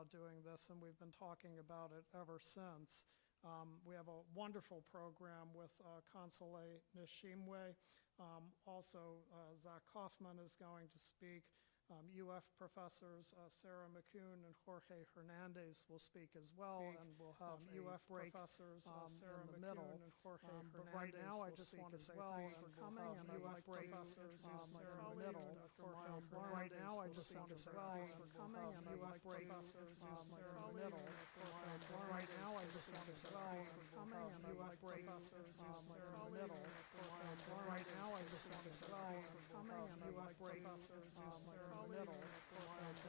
about doing this, and we've been talking about it ever since. We have a wonderful program with Consolee Nishimwe. Also, Zach Kaufman is going to speak. UF professors Sarah McCune and Jorge Hernandez will speak as well, and we'll have UF professors Sarah in the middle. And Jorge Hernandez. But right now, I just want to say thanks for coming, and UF professors in the middle. Right now, I just want to say thanks for coming, and UF professors in the middle. Right now, I just want to say thanks for coming, and UF professors in the middle. Right now, I just want to say thanks for coming, and UF professors in the middle. Right now, I just want to say thanks for coming, and UF professors in the middle. Right now, I just want to say thanks for coming, and UF professors in the middle.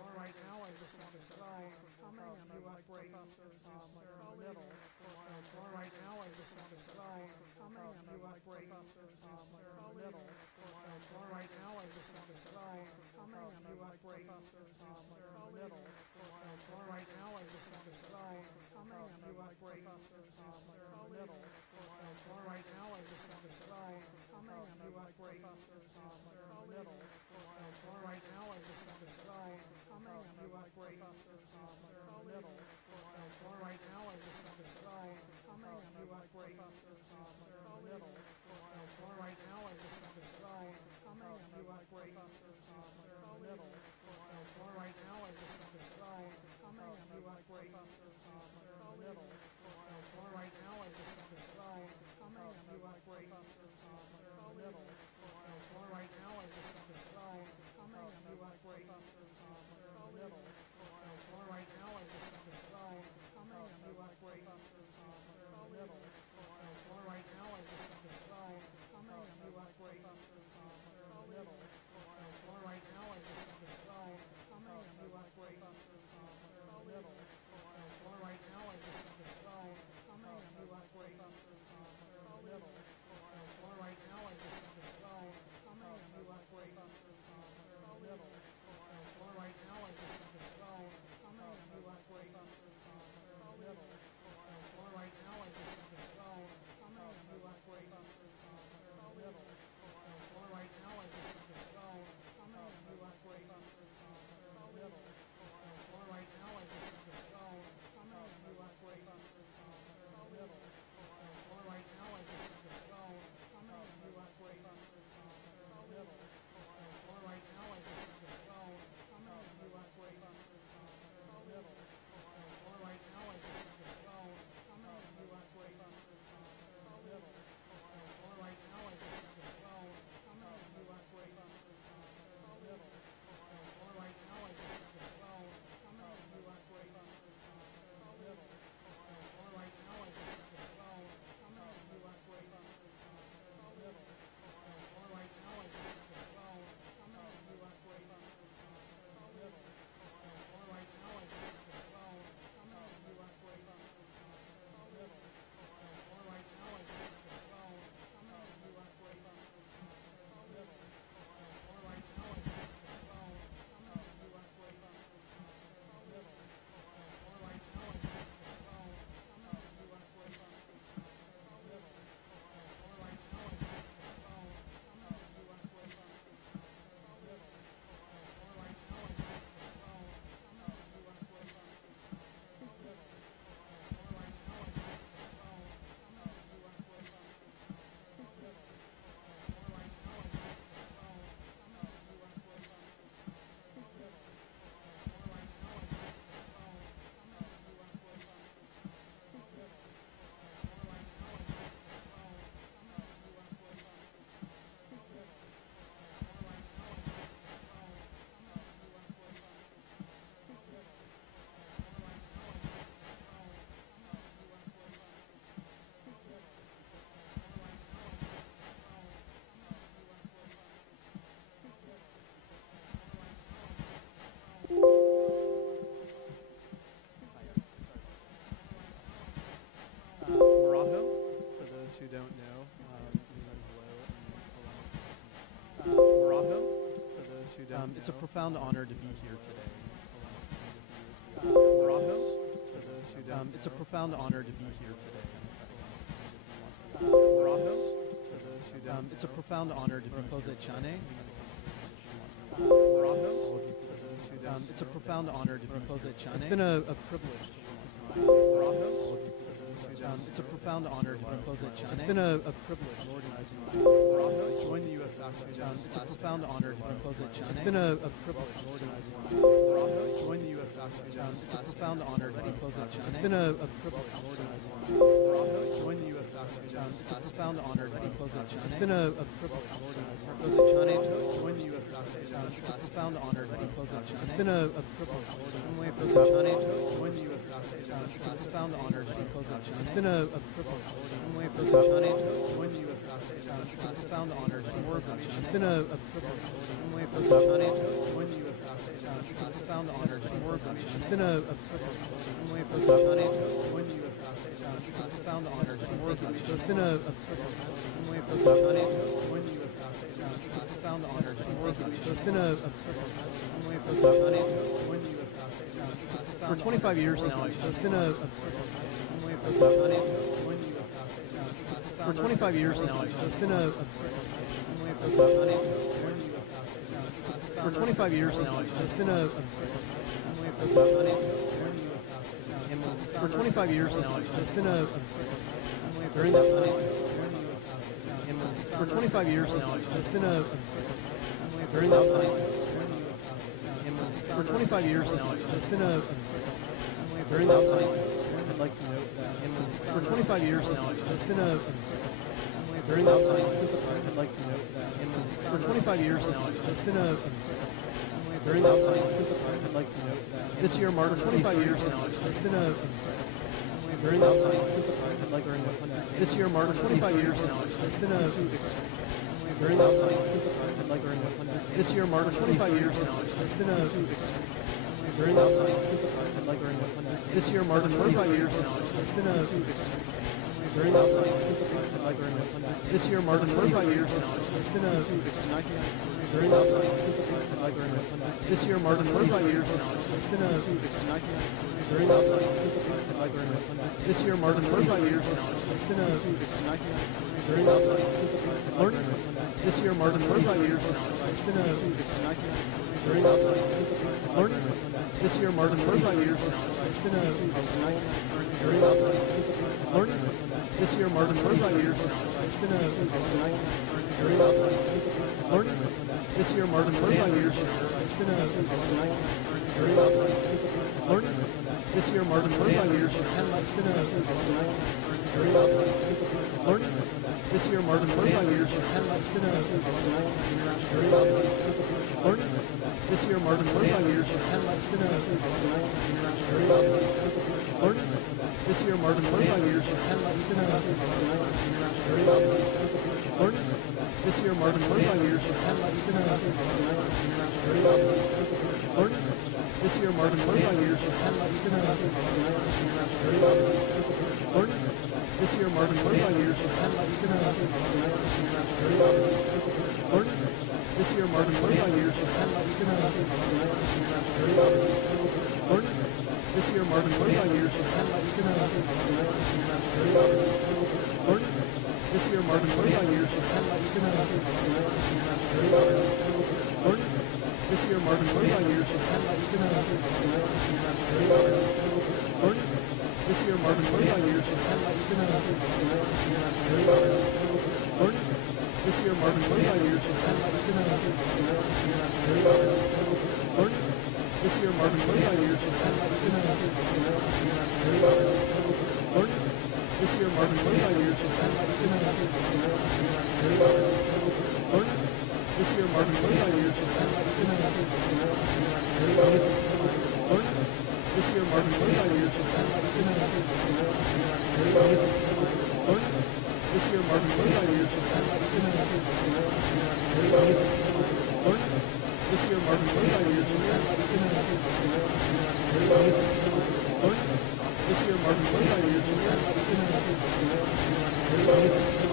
Right now, I just want to say thanks for coming, and UF professors in the middle. Right now, I just want to say thanks for coming, and UF professors in the middle. Right now, I just want to say thanks for coming, and UF professors in the middle. Right now, I just want to say thanks for coming, and UF professors in the middle. Right now, I just want to say thanks for coming, and UF professors in the middle. Right now, I just want to say thanks for coming, and UF professors in the middle. Right now, I just want to say thanks for coming, and UF professors in the middle. Right now, I just want to say thanks for coming, and UF professors in the middle. Right now, I just want to say thanks for coming, and UF professors in the middle. Right now, I just want to say thanks for coming, and UF professors in the middle. Right now, I just want to say thanks for coming, and UF professors in the middle. Right now, I just want to say thanks for coming, and UF professors in the middle. Right now, I just want to say thanks for coming, and UF professors in the middle. Right now, I just want to say thanks for coming, and UF professors in the middle. Right now, I just want to say thanks for coming, and UF professors in the middle. Right now, I just want to say thanks for coming, and UF professors in the middle. Right now, I just want to say thanks for coming, and UF professors in the middle. Right now, I just want to say thanks for coming, and UF professors in the middle. Right now, I just want to say thanks for coming, and UF professors in the middle. Right now, I just want to say thanks for coming, and UF professors in the middle. Right now, I just want to say thanks for coming, and UF professors in the middle. Right now, I just want to say thanks for coming, and UF professors in the middle. Right now, I just want to say thanks for coming, and UF professors in the middle. Right now, I just want to say thanks for coming, and UF professors in the middle. Right now, I just want to say thanks for coming, and UF professors in the middle. Right now, I just want to say thanks for coming, and UF professors in the middle. Right now, I just want to say thanks for coming, and UF professors in the middle. Right now, I just want to say thanks for coming, and UF professors in the middle. Right now, I just want to say thanks for coming, and UF professors in the middle. Right now, I just want to say thanks for coming, and UF professors in the middle. Right now, I just want to say thanks for coming, and UF professors in the middle. Right now, I just want to say thanks for coming, and UF professors in the middle. Right now, I just want to say thanks for coming, and UF professors in the middle. Right now, I just want to say thanks for coming, and UF professors in the middle. Right now, I just want to say thanks for coming, and UF professors in the middle. Right now, I just want to say thanks for coming, and UF professors in the middle. Right now, I just want to say thanks for coming, and UF professors in the middle. Right now, I just want to say thanks for coming, and UF professors in the middle. Right now, I just want to say thanks for coming, and UF professors in the middle. Right now, I just want to say thanks for Marajo, for those who don't know, means hello and Marajo, for those who don't know, it's a profound honor to be here today. Marajo, for those who don't know, it's a profound honor to be here today. Marajo, for those who don't know, it's a profound honor to be here today. Marajo, for those those who don't it's a profound honor to be here. It's been a privilege. It's a profound honor to be It's been a privilege organizing this. Join the UFS. It's a profound honor to be It's been a privilege organizing this. Join the UFS. It's a profound honor to be It's been a privilege organizing this. Join the UFS. It's a profound honor to be It's been a privilege organizing this. Join the UFS. It's a profound honor to be It's been a privilege organizing this. Join the UFS. It's a profound honor to be It's been a privilege. Join the UFS. It's a profound honor to be It's been a privilege. Join the UFS. It's a profound honor to be It's been a privilege. Join the UFS. It's a profound honor to be It's been a privilege. Join the UFS. It's a profound honor to be It's been a privilege. Join the UFS. For 25 years now, it's been a for 25 years now, it's been a for 25 years now, it's been a for 25 years now, it's been a during that time for 25 years now, it's been a during that time for 25 years now, it's been a during that time. I'd like to note that for 25 years now, it's been a during that time. I'd like to note that for 25 years now, it's been a during that time. I'd like to note that this year marks 25 years now. It's been a during that time. I'd like to this year marks 25 years now. It's been a during that time. I'd like to this year marks 25 years now. It's been a during that time. I'd like to this year marks 25 years now. It's been a during that time. I'd like to this year marks 25 years now. It's been a during that time. I'd like to this year marks 25 years now. It's been a during that time. I'd like to this year marks 25 years now. It's been a during that time. Learning this year marks 25 years now. It's been a during that time. Learning this year marks 25 years now. It's been a during that time. Learning this year marks 25 years now. It's been a during that time. Learning this year marks 25 years now. It's been a during that time. Learning this year marks 25 years now. It's been a during that time. Learning this year marks 25 years now. It's been a during that time. Learning this year marks 25 years now. It's been a during that time. Learning this year marks 25 years now. It's been a during that time. Learning this year marks 25 years now. It's been a during that time. Learning this year marks 25 years now. It's been a during that time. Learning this year marks 25 years now. It's been a during that time. Learning this year marks 25 years now. It's been a during that time. Learning this year marks 25 years now. It's been a during that time. Learning this year marks 25 years now. It's been a during that time. Learning this year marks 25 years now. It's been a during that time. Learning this year marks 25 years now. It's been a during that time. Learning this year marks 25 years now. It's been a during that time. Learning this year marks 25 years now. It's been a during that time. Learning this year marks 25 years now. It's been a during that time. Learning this year marks 25 years now. It's been a during that time. Learning this year marks 25 years now. It's been a during that time. Learning this year marks 25 years now. It's been a during that time. Learning this year marks 25 years now. It's been a during that time. Learning this year marks 25 years now. It's been a during that time. Learning this year marks 25 years now. It's been a during that time.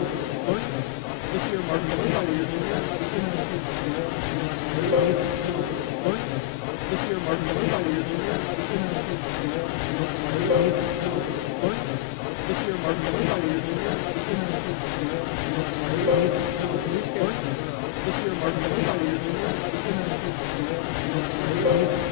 Learning this year marks 25 years now. It's been a during that time. Learning this year marks 25 years now. It's been a during that time. Learning this year marks 25 years now. It's been a during that time.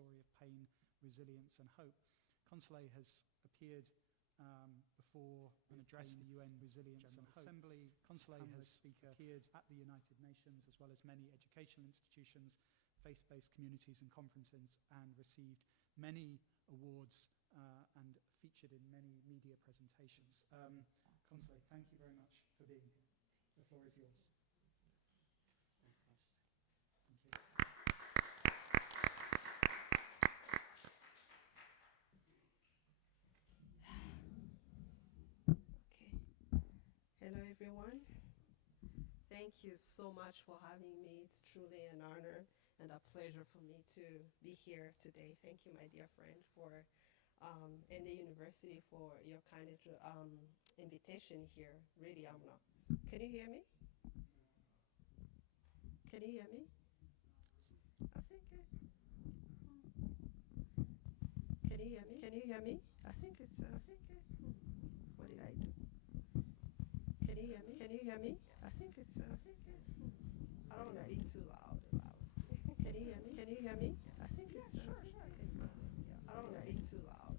story of pain, resilience, and hope. Consolee has appeared before and addressed the UN Resilience and Hope Assembly. Consolee has appeared at the United Nations as well as many educational institutions, faith-based communities and conferences, and received many awards and featured in many media presentations. Consolee, thank you very much for being here. The floor is yours. Thank you. Hello, everyone. Thank you so much for having me. It's truly an honor and a pleasure for me to be here today. Thank you, my dear friend, and the university for your kind invitation here. Really, can you hear me? Can you hear me? I think can you hear me? Can you hear me? I think it's, what did I do? Can you hear me? Can you hear me? I think it's, I don't want to be too loud. Can you hear me? Can you hear me? I think it's, sure. I don't want to be too loud.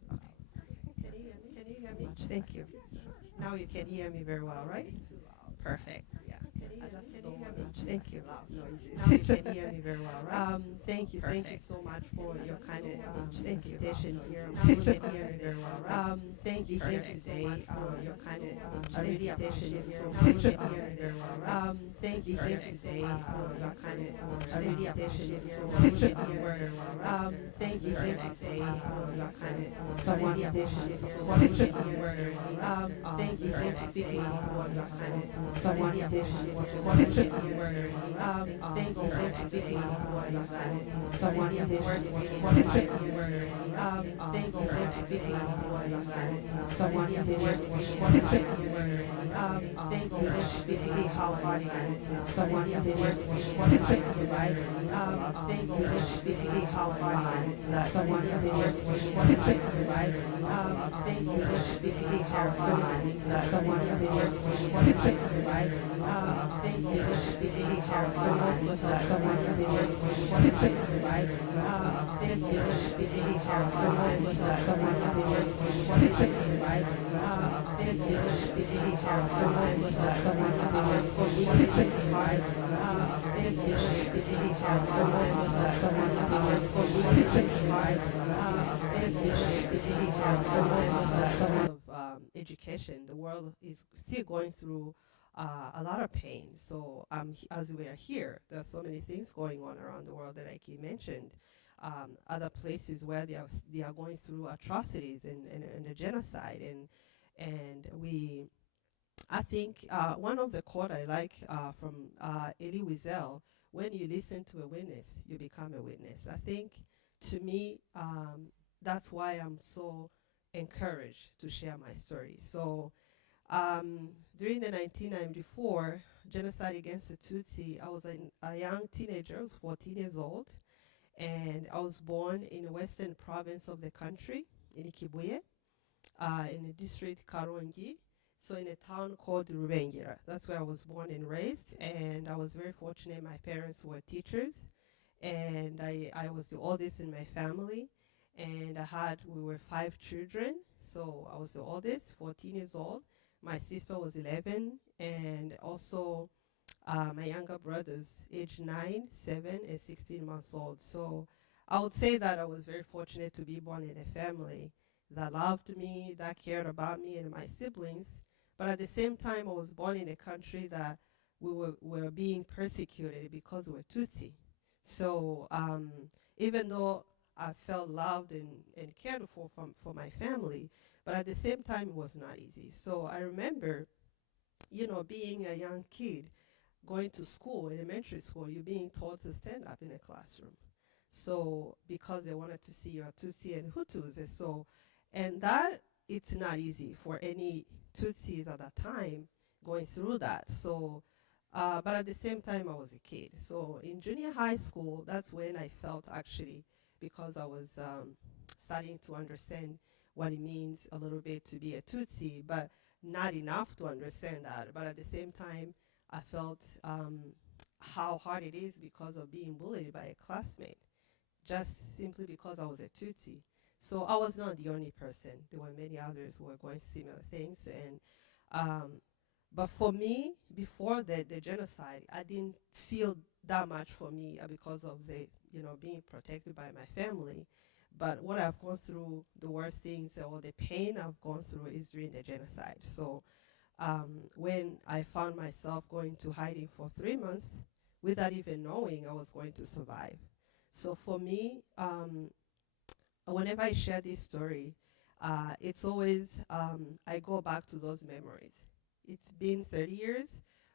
Can you hear me? Can you hear me? Thank you. Now you can hear me very well, right? Perfect. Yeah. I just don't want much. Thank you. Loud noises. Now you can hear me very well, right? Thank you. Thank you so much for your kind invitation here. Now you can hear me very well, right? Thank you. Thank you so much for your kind invitation here. Now you can hear me very well, right? Thank you. Thank you so much for your kind invitation here. Now you can hear me very well, right? Thank you. Thank you so much for your kind invitation here. Now you can hear me very well, right? Thank you. Thank you so much for your kind someone edition is what it is. Thank you for speaking for your side. Someone edition is what it is. Thank you for speaking for your side. Someone edition is what it is. Thank you for speaking how hard it is. Someone edition is what it is. Thank you for speaking how hard it is. Someone edition is what it is. Thank you for speaking how hard it is. Someone edition is what it is. Thank you for speaking how someone someone is here. What is it? Thank you for speaking how someone someone is here. What is it? Thank you for speaking how someone someone is here. What is it? Thank you for speaking how someone someone is here. What is it? Thank you for speaking how someone education. The world is still going through a lot of pain. So as we are here, there are so many things going on around the world that like you mentioned. Other places where they are going through atrocities and a genocide, and I think one of the quote I like from Elie Wiesel: when you listen to a witness, you become a witness. I think to me that's why I'm so encouraged to share my story. So during the 1994 genocide against the Tutsi, I was a young teenager. I was 14 years old, and I was born in the western province of the country, in Kibuye, in the district Karongi, so in a town called Rubengera. That's where I was born and raised, and I was very fortunate. My parents were teachers, and I was the oldest in my family, and we were 5 children, so I was the oldest, 14 years old. My sister was 11, and also my younger brothers, aged 9, 7, and 16 months old. So I would say that I was very fortunate to be born in a family that loved me, that cared about me and my siblings. But at the same time, I was born in a country that we were being persecuted because we were Tutsi. So even though I felt loved and cared for my family, but at the same time, it was not easy. So I remember, being a young kid, going to school, elementary school, you're being told to stand up in a classroom. So because they wanted to see your Tutsi and Hutus. And that, it's not easy for any Tutsis at that time going through that. So, but at the same time, I was a kid. So in junior high school, that's when I felt actually, because I was starting to understand what it means a little bit to be a Tutsi, but not enough to understand that. But at the same time, I felt how hard it is because of being bullied by a classmate. just simply because I was a Tutsi. So I was not the only person. There were many others who were going similar things. And but for me, before the genocide, I didn't feel that much for me because of the being protected by my family. But what I've gone through, the worst things or the pain I've gone through is during the genocide. So when I found myself going to hiding for 3 months without even knowing I was going to survive. So for me, whenever I share this story, it's always, I go back to those memories. It's been 30 years,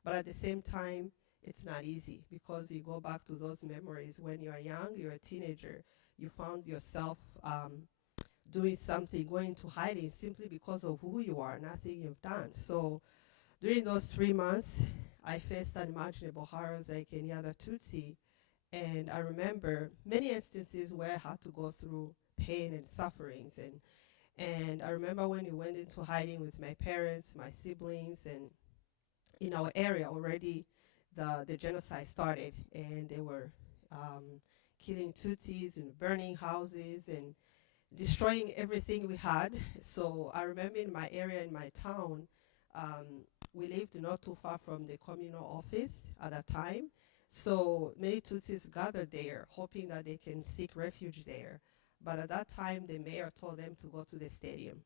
but at the same time, it's not easy because you go back to those memories when you're young, you're a teenager, you found yourself doing something, going to hiding simply because of who you are, nothing you've done. So during those 3 months, I faced unimaginable horrors like any other Tutsi. And I remember many instances where I had to go through pain and sufferings. And I remember when we went into hiding with my parents, my siblings, and in our area already, the genocide started, and they were killing Tutsis and burning houses and destroying everything we had. So I remember in my area, in my town, we lived not too far from the communal office at that time. So many Tutsis gathered there, hoping that they can seek refuge there. But at that time, the mayor told them to go to the stadium.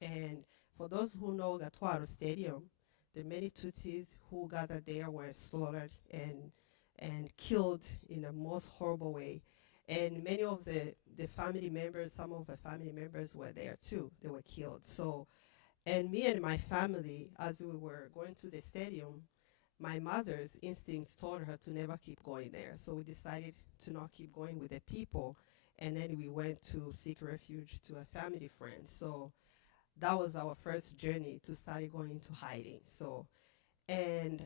And for those who know Gatwaro Stadium, the many Tutsis who gathered there were slaughtered and killed in the most horrible way. And many of the family members, some of the family members were there too. They were killed. So, and me and my family, as we were going to the stadium, my mother's instincts told her to never keep going there. So we decided to not keep going with the people. And then we went to seek refuge to a family friend. So that was our first journey to start going into hiding. So, and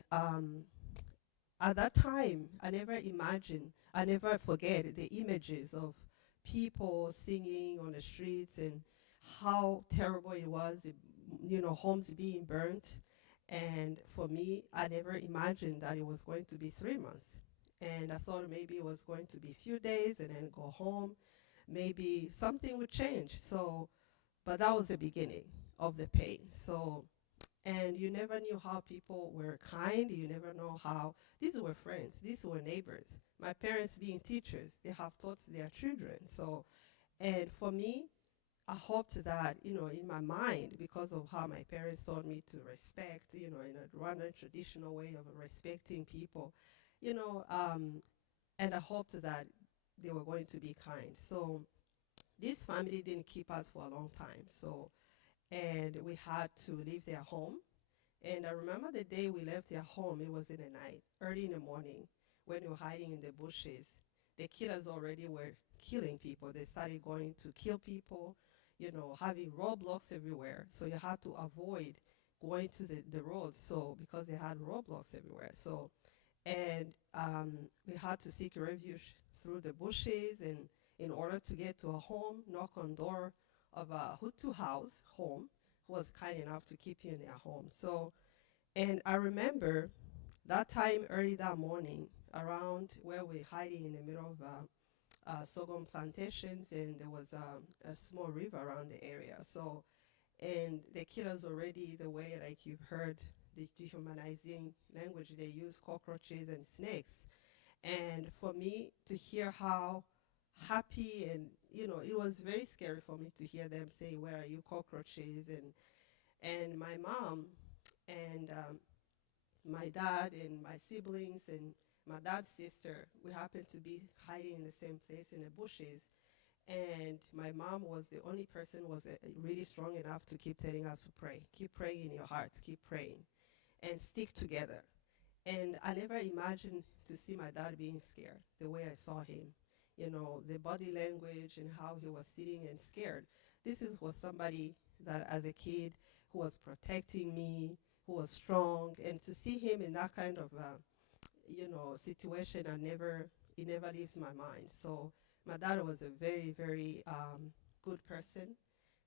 at that time, I never imagined, I never forget the images of people singing on the streets and how terrible it was, homes being burnt. And for me, I never imagined that it was going to be 3 months. And I thought maybe it was going to be a few days and then go home. Maybe something would change. So, but that was the beginning of the pain. So, and you never knew how people were kind. You never know how, these were friends, these were neighbors. My parents being teachers, they have taught their children. So, and for me, I hoped that, in my mind, because of how my parents taught me to respect, in a Rwandan traditional way of respecting people, and I hoped that they were going to be kind. So this family didn't keep us for a long time. So, and we had to leave their home. And I remember the day we left their home, it was in the night, early in the morning, when we were hiding in the bushes. The killers already were killing people. They started going to kill people, having roadblocks everywhere. So you had to avoid going to the roads. So because they had roadblocks everywhere. So, and we had to seek refuge through the bushes, and in order to get to a home, knock on door of a Hutu house home, who was kind enough to keep you in their home. So, and I remember that time early that morning, around where we're hiding in the middle of sorghum plantations, and there was a small river around the area. So, and the killers already, the way like you've heard, the dehumanizing language, they use cockroaches and snakes. And for me to hear how happy and, it was very scary for me to hear them saying, "Where are you, cockroaches?" And my mom and my dad and my siblings and my dad's sister, we happened to be hiding in the same place in the bushes. And my mom was the only person who was really strong enough to keep telling us to pray. Keep praying in your hearts, keep praying, and stick together. And I never imagined to see my dad being scared the way I saw him. The body language and how he was sitting and scared. Was somebody that as a kid who was protecting me, who was strong, and to see him in that kind of situation, it never leaves my mind. So my dad was a very, very good person,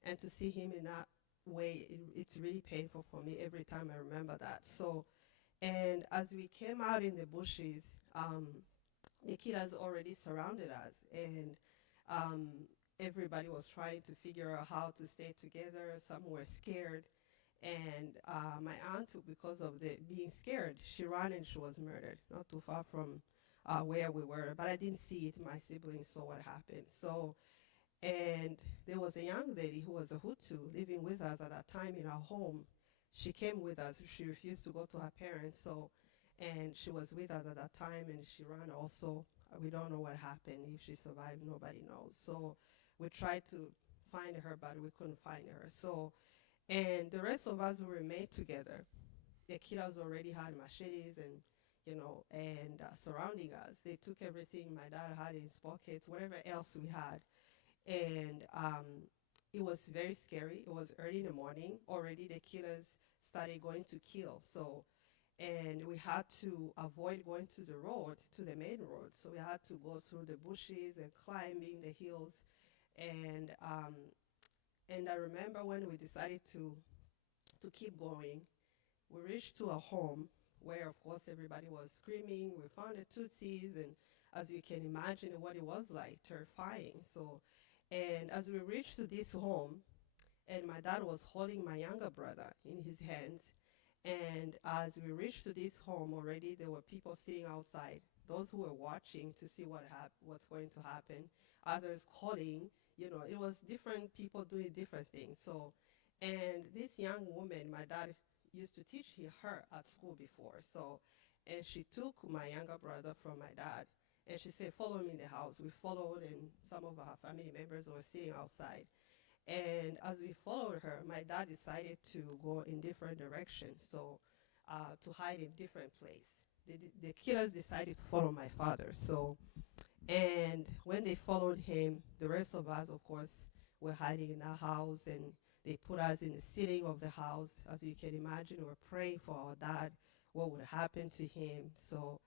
and to see him in that way, it's really painful for me every time I remember that. So, and as we came out in the bushes, the killers already surrounded us, and Um, Everybody was trying to figure out how to stay together. Some were scared. And my aunt, because of the being scared, she ran and she was murdered, not too far from where we were. But I didn't see it. My siblings saw what happened. So, and there was a young lady who was a Hutu living with us at that time in our home. She came with us. She refused to go to her parents. So, and she was with us at that time, and she ran also. We don't know what happened. If she survived, nobody knows. So, we tried to find her, but we couldn't find her. So, and the rest of us who remained together, the killers already had machetes and, surrounding us. They took everything my dad had in his pockets, whatever else we had. And it was very scary. It was early in the morning. Already the killers started going to kill. So, and we had to avoid going to the road, to the main road. So we had to go through the bushes and climbing the hills. And I remember when we decided to keep going, we reached to a home where, of course, everybody was screaming. We found the Tutsis, and as you can imagine what it was like, terrifying. So, and as we reached to this home, and my dad was holding my younger brother in his hands, and as we reached to this home already, there were people sitting outside, those who were watching to see what's going to happen, others calling, it was different people doing different things. So, and this young woman, my dad used to teach her at school before. So, and she took my younger brother from my dad, and she said, "Follow me in the house." We followed, and some of our family members were sitting outside. And as we followed her, my dad decided to go in different directions, so to hide in different place. The killers decided to follow my father. So, and when they followed him, the rest of us, of course, were hiding in our house, and they put us in the ceiling of the house. As you can imagine, we were praying for our dad, what would happen to him. So,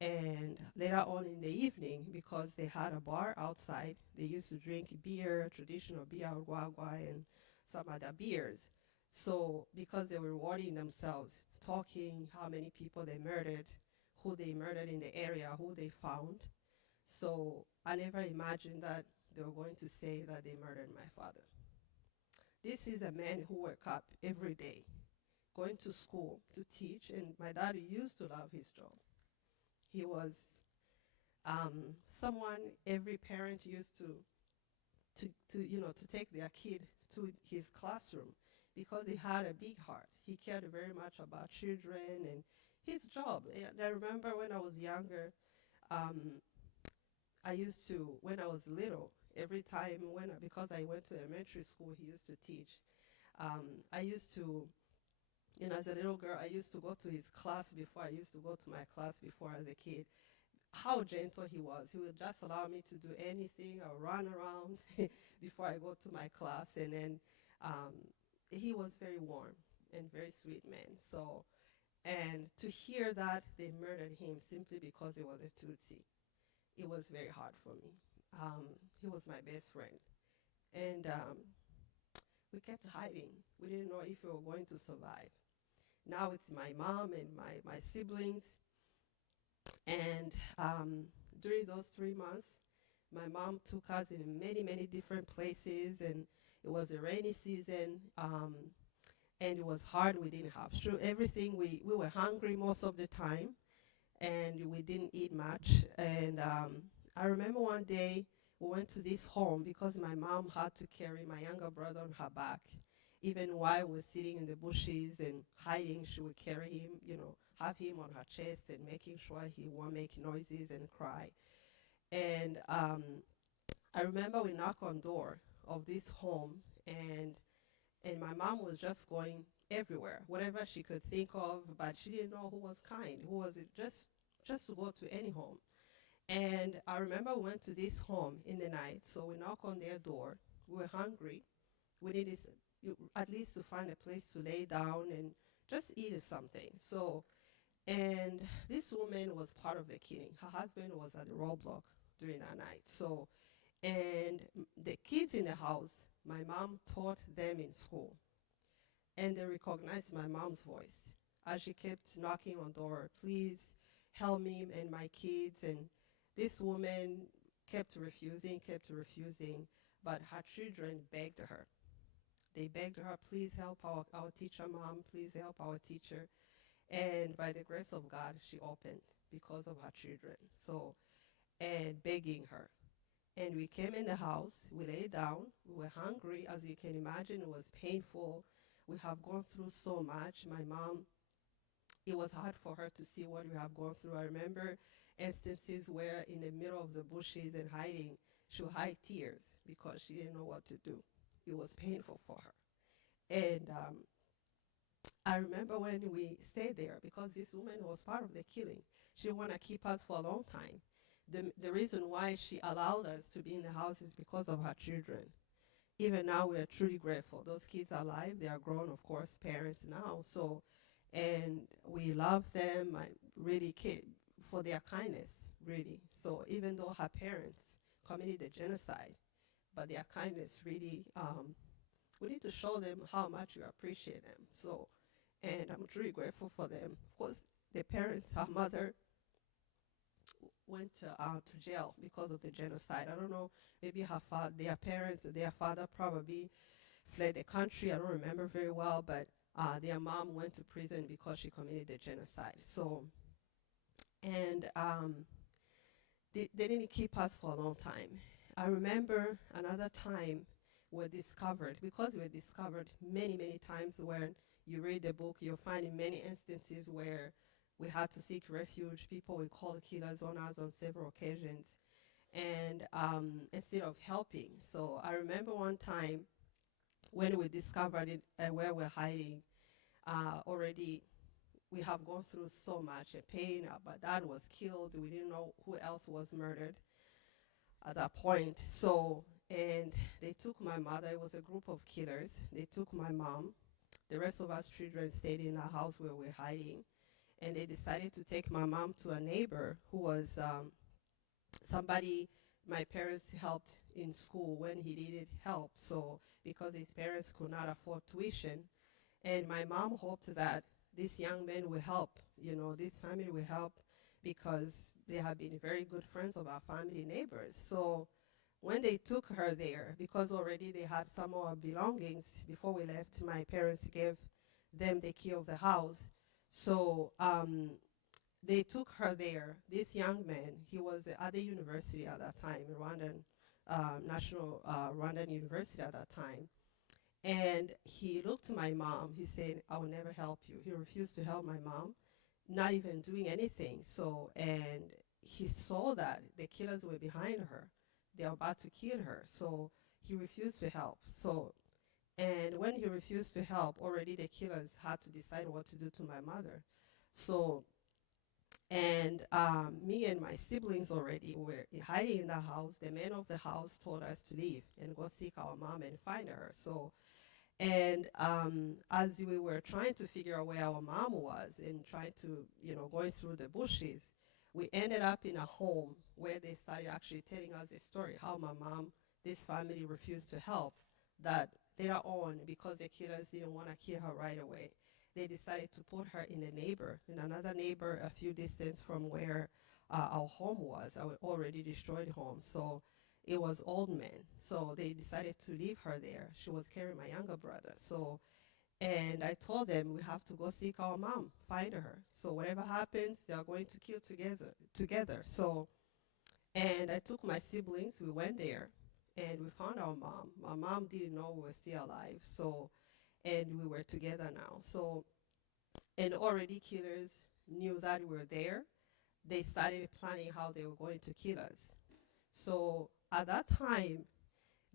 and later on in the evening, because they had a bar outside, they used to drink beer, traditional beer, guagua, and some other beers. So, because they were rewarding themselves, talking how many people they murdered, who they murdered in the area, who they found. So, I never imagined that they were going to say that they murdered my father. This is a man who woke up every day, going to school to teach, and my dad used to love his job. He was someone every parent used to take their kid to his classroom because he had a big heart. He cared very much about children and his job. And I remember when I was younger, I used to, when I was little, every time because I went to elementary school, he used to teach. I used to, as a little girl, I used to go to his class before I used to go to my class before as a kid. How gentle he was. He would just allow me to do anything or run around before I go to my class. And then he was very warm and very sweet man. So, and to hear that they murdered him simply because he was a Tutsi, it was very hard for me. He was my best friend. And we kept hiding. We didn't know if we were going to survive. Now it's my mom and my siblings. And during those 3 months, my mom took us in many, many different places, and it was a rainy season, and it was hard. We didn't have everything. We were hungry most of the time, and we didn't eat much. And I remember one day we went to this home because my mom had to carry my younger brother on her back. Even while we were sitting in the bushes and hiding, she would carry him, have him on her chest and making sure he won't make noises and cry. And I remember we knocked on door of this home, and my mom was just going everywhere, whatever she could think of, but she didn't know who was kind, who was it, just to go to any home. And I remember we went to this home in the night, so we knocked on their door. We were hungry. We needed at least to find a place to lay down and just eat something. So, and this woman was part of the killing. Her husband was at the roadblock during that night. So, and the kids in the house, my mom taught them in school, and they recognized my mom's voice as she kept knocking on door. Please help me and my kids. And this woman kept refusing, but her children begged her. They begged her, please help our teacher, mom, please help our teacher. And by the grace of God, she opened because of her children. So, and begging her. And we came in the house, we lay down, we were hungry, as you can imagine, it was painful. We have gone through so much. My mom, it was hard for her to see what we have gone through. I remember instances where in the middle of the bushes and hiding, she would hide tears because she didn't know what to do. It was painful for her. And I remember when we stayed there, because this woman was part of the killing, she didn't want to keep us for a long time. The reason why she allowed us to be in the house is because of her children. Even now, we are truly grateful. Those kids are alive. They are grown, of course, parents now. So, and we love them. I really care for their kindness, really. So even though her parents committed the genocide, but their kindness really, we need to show them how much we appreciate them. So, and I'm truly grateful for them. Of course, the parents, her mother, went to jail because of the genocide. I don't know, maybe their father probably fled the country. I don't remember very well, but their mom went to prison because she committed the genocide. So, and they didn't keep us for a long time. I remember another time we're discovered, because we're discovered many, many times. When you read the book, you'll find in many instances where we had to seek refuge. People will call killers on us on several occasions, and instead of helping. So I remember one time when we discovered it, where we're hiding, already we have gone through so much pain. My dad was killed. We didn't know who else was murdered at that point. So, and they took my mother. It was a group of killers. They took my mom. The rest of us children stayed in the house where we're hiding. And they decided to take my mom to a neighbor who was somebody my parents helped in school when he needed help. So because his parents could not afford tuition, and my mom hoped that this young man will help, this family will help, because they have been very good friends of our family neighbors. So when they took her there, because already they had some of our belongings before we left, my parents gave them the key of the house. So they took her there. This young man, he was at the university at that time, Rwandan University at that time. And he looked at my mom. He said, I will never help you. He refused to help my mom, not even doing anything. So, and he saw that the killers were behind her. They were about to kill her. So he refused to help. So, and when he refused to help, already the killers had to decide what to do to my mother. So, and me and my siblings already were hiding in the house. The man of the house told us to leave and go seek our mom and find her. So, and as we were trying to figure out where our mom was and trying to, going through the bushes, we ended up in a home where they started actually telling us a story, how my mom, this family refused to help, that later on, because the killers didn't want to kill her right away, they decided to put her in another neighbor a few distance from where our home was, our already destroyed home. So it was old men. So they decided to leave her there. She was carrying my younger brother. So, and I told them we have to go seek our mom, find her. So whatever happens, they are going to kill together. So, and I took my siblings, we went there, and we found our mom. My mom didn't know we were still alive. So, and we were together now. So, and already killers knew that we were there. They started planning how they were going to kill us. So at that time,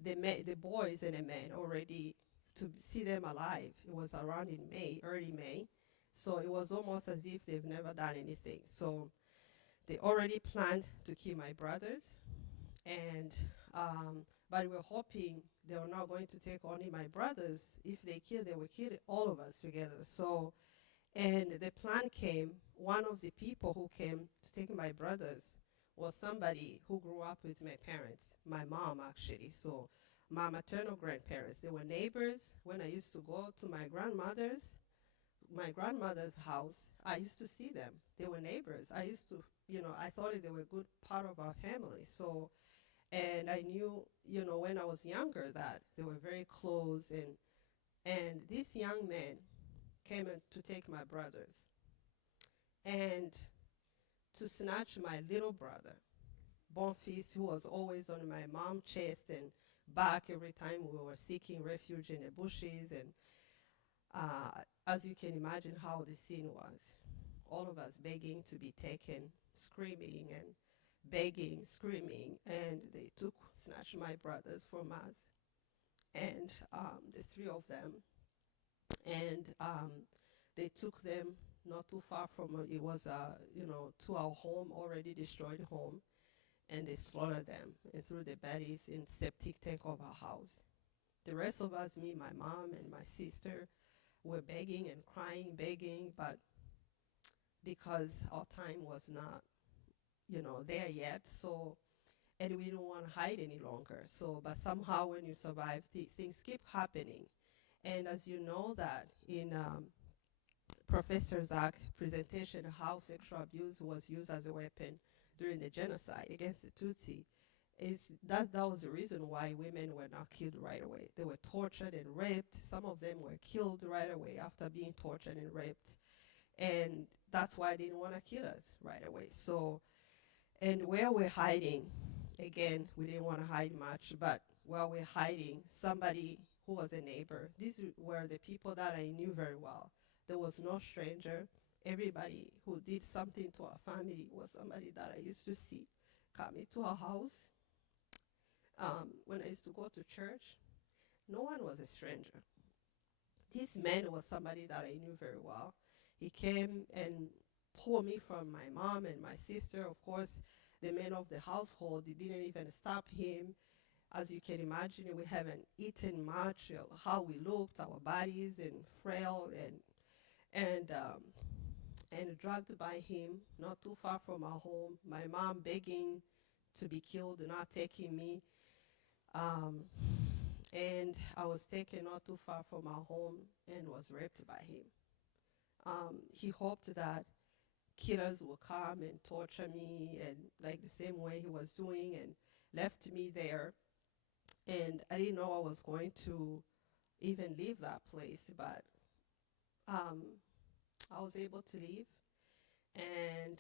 the boys and the men already, to see them alive, it was around in May, early May. So it was almost as if they've never done anything. So they already planned to kill my brothers, and but we're hoping they were not going to take only my brothers. If they kill, they will kill all of us together. So, and the plan came, one of the people who came to take my brothers was somebody who grew up with my parents, my mom actually. So my maternal grandparents, they were neighbors. When I used to go to my grandmother's house, I used to see them. They were neighbors. I used to, I thought they were a good part of our family. So, And I knew, when I was younger that they were very close. And this young man came in to take my brothers and to snatch my little brother, Bonfils, who was always on my mom's chest and back every time we were seeking refuge in the bushes. And as you can imagine how the scene was, all of us begging to be taken, screaming and begging, screaming, and they snatched my brothers from us, and the three of them, and they took them not too far from, it was, to our home, already destroyed home, and they slaughtered them and threw the bodies in septic tank of our house. The rest of us, me, my mom, and my sister, were begging and crying, begging, but because our time was not, there yet, so, and we don't want to hide any longer. So, but somehow when you survive, things keep happening. And as you know that in Professor Zach's presentation, how sexual abuse was used as a weapon during the genocide against the Tutsi, that was the reason why women were not killed right away. They were tortured and raped. Some of them were killed right away after being tortured and raped. And that's why they didn't want to kill us right away. So, and where we're hiding, again, we didn't want to hide much, but while we're hiding, somebody who was a neighbor, these were the people that I knew very well. There was no stranger. Everybody who did something to our family was somebody that I used to see coming to our house. When I used to go to church, no one was a stranger. This man was somebody that I knew very well. He came and pulled me from my mom and my sister. Of course, the men of the household, they didn't even stop him. As you can imagine, we haven't eaten much, how we looked, our bodies, and frail, and dragged by him, not too far from our home. My mom begging to be killed, not taking me. And I was taken not too far from our home and was raped by him. He hoped that killers would come and torture me, and like the same way he was doing, and left me there. And I didn't know I was going to even leave that place, but I was able to leave and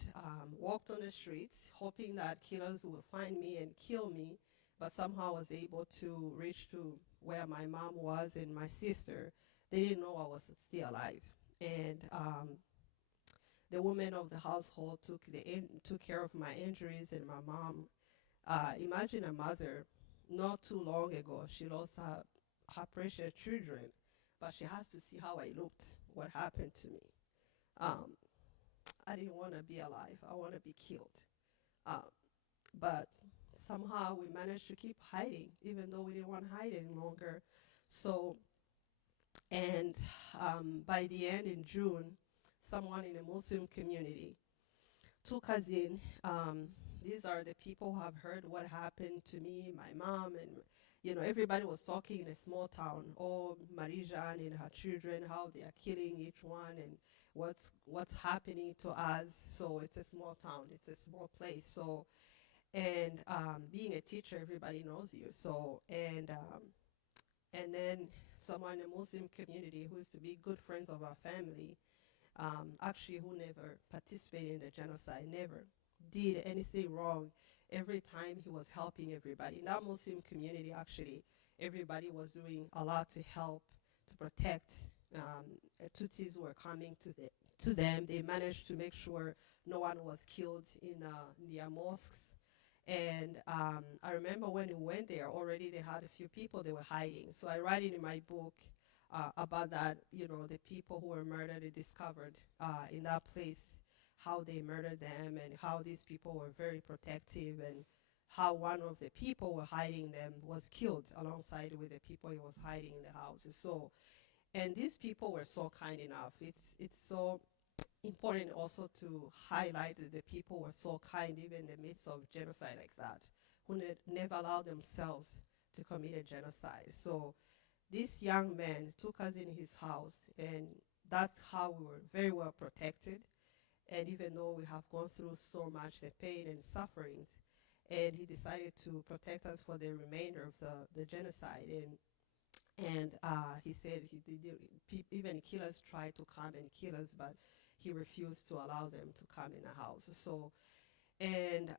walked on the streets, hoping that killers would find me and kill me, but somehow I was able to reach to where my mom was and my sister. They didn't know I was still alive. And the women of the household took care of my injuries and my mom. Imagine a mother, not too long ago, she lost her precious children, but she has to see how I looked, what happened to me. I didn't want to be alive. I want to be killed. But somehow we managed to keep hiding, even though we didn't want to hide any longer. So, and by the end in June, someone in the Muslim community took us in. These are the people who have heard what happened to me, my mom, and everybody was talking in a small town. Oh, Marie-Jeanne and her children, how they are killing each one, and what's happening to us. So it's a small town, it's a small place. So, and being a teacher, everybody knows you. So, and then someone in the Muslim community who used to be good friends of our family, actually who never participated in the genocide, never did anything wrong. Every time he was helping everybody. In that Muslim community, actually, everybody was doing a lot to help, to protect. Tutsis were coming to them. They managed to make sure no one was killed in their mosques. And I remember when we went there, already they had a few people they were hiding. So I write it in my book about that, the people who were murdered, they discovered in that place how they murdered them, and how these people were very protective, and how one of the people were hiding them was killed alongside with the people he was hiding in the houses. So, and these people were so kind enough. It's so important also to highlight that the people were so kind even in the midst of genocide like that, who never allowed themselves to commit a genocide. So this young man took us in his house, and that's how we were very well protected. And even though we have gone through so much, the pain and sufferings, and he decided to protect us for the remainder of the genocide. And he said even killers tried to come and kill us, but he refused to allow them to come in the house. So, and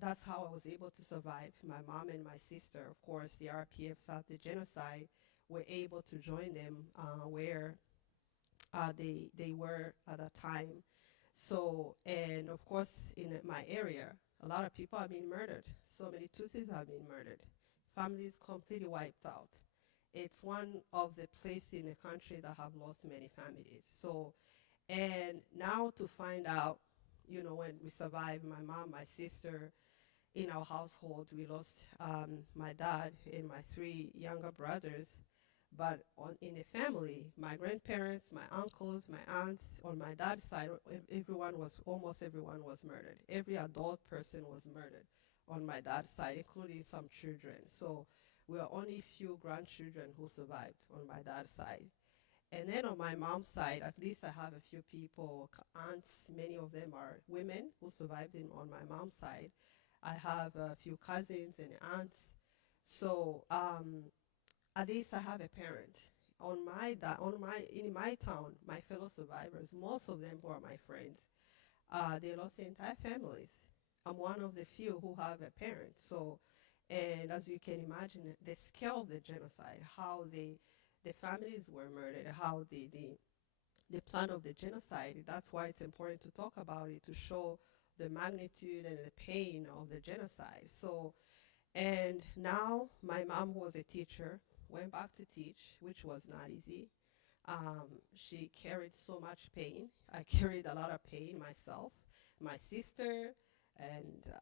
that's how I was able to survive. My mom and my sister, of course, the RPF stopped the genocide, were able to join them where they were at that time. So, and of course, in my area, a lot of people have been murdered. So many Tutsis have been murdered. Families completely wiped out. It's one of the places in the country that have lost many families. So, and now to find out, you know, when we survived, my mom, my sister, in our household, we lost my dad and my three younger brothers. But in the family, my grandparents, my uncles, my aunts, on my dad's side, almost everyone was murdered. Every adult person was murdered on my dad's side, including some children. So we are only few grandchildren who survived on my dad's side. And then on my mom's side, at least I have a few people, aunts, many of them are women who survived on my mom's side. I have a few cousins and aunts. So at least I have a parent. In my town, my fellow survivors, most of them who are my friends, they lost their entire families. I'm one of the few who have a parent. So, and as you can imagine, the scale of the genocide, how the families were murdered, how the plan of the genocide. That's why it's important to talk about it, to show the magnitude and the pain of the genocide. So, and now my mom, who was a teacher, went back to teach, which was not easy. She carried so much pain. I carried a lot of pain myself, my sister, and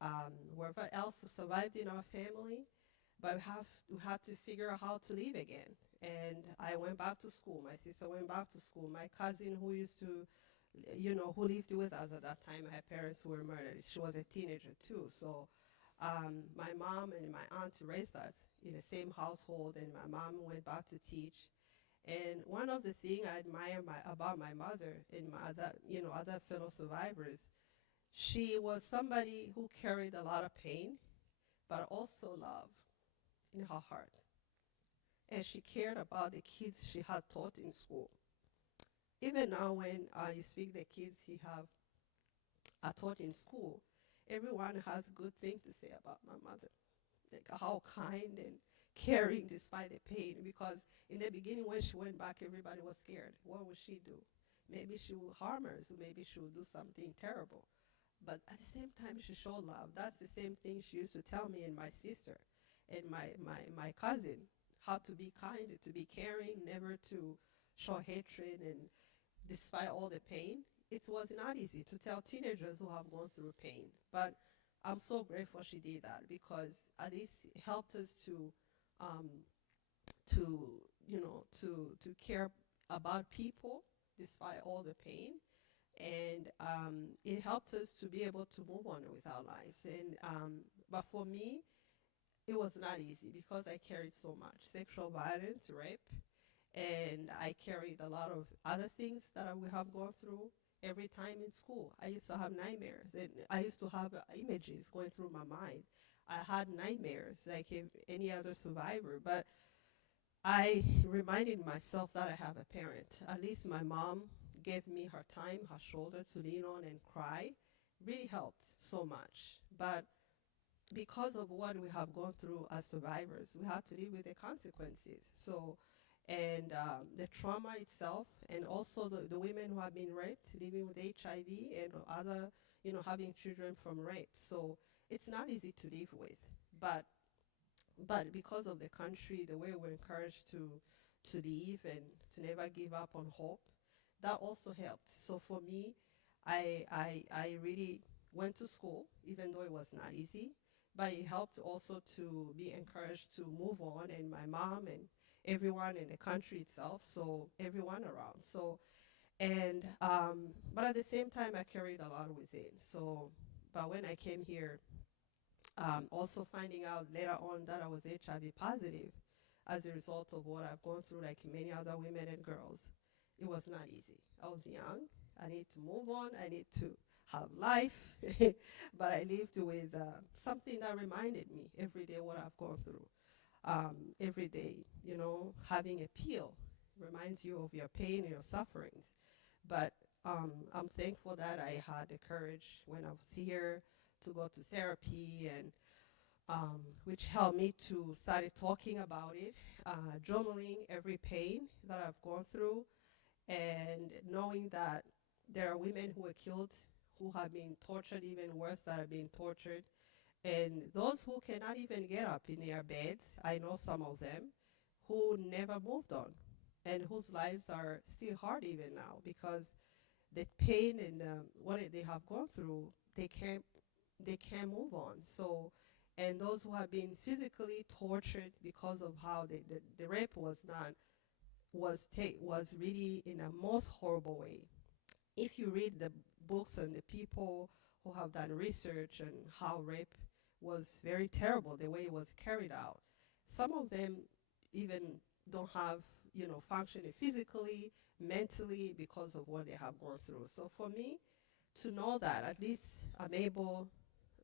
whoever else survived in our family. But we had to figure out how to live again. And I went back to school. My sister went back to school. My cousin, who used to, you know, who lived with us at that time, her parents were murdered. She was a teenager too. So my mom and my aunt raised us in the same household, and my mom went back to teach. And one of the things I admire about my mother and my other fellow survivors, she was somebody who carried a lot of pain, but also love in her heart. And she cared about the kids she had taught in school. Even now when you speak the kids he have taught in school, everyone has good things to say about my mother. Like how kind and caring despite the pain, because in the beginning when she went back, everybody was scared. What would she do? Maybe she will harm us, maybe she will do something terrible. But at the same time, she showed love. That's the same thing she used to tell me and my sister and my cousin, how to be kind, to be caring, never to show hatred. And despite all the pain, it was not easy to tell teenagers who have gone through pain. But I'm so grateful she did that, because at least it helped us to care about people despite all the pain. And it helped us to be able to move on with our lives. And but for me, it was not easy because I carried so much sexual violence, rape, and I carried a lot of other things that we have gone through. Every time in school, I used to have nightmares, and I used to have images going through my mind. I had nightmares like any other survivor, but I reminded myself that I have a parent. At least my mom gave me her time, her shoulder to lean on and cry. Really helped so much. But because of what we have gone through as survivors, we have to live with the consequences. So, and the trauma itself, and also the women who have been raped, living with HIV and other, having children from rape. So it's not easy to live with. But because of the country, the way we're encouraged to live and to never give up on hope, that also helped. So for me, I really went to school, even though it was not easy, but it helped also to be encouraged to move on, and my mom and everyone in the country itself, so everyone around. So, and, but at the same time, I carried a lot within. So, but when I came here, also finding out later on that I was HIV positive as a result of what I've gone through, like many other women and girls, it was not easy. I was young. I need to move on. I need to have life, but I lived with something that reminded me every day what I've gone through. Every day, you know, having a pill reminds you of your pain and your sufferings. But I'm thankful that I had the courage when I was here to go to therapy, and which helped me to start talking about it, journaling every pain that I've gone through, and knowing that there are women who were killed, who have been tortured even worse, that are being tortured, and those who cannot even get up in their beds. I know some of them who never moved on, and whose lives are still hard even now because the pain and what they have gone through, they can't move on. So, and those who have been physically tortured because of how the rape was done was really in a most horrible way. If you read the books and the people who have done research on how rape was very terrible, the way it was carried out, some of them even don't have, functioning physically, mentally because of what they have gone through. So for me, to know that at least I'm able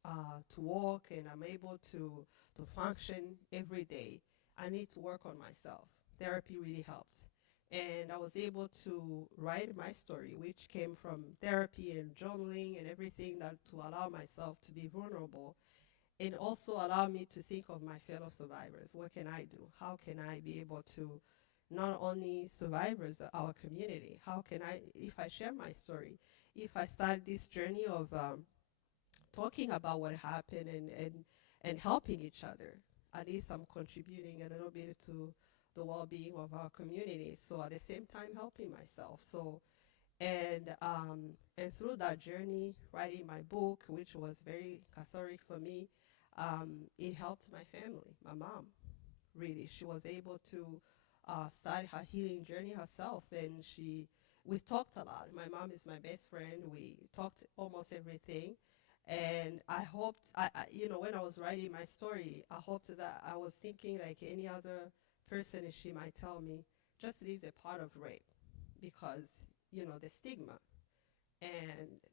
to walk and I'm able to function every day, I need to work on myself. Therapy really helps. And I was able to write my story, which came from therapy and journaling and everything, that to allow myself to be vulnerable and also allow me to think of my fellow survivors. What can I do? How can I be able to not only survivors, our community, how can I, if I share my story, if I start this journey of talking about what happened and helping each other, at least I'm contributing a little bit to the well-being of our community. So at the same time, helping myself. So, and through that journey, writing my book, which was very cathartic for me, it helped my family, my mom. Really, she was able to start her healing journey herself, and we talked a lot. My mom is my best friend. We talked almost everything, and I hoped, when I was writing my story, I hoped that I was thinking like any other person, she might tell me, just leave the part of rape because, the stigma.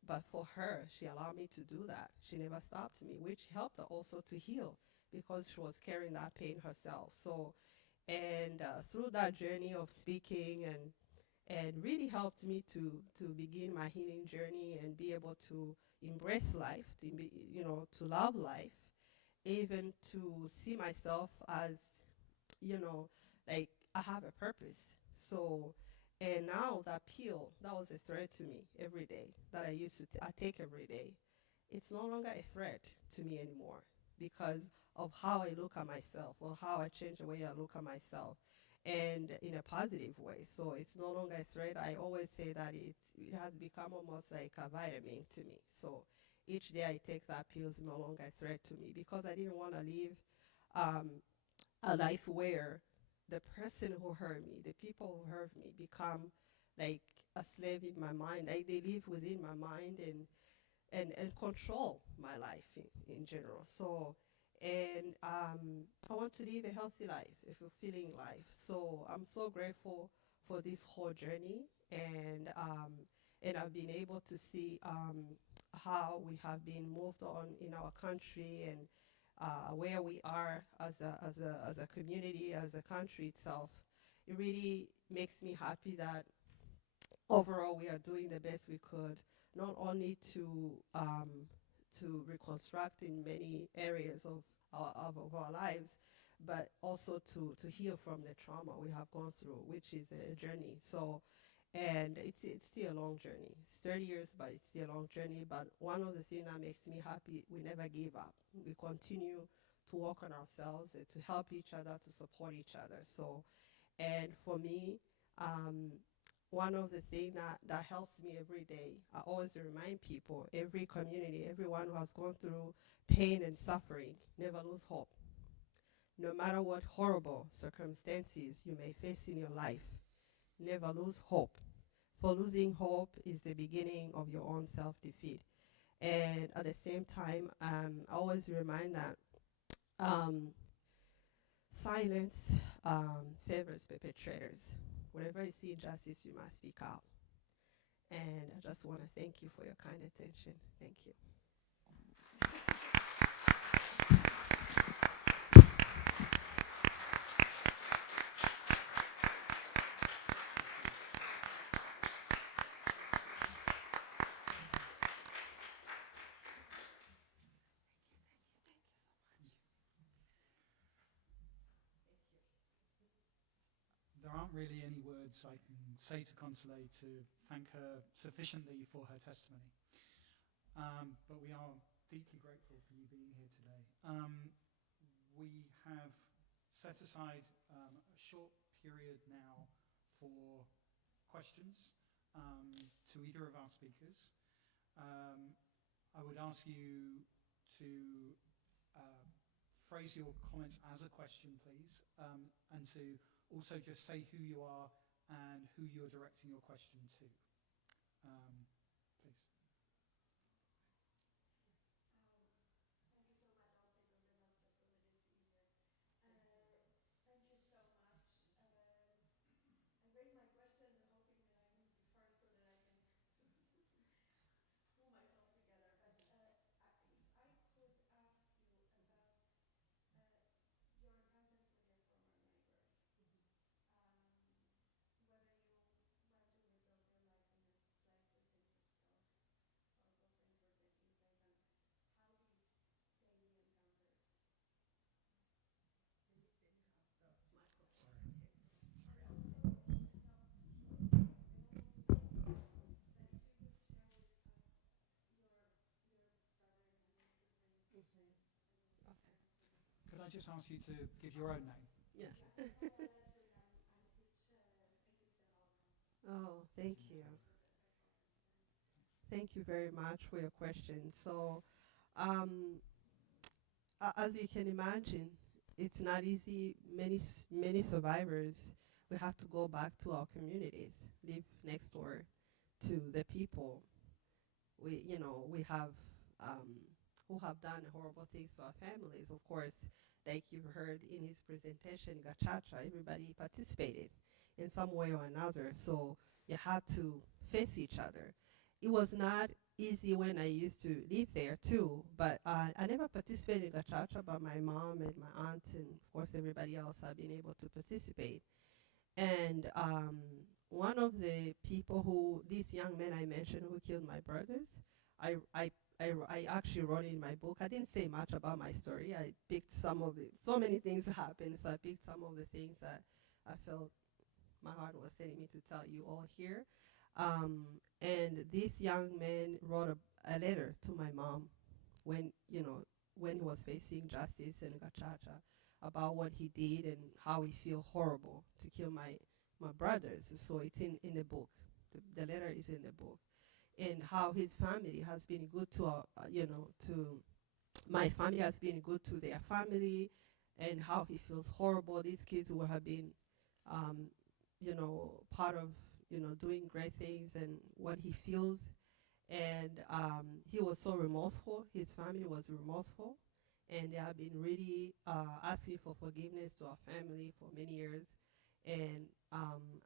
But for her, she allowed me to do that. She never stopped me, which helped her also to heal because she was carrying that pain herself. So, and through that journey of speaking and really helped me to begin my healing journey and be able to embrace life, to love life, even to see myself as, like I have a purpose. So, and now that pill, that was a threat to me every day that I used to I take every day. It's no longer a threat to me anymore because of how I look at myself or how I change the way I look at myself and in a positive way. So it's no longer a threat. I always say that it has become almost like a vitamin to me. So each day I take that pill is no longer a threat to me because I didn't want to live um, a life where the person who hurt me, the people who hurt me, become like a slave in my mind. Like they live within my mind and control my life in general. So, and I want to live a healthy life, a fulfilling life. So I'm so grateful for this whole journey, and I've been able to see how we have been moved on in our country and where we are as a community, as a country itself. It really makes me happy that overall we are doing the best we could, not only to reconstruct in many areas of our lives, but also to heal from the trauma we have gone through, which is a journey. So, and it's still a long journey. It's 30 years, but it's still a long journey. But one of the things that makes me happy, we never give up. We continue to work on ourselves and to help each other, to support each other. So, and for me, um, one of the things that helps me every day, I always remind people, every community, everyone who has gone through pain and suffering, never lose hope. No matter what horrible circumstances you may face in your life, never lose hope. For losing hope is the beginning of your own self-defeat. And at the same time, I always remind that um, silence favors perpetrators. Whenever you see injustice, you must speak out. And I just want to thank you for your kind attention. Thank you. There aren't really any words I can say to Consolee to thank her sufficiently for her testimony. But we are deeply grateful for you being here today. We have set aside a short period now for questions to either of our speakers. I would ask you to phrase your comments as a question, please, and to also just say who you are and who you're directing your question to. Please. Could I just ask you to give your own name? Yeah. Oh, thank you. Thank you very much for your question. So, as you can imagine, it's not easy. Many survivors, we have to go back to our communities, live next door to the people we have who have done horrible things to our families. Of course, like you've heard in his presentation, Gachacha, everybody participated in some way or another. So you had to face each other. It was not easy when I used to live there too, but I never participated in Gachacha, but my mom and my aunt and of course everybody else have been able to participate. And one of the people these young men I mentioned who killed my brothers, I actually wrote it in my book. I didn't say much about my story. I picked some of it. So many things happened, so I picked some of the things that I felt my heart was telling me to tell you all here. And this young man wrote a letter to my mom when he was facing justice in Gachacha about what he did and how he feel horrible to kill my brothers. So it's in the book. The letter is in the book. And how his family has been good to my family has been good to their family, and how he feels horrible. These kids will have been, part of, doing great things, and what he feels. And he was so remorseful. His family was remorseful, and they have been really asking for forgiveness to our family for many years. And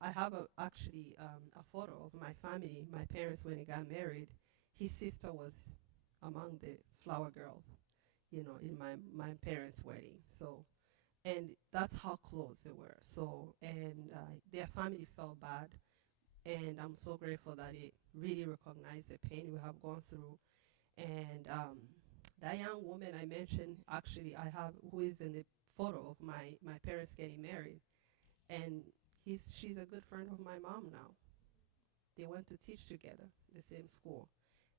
I have actually a photo of my family, my parents when they got married. His sister was among the flower girls, in my parents' wedding. So, and that's how close they were. So, and their family felt bad. And I'm so grateful that it really recognized the pain we have gone through. And that young woman I mentioned, actually, who is in the photo of my parents getting married. And she's a good friend of my mom now. They went to teach together, the same school.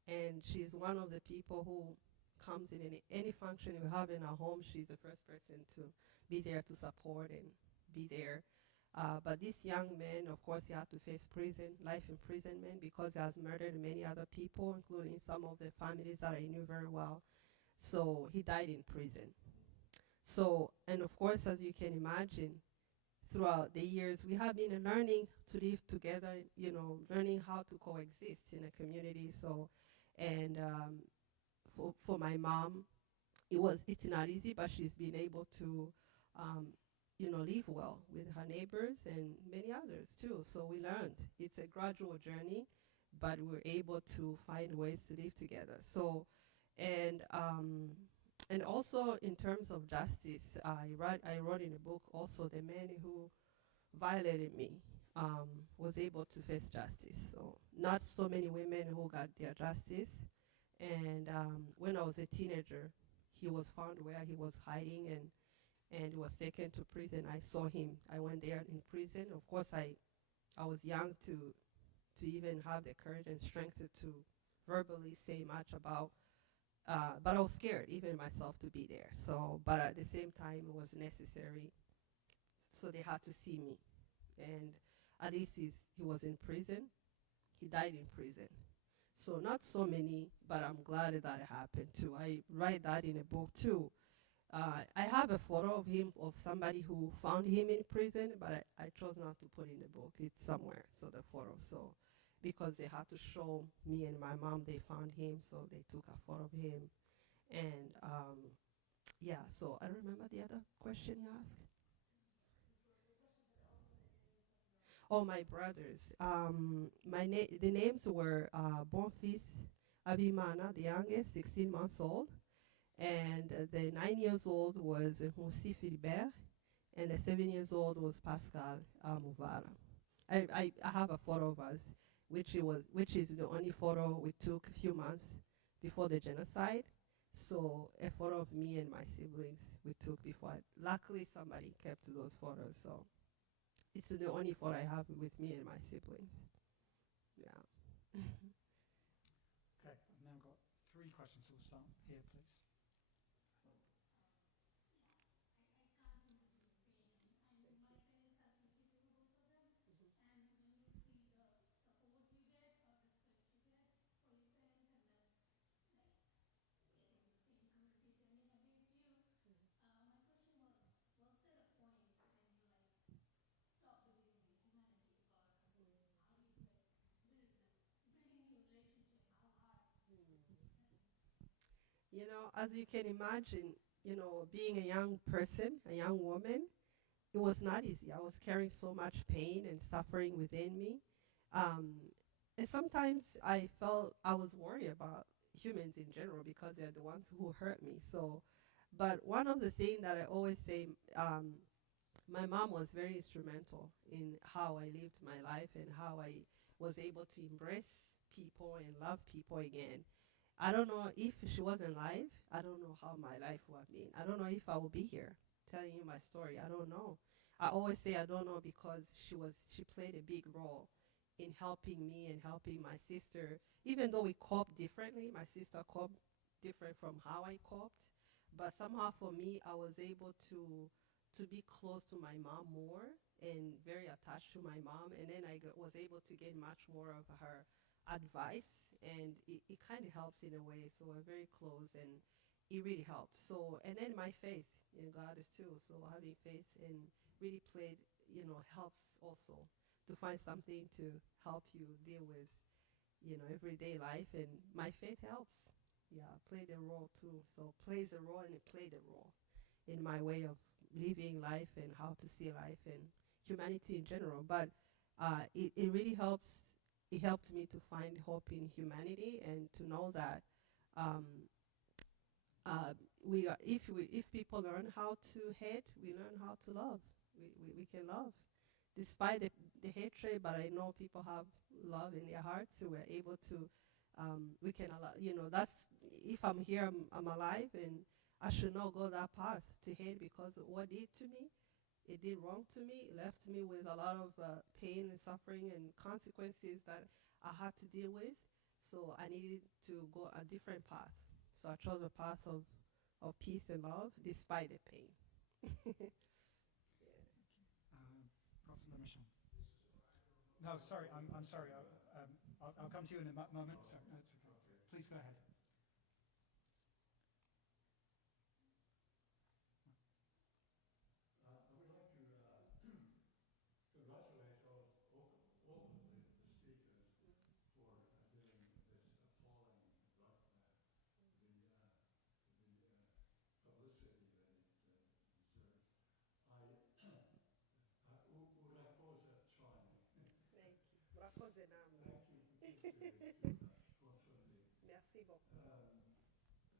And she's one of the people who comes in any function we have in our home. She's the first person to be there to support and be there. But this young man, of course, he had to face life imprisonment, because he has murdered many other people, including some of the families that I knew very well. So he died in prison. So, and of course, as you can imagine, throughout the years, we have been learning to live together, learning how to coexist in a community. So, and for my mom, it's not easy, but she's been able to, live well with her neighbors and many others too. So we learned. It's a gradual journey, but we were able to find ways to live together. So, and and also in terms of justice, I wrote in a book also the man who violated me was able to face justice. So not so many women who got their justice. And when I was a teenager, he was found where he was hiding and was taken to prison. I saw him. I went there in prison. Of course, I was young to even have the courage and strength to verbally say much about. But I was scared, even myself, to be there. So, but at the same time, it was necessary. So they had to see me, and at least he was in prison. He died in prison. So not so many, but I'm glad that it happened too. I write that in a book too. I have a photo of him, of somebody who found him in prison, but I chose not to put in the book. It's somewhere, so the photo. So because they had to show me and my mom they found him, so they took a photo of him. And yeah, so I remember the other question you asked. Oh, my brothers. The names were Bonfils Abimana, the youngest, 16 months old, and the 9 years old was Hunsi Philibert, and the 7 years old was Pascal Muvara. I have a photo of us, which is the only photo we took a few months before the genocide. So a photo of me and my siblings we took before. Luckily, somebody kept those photos, so it's the only photo I have with me and my siblings. Yeah. Okay, I've now got 3 questions. So we'll start here, please. You know, as you can imagine, you know, being a young person, a young woman, it was not easy. I was carrying so much pain and suffering within me. Um, and sometimes I felt I was worried about humans in general because they're the ones who hurt me. So, but one of the things that I always say, my mom was very instrumental in how I lived my life and how I was able to embrace people and love people again. I don't know if she wasn't alive. I don't know how my life would have been. I don't know if I would be here telling you my story. I don't know. I always say I don't know because she played a big role in helping me and helping my sister. Even though we coped differently, my sister coped different from how I coped. But somehow for me, I was able to be close to my mom more and very attached to my mom. And then was able to get much more of her advice, and it kind of helps in a way. So we're very close, and it really helps. So, and then my faith in God is too. So having faith and really played, you know, helps also to find something to help you deal with, you know, everyday life. And my faith helps. Yeah, played a role too. So plays a role, and it played a role in my way of living life and how to see life and humanity in general. But it really helps. It helped me to find hope in humanity and to know that um, if people learn how to hate, we learn how to love. We can love despite the hatred. But I know people have love in their hearts, so we're able to. We can allow, you know, that's if I'm here, I'm alive, and I should not go that path to hate because what it did to me, it did wrong to me. It left me with a lot of pain and suffering and consequences that I had to deal with. So I needed to go a different path. So I chose a path of peace and love despite the pain. Prophet Michel. No, sorry, I'm sorry. I'll come to you in a moment. Sorry, no, it's okay. Please go ahead. Thank you. Brakoze namwe. Merci beaucoup.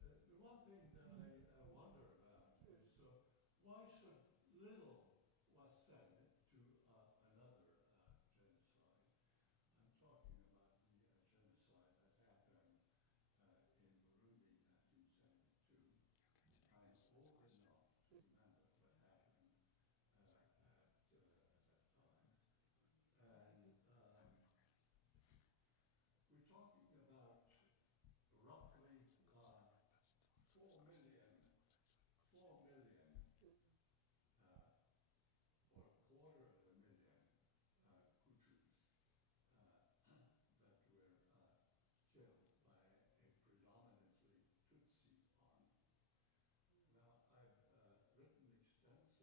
The one thing that I wonder about is why so little was said to another genocide. I'm talking about the genocide that happened in Burundi in 1972. I'm old enough to remember what happened at that time. And we're talking about roughly 4 million, or a quarter of a million Hutus that were killed by a predominantly Tutsi army. Now, I've written extensively on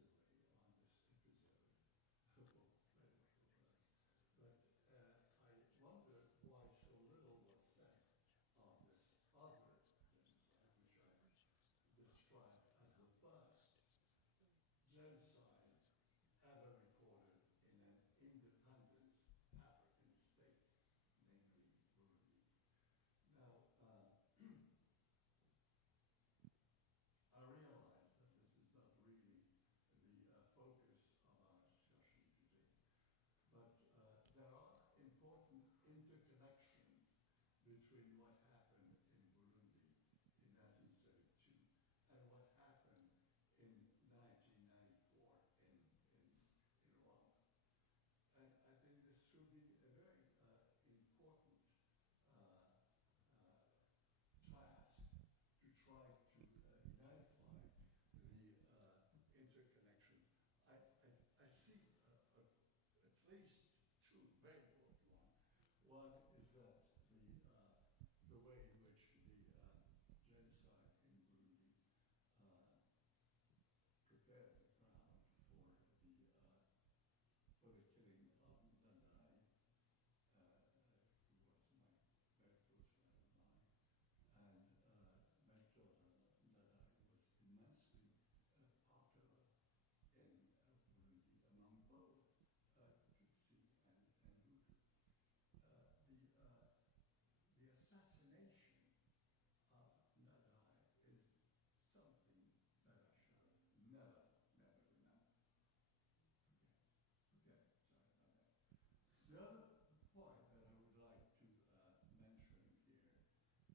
this episode, well, but I wonder why so little was said on this other genocide, which I described as the first genocide ever recorded in an independent African state, namely Burundi. Now, I realize that this is not really the focus of our discussion today, but there are important interconnections between what happened in Burundi in 1972 and what happened in 1994 in Rwanda. And I think this should be a very important task to try to identify the interconnections. I see at least two very important ones. One is that the way in which the genocide in Burundi prepared the ground for the killing of Ndadaye, who was my very close friend of mine, and Melchior Ndadaye was immensely popular in Burundi among both Tutsi and Hutu. The assassination of Ndadaye is something that I shall never remember. Okay, sorry about that. The other point that I would like to mention here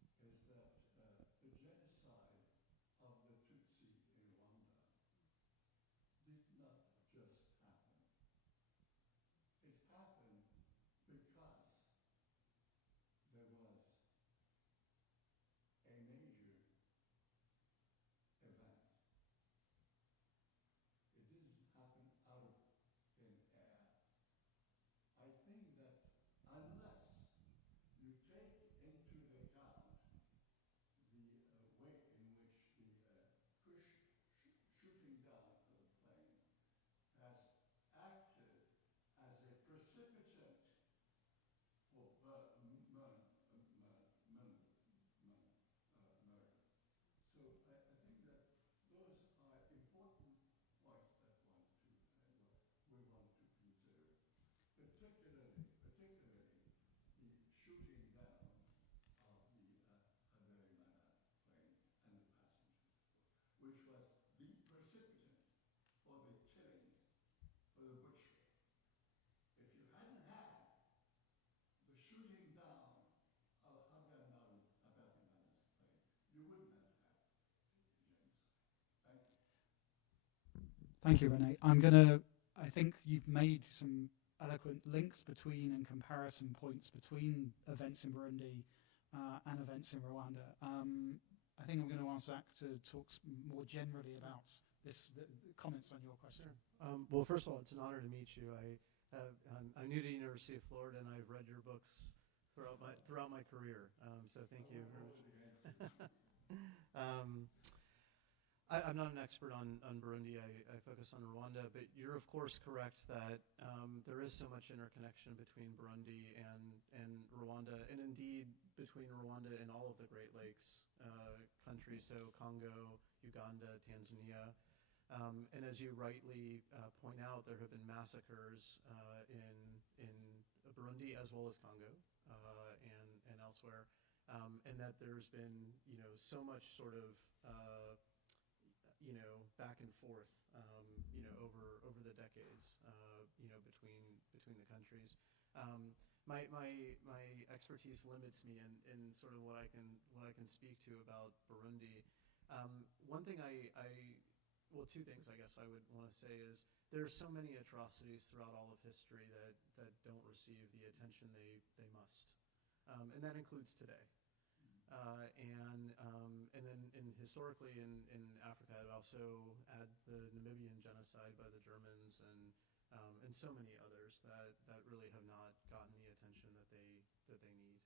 is that the genocide of the Tutsi in Rwanda did not just happen. It happened because there was a major event. It didn't happen out of thin air. I think that unless you take into account the way in which the shooting down of the plane has acted as a precipitant for murder. So I think that those are important points that we want to consider, particularly the shooting down of the Habyarimana plane and the passengers, which was the precipitant for the killings, for the butchery. If you hadn't had the shooting down of Habyarimana's plane, you wouldn't have had the genocide. Thank you. Thank you, Rene. I think you've made some eloquent links between and comparison points between events in Burundi and events in Rwanda. I think I'm going to ask Zach to talk more generally about the comments on your question. Well, first of all, it's an honor to meet you. I'm new to the University of Florida, and I've read your books throughout my career. So thank you. I'm not an expert on Burundi. I focus on Rwanda, but you're of course correct that there is so much interconnection between Burundi and Rwanda, and indeed between Rwanda and all of the Great Lakes countries, so Congo, Uganda, Tanzania. And as you rightly point out, there have been massacres in Burundi as well as Congo. and elsewhere, and that there's been, so much sort of, back and forth, over the decades, between the countries. My expertise limits me in sort of what I can speak to about Burundi. One thing well, two things I guess I would want to say is there are so many atrocities throughout all of history that don't receive the attention they must, and that includes today. And then historically in Africa, I'd also add the Namibian genocide by the Germans and so many others that really have not gotten the attention that they need.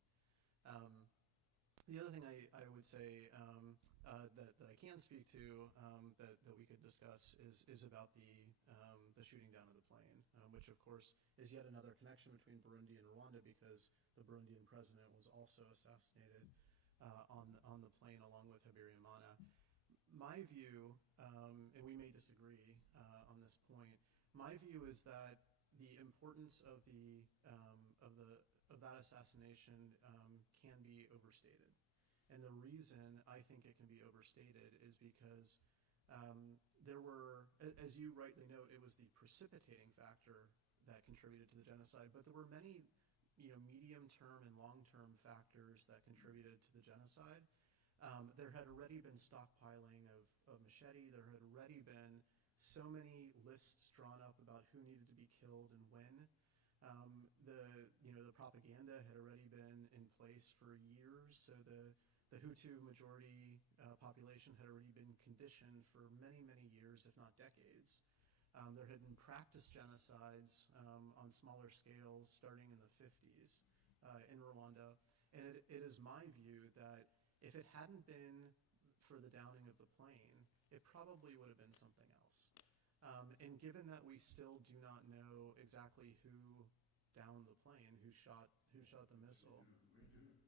The other thing I would say that I can speak to that we could discuss is about the shooting down of the plane, which of course is yet another connection between Burundi and Rwanda because the Burundian president was also assassinated on the plane along with Habyarimana. My view, and we may disagree on this point, my view is that the importance of that assassination can be overstated. And the reason I think it can be overstated is because there were, as you rightly note, it was the precipitating factor that contributed to the genocide, but there were many medium-term and long-term factors that contributed to the genocide. There had already been stockpiling of machete. There had already been so many lists drawn up about who needed to be killed and when. The propaganda had already been in place for years, so the Hutu majority population had already been conditioned for many, many years, if not decades. There had been practiced genocides on smaller scales starting in the 50s in Rwanda. And it is my view that if it hadn't been for the downing of the plane, it probably would have been something else. And given that we still do not know exactly who downed the plane, who shot the missile.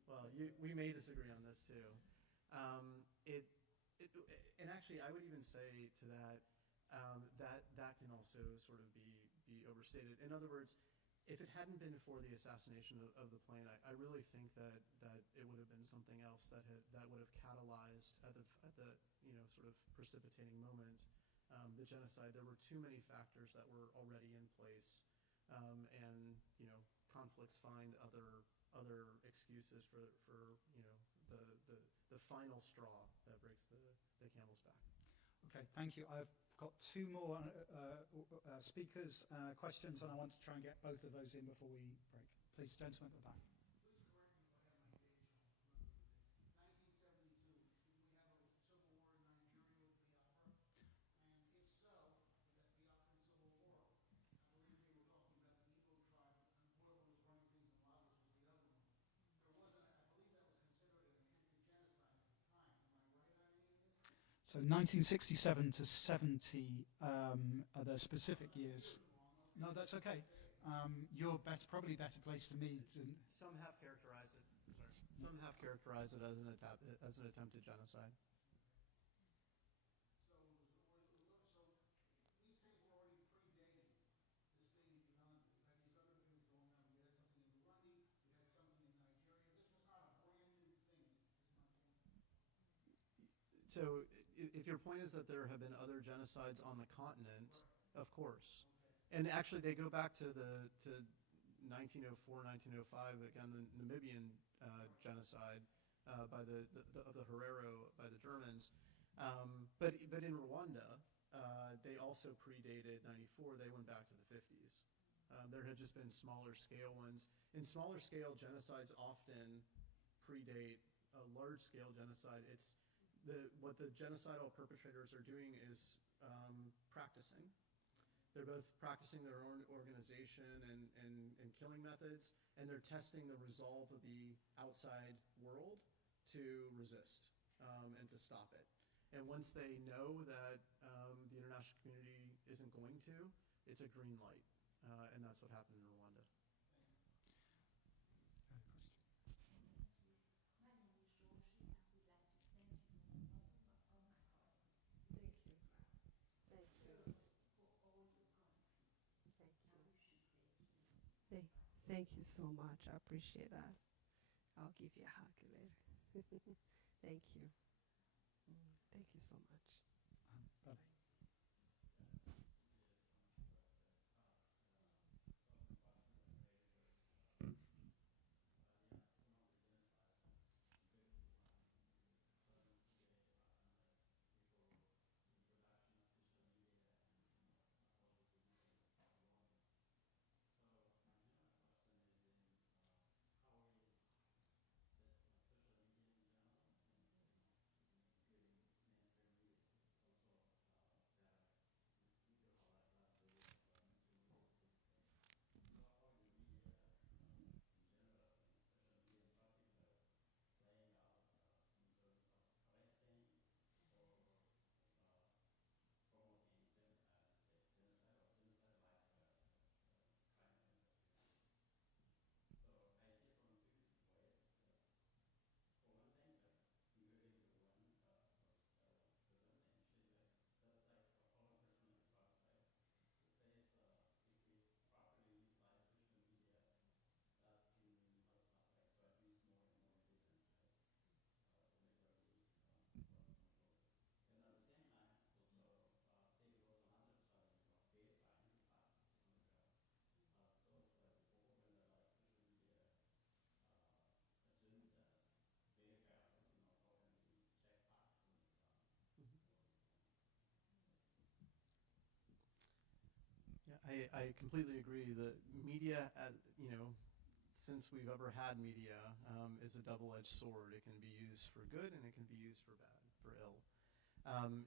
Well, we may disagree on this too. And actually, I would even say to that, that can also sort of be overstated. In other words, if it hadn't been for the assassination of the plane, I really think that it would have been something else that would have catalyzed at the sort of precipitating moment the genocide. There were too many factors that were already in place, and conflicts find other excuses for the final straw that breaks the camel's back. Okay, thank you. I've got two more speakers' questions, and I want to try and get both of those in before we break. Please, gentlemen at the back. So 1967 to 70 are the specific years. No, that's okay. You're probably better placed than me. Some have characterized it. Sorry. Some have characterized it as an attempted genocide. So if your point is that there have been other genocides on the continent, of course. And actually they go back to 1904, 1905, again, the Namibian genocide of the Herero by the Germans. But in Rwanda, they also predated 94. They went back to the 50s. There had just been smaller scale ones. In smaller scale, genocides often predate a large scale genocide. What the genocidal perpetrators are doing is practicing. They're both practicing their own organization and killing methods, and they're testing the resolve of the outside world to resist and to stop it. And once they know that the international community isn't going to, it's a green light. And that's what happened in Rwanda. Thank you so much. I appreciate that. I'll give you a hug later. Thank you. Thank you so much. Bye. Yeah, I completely agree. The media, since we've ever had media, is a double-edged sword. It can be used for good and it can be used for bad, for ill.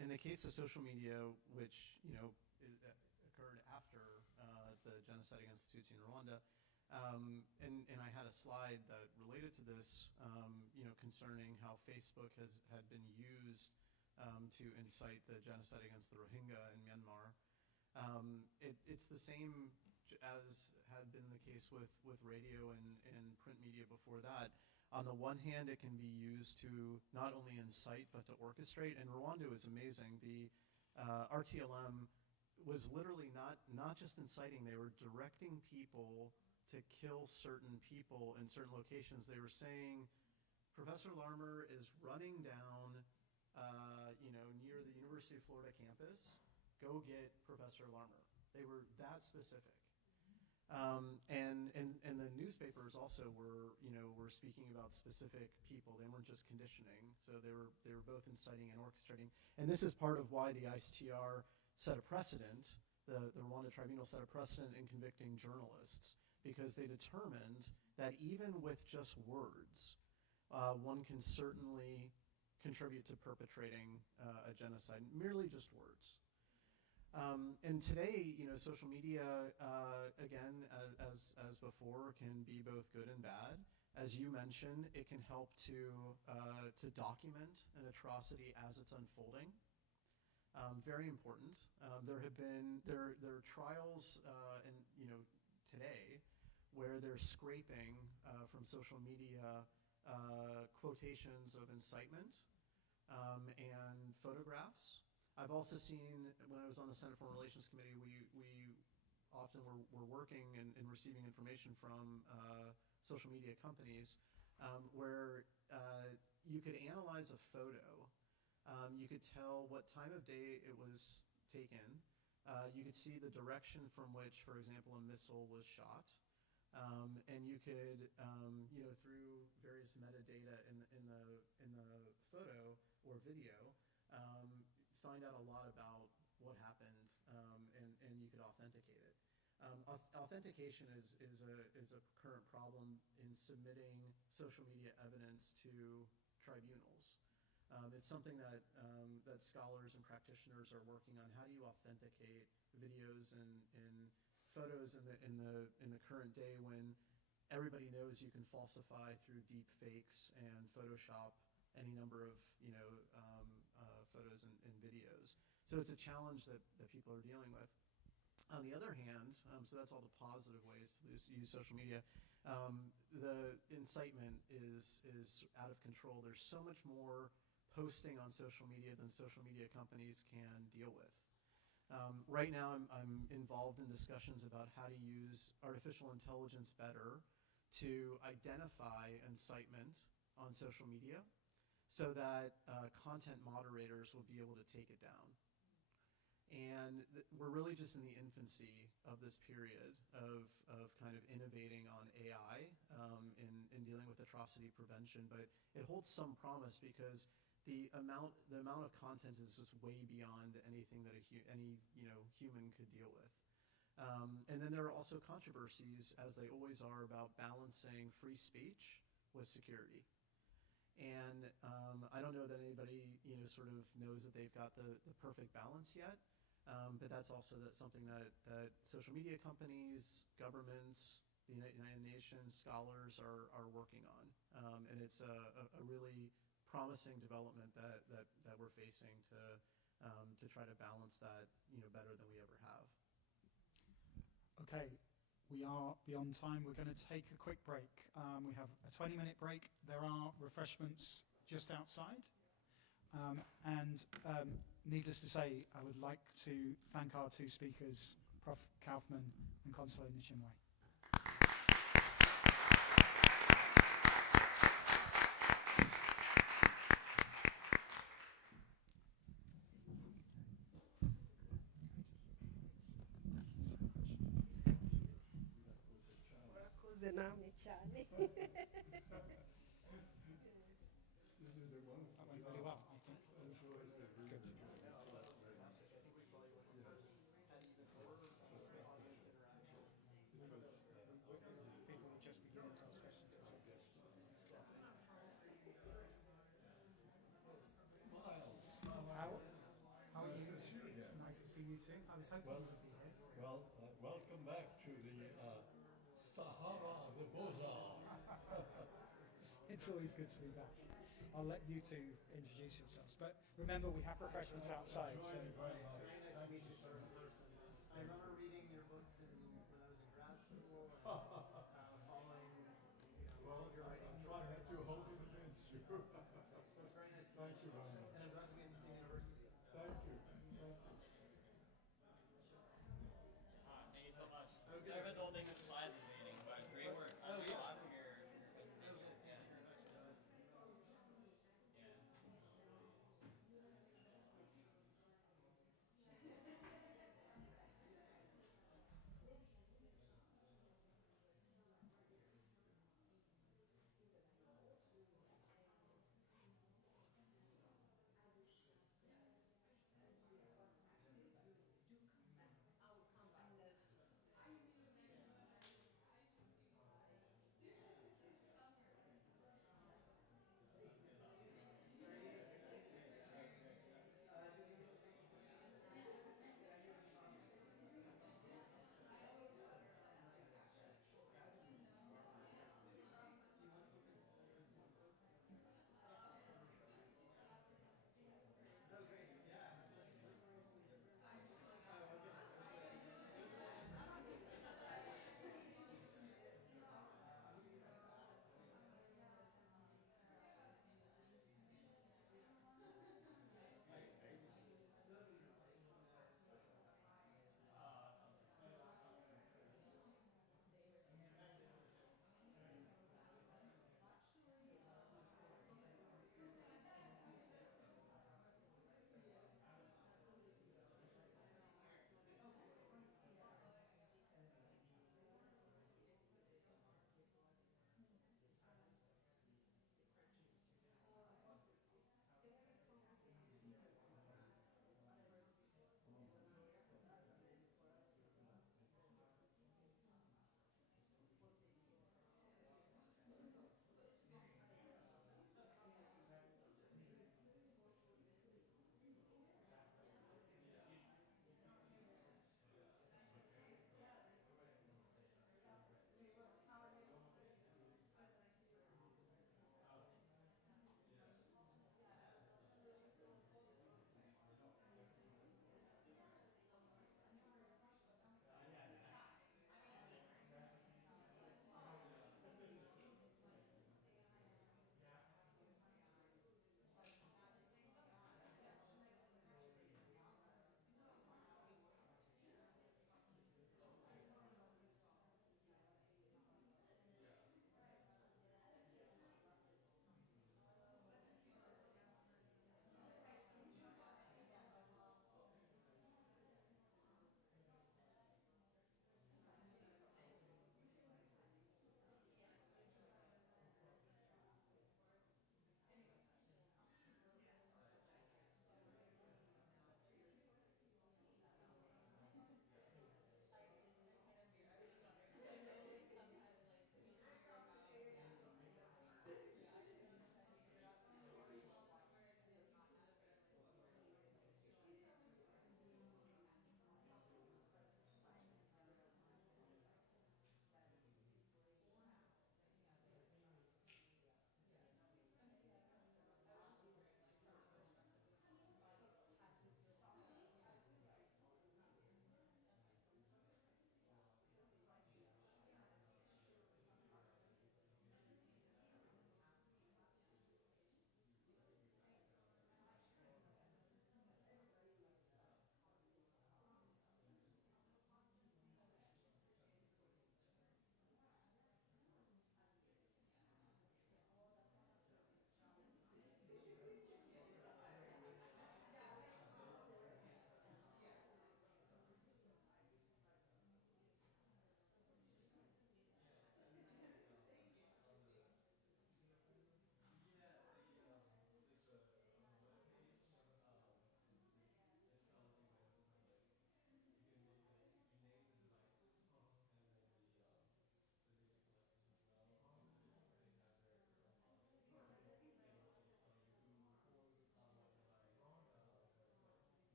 In the case of social media, which occurred after the genocide against the Tutsi in Rwanda, and I had a slide that related to this, concerning how Facebook had been used to incite the genocide against the Rohingya in Myanmar. It's the same as had been the case with radio and print media before that. On the one hand, it can be used to not only incite but to orchestrate. And Rwanda was amazing. The RTLM was literally not just inciting; they were directing people to kill certain people in certain locations. They were saying, Professor Larmer is running down, near the University of Florida campus. Go get Professor Larmer. They were that specific. And the newspapers also were speaking about specific people. They weren't just conditioning. So they were both inciting and orchestrating. And this is part of why the ICTR set a precedent. The Rwanda Tribunal set a precedent in convicting journalists, because they determined that even with just words, one can certainly contribute to perpetrating a genocide. Merely just words. And today, social media, again, as before, can be both good and bad. As you mentioned, it can help to document an atrocity as it's unfolding. Very important. There are trials, today, where they're scraping from social media quotations of incitement and photographs. I've also seen, when I was on the Senate Foreign Relations Committee, we often were working and receiving information from social media companies where you could analyze a photo. You could tell what time of day it was taken. You could see the direction from which, for example, a missile was shot. And you could, through various metadata in the photo or video, find out a lot about what happened, and you could authenticate it. Authentication is a current problem in submitting social media evidence to tribunals. It's something that scholars and practitioners are working on. How do you authenticate videos and photos in the current day when everybody knows you can falsify through deep fakes and Photoshop any number of photos and videos. So it's a challenge that people are dealing with. On the other hand, so that's all the positive ways to use social media. The incitement is out of control. There's so much more posting on social media than social media companies can deal with. Right now, I'm involved in discussions about how to use artificial intelligence better to identify incitement on social media so that content moderators will be able to take it down. And we're really just in the infancy of this period of kind of innovating on AI in dealing with atrocity prevention, but it holds some promise because the amount of content is just way beyond anything that any human could deal with. And then there are also controversies, as they always are, about balancing free speech with security. And I don't know that anybody sort of knows that they've got the perfect balance yet. But that's also something that social media companies, governments, the United Nations, scholars are working on. And it's a really promising development that we're facing to try to balance that better than we ever have. Okay, we are beyond time. We're going to take a quick break. We have a 20-minute break. There are refreshments just outside. And needless to say, I would like to thank our two speakers, Prof. Kaufman and Consuelo Nishimwe. Urakoze namwe cyane. This is the one. That went really well, I think. People will just begin to ask questions as I guess. How are you? It's nice to see you too. I was hoping you would be here. Well, welcome back to the Sahara of the Beaux-Arts. It's always good to be back. I'll let you two introduce yourselves. But remember, we have refreshments outside. So. Nice to meet you, sir, in person. I remember reading your books when I was in grad school, and following Well, your writing. I'm trying not to hold it against you. So it's very nice to Thank meet you very much. And I'm glad to be in the same university. Thank you. Thank you so much. Sorry about the whole thing with the slides and meeting, but great work. I learned a lot from your presentation. Yeah.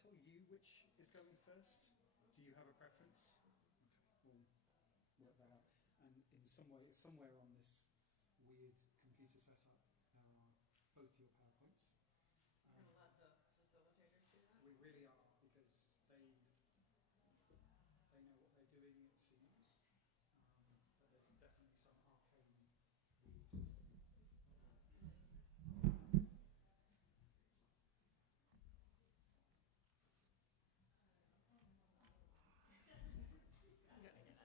tell you which is going first? Do you have a preference? Okay, we'll work that out. And in some way, somewhere on this weird computer setup, there are both your PowerPoints. You're gonna let the facilitators do that? We really are, because they know what they're doing, it seems. But there's definitely some arcane weird system. I'm gonna get a note.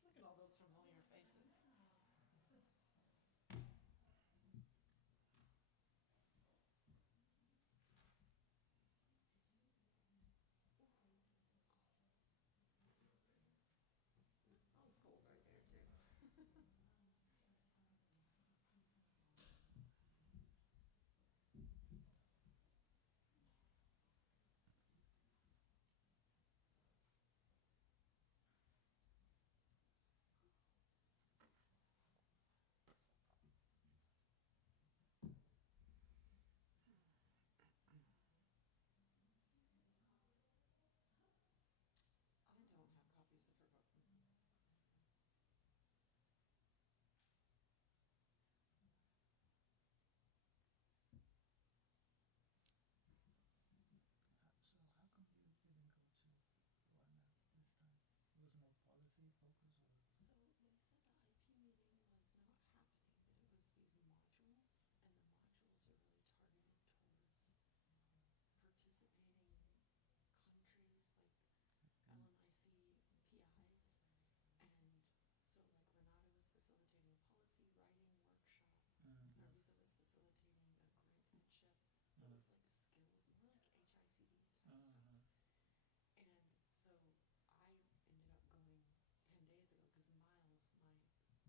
Look at all those familiar faces. Oh, it's cold right there too. I don't have copies of her book. So how come you didn't go to YMAP this time? It was more policy focus or? So they said the IP meeting was not happening, that it was these modules, and the modules are really targeted towards participating countries like LMIC PIs. And so like Renata was facilitating a policy writing workshop, Narvisa was facilitating a grantsmanship, so it was like skills, more like HICD type stuff. And so I ended up going 10 days ago because Miles, the other major PI for World Vision, he couldn't be there this week. He had a conflict with World Vision. He's there this week. So he was going to miss the IP meeting. And so we backed our stakeholder meeting up 10 days and did it on the 17th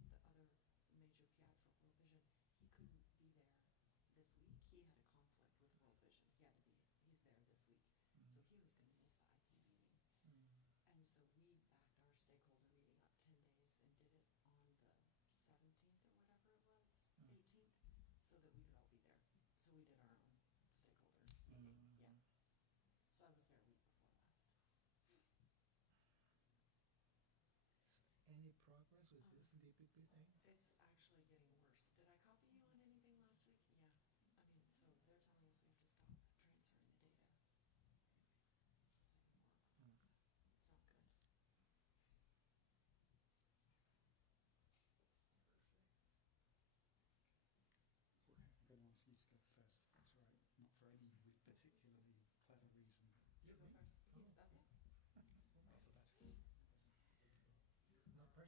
or whatever it was, 18th, so that we could all be there. So we did our own stakeholder meeting, yeah. So I was there a week before last. Any progress with this DPP thing? It's actually getting worse. Did I copy you on anything last week? Yeah. I mean, so they're telling us we have to stop transferring the data. It's not good. Okay,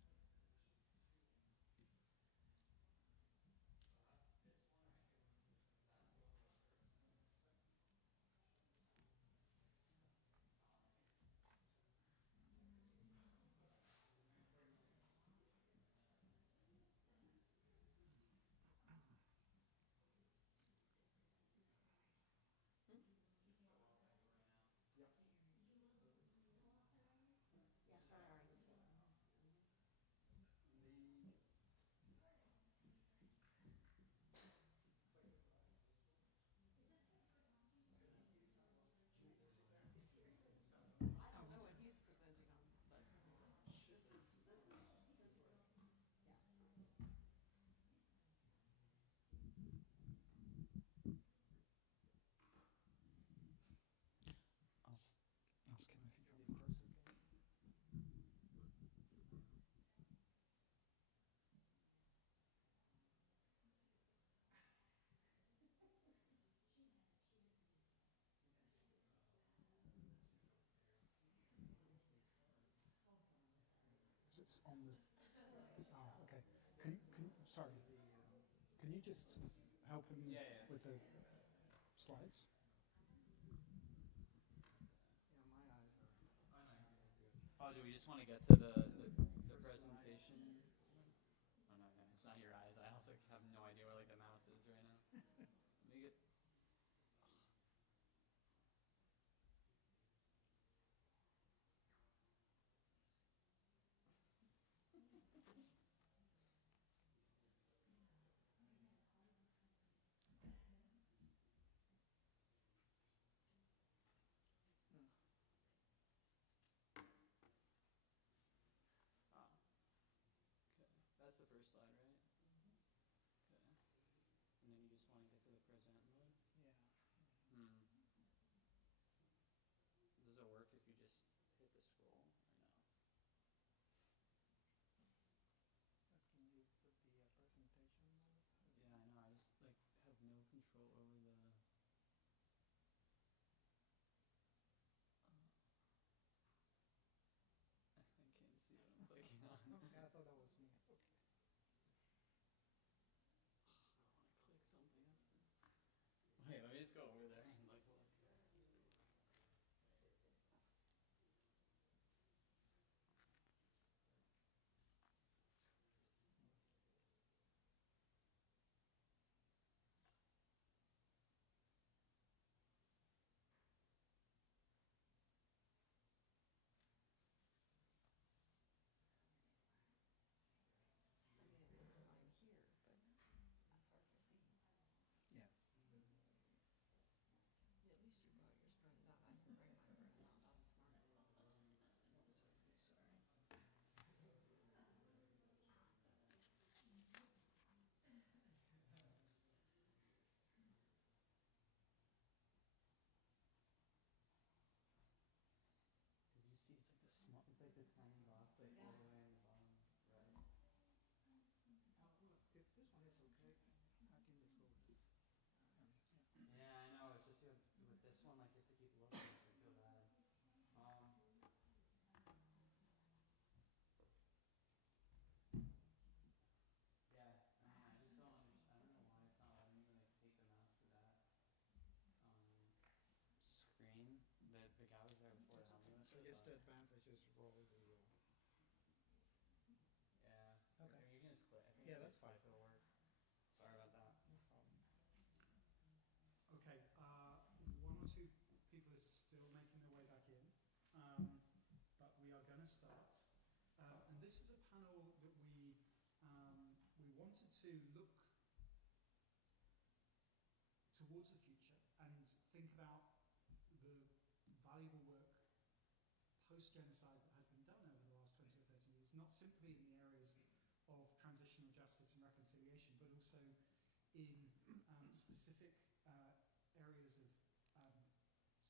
I'm going to ask you to go first. That's all right. Not for any particularly clever reason. You go first. He's that, yeah. Alphabetical. No pressure. Yeah, how are you? I don't know what he's presenting on, but this is, yeah. Ask him if you can. It's on the. Oh, okay. Sorry. Can you just help him with the slides? Yeah, my eyes are. Oh, do we just want to get to the presentation? it's not your eyes. I also have no idea where like the mouse is right now. Let me get. Oh. Okay. That's the first slide, right? Okay. And then you just want to get to the present mode? Yeah. Hmm. Does it work if you just hit the scroll or no? Can you put the presentation mode? Yeah, I know. I just like have no control over the. I can't see what I'm clicking on. Okay, I thought that was me. Okay. I want to click something up. Wait, let me just go over there and like look. I mean, it looks fine here, but that's hard to see. Yes. At least you brought yours printed out. I can bring mine printed out. That was smart. Cause you see, it's like the small, it's like the tiny box, like all the way in the bottom, right? If this one is okay, I can just go with this. Yeah, I know. It's just with this one, like you have to keep looking. I feel bad. Yeah. I mean, I just don't understand. I don't know why it's not letting me like take the mouse to that screen. The guy was there before to help me with So it. just to but- advance, I just roll the. Yeah. Okay. I mean, you can just click. I think Yeah, you that's just click, fine. it'll work. Sorry about that. No problem. Okay, one or two people are still making their way back in, but we are going to start. And this is a panel that we wanted to look towards the future and think about the valuable work post-genocide that has been done over the last 20 or 30 years, not simply in the areas of transitional justice and reconciliation, but also in specific areas of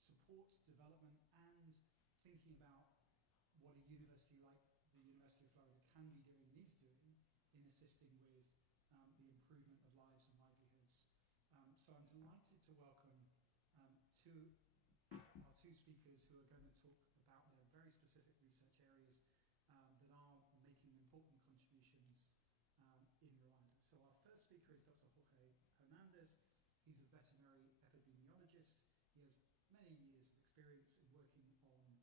support, development, and thinking about what a university like the University of Florida can be doing and is doing in assisting with the improvement of lives and livelihoods. So I'm delighted to welcome our two speakers who are going to talk about their very specific research areas that are making important contributions in Rwanda. So our first speaker is Dr. Jorge Hernandez. He's a veterinary epidemiologist. He has many years of experience in working on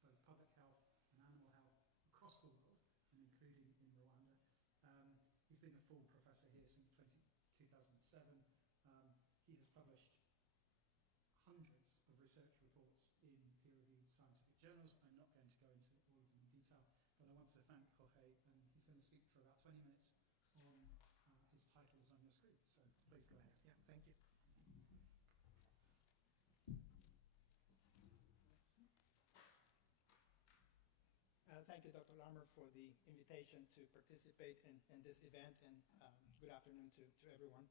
both public health and animal health across the world, and including in Rwanda. He's been a full professor here since 2007. He has published hundreds of research reports in peer-reviewed scientific journals. I'm not going to go into all of them in detail, but I want to thank Jorge, and he's going to speak for about 20 minutes on his titles on your screen. So please go ahead. Yeah, thank you. Thank you, Dr. Larmer, for the invitation to participate in this event, and good afternoon to everyone.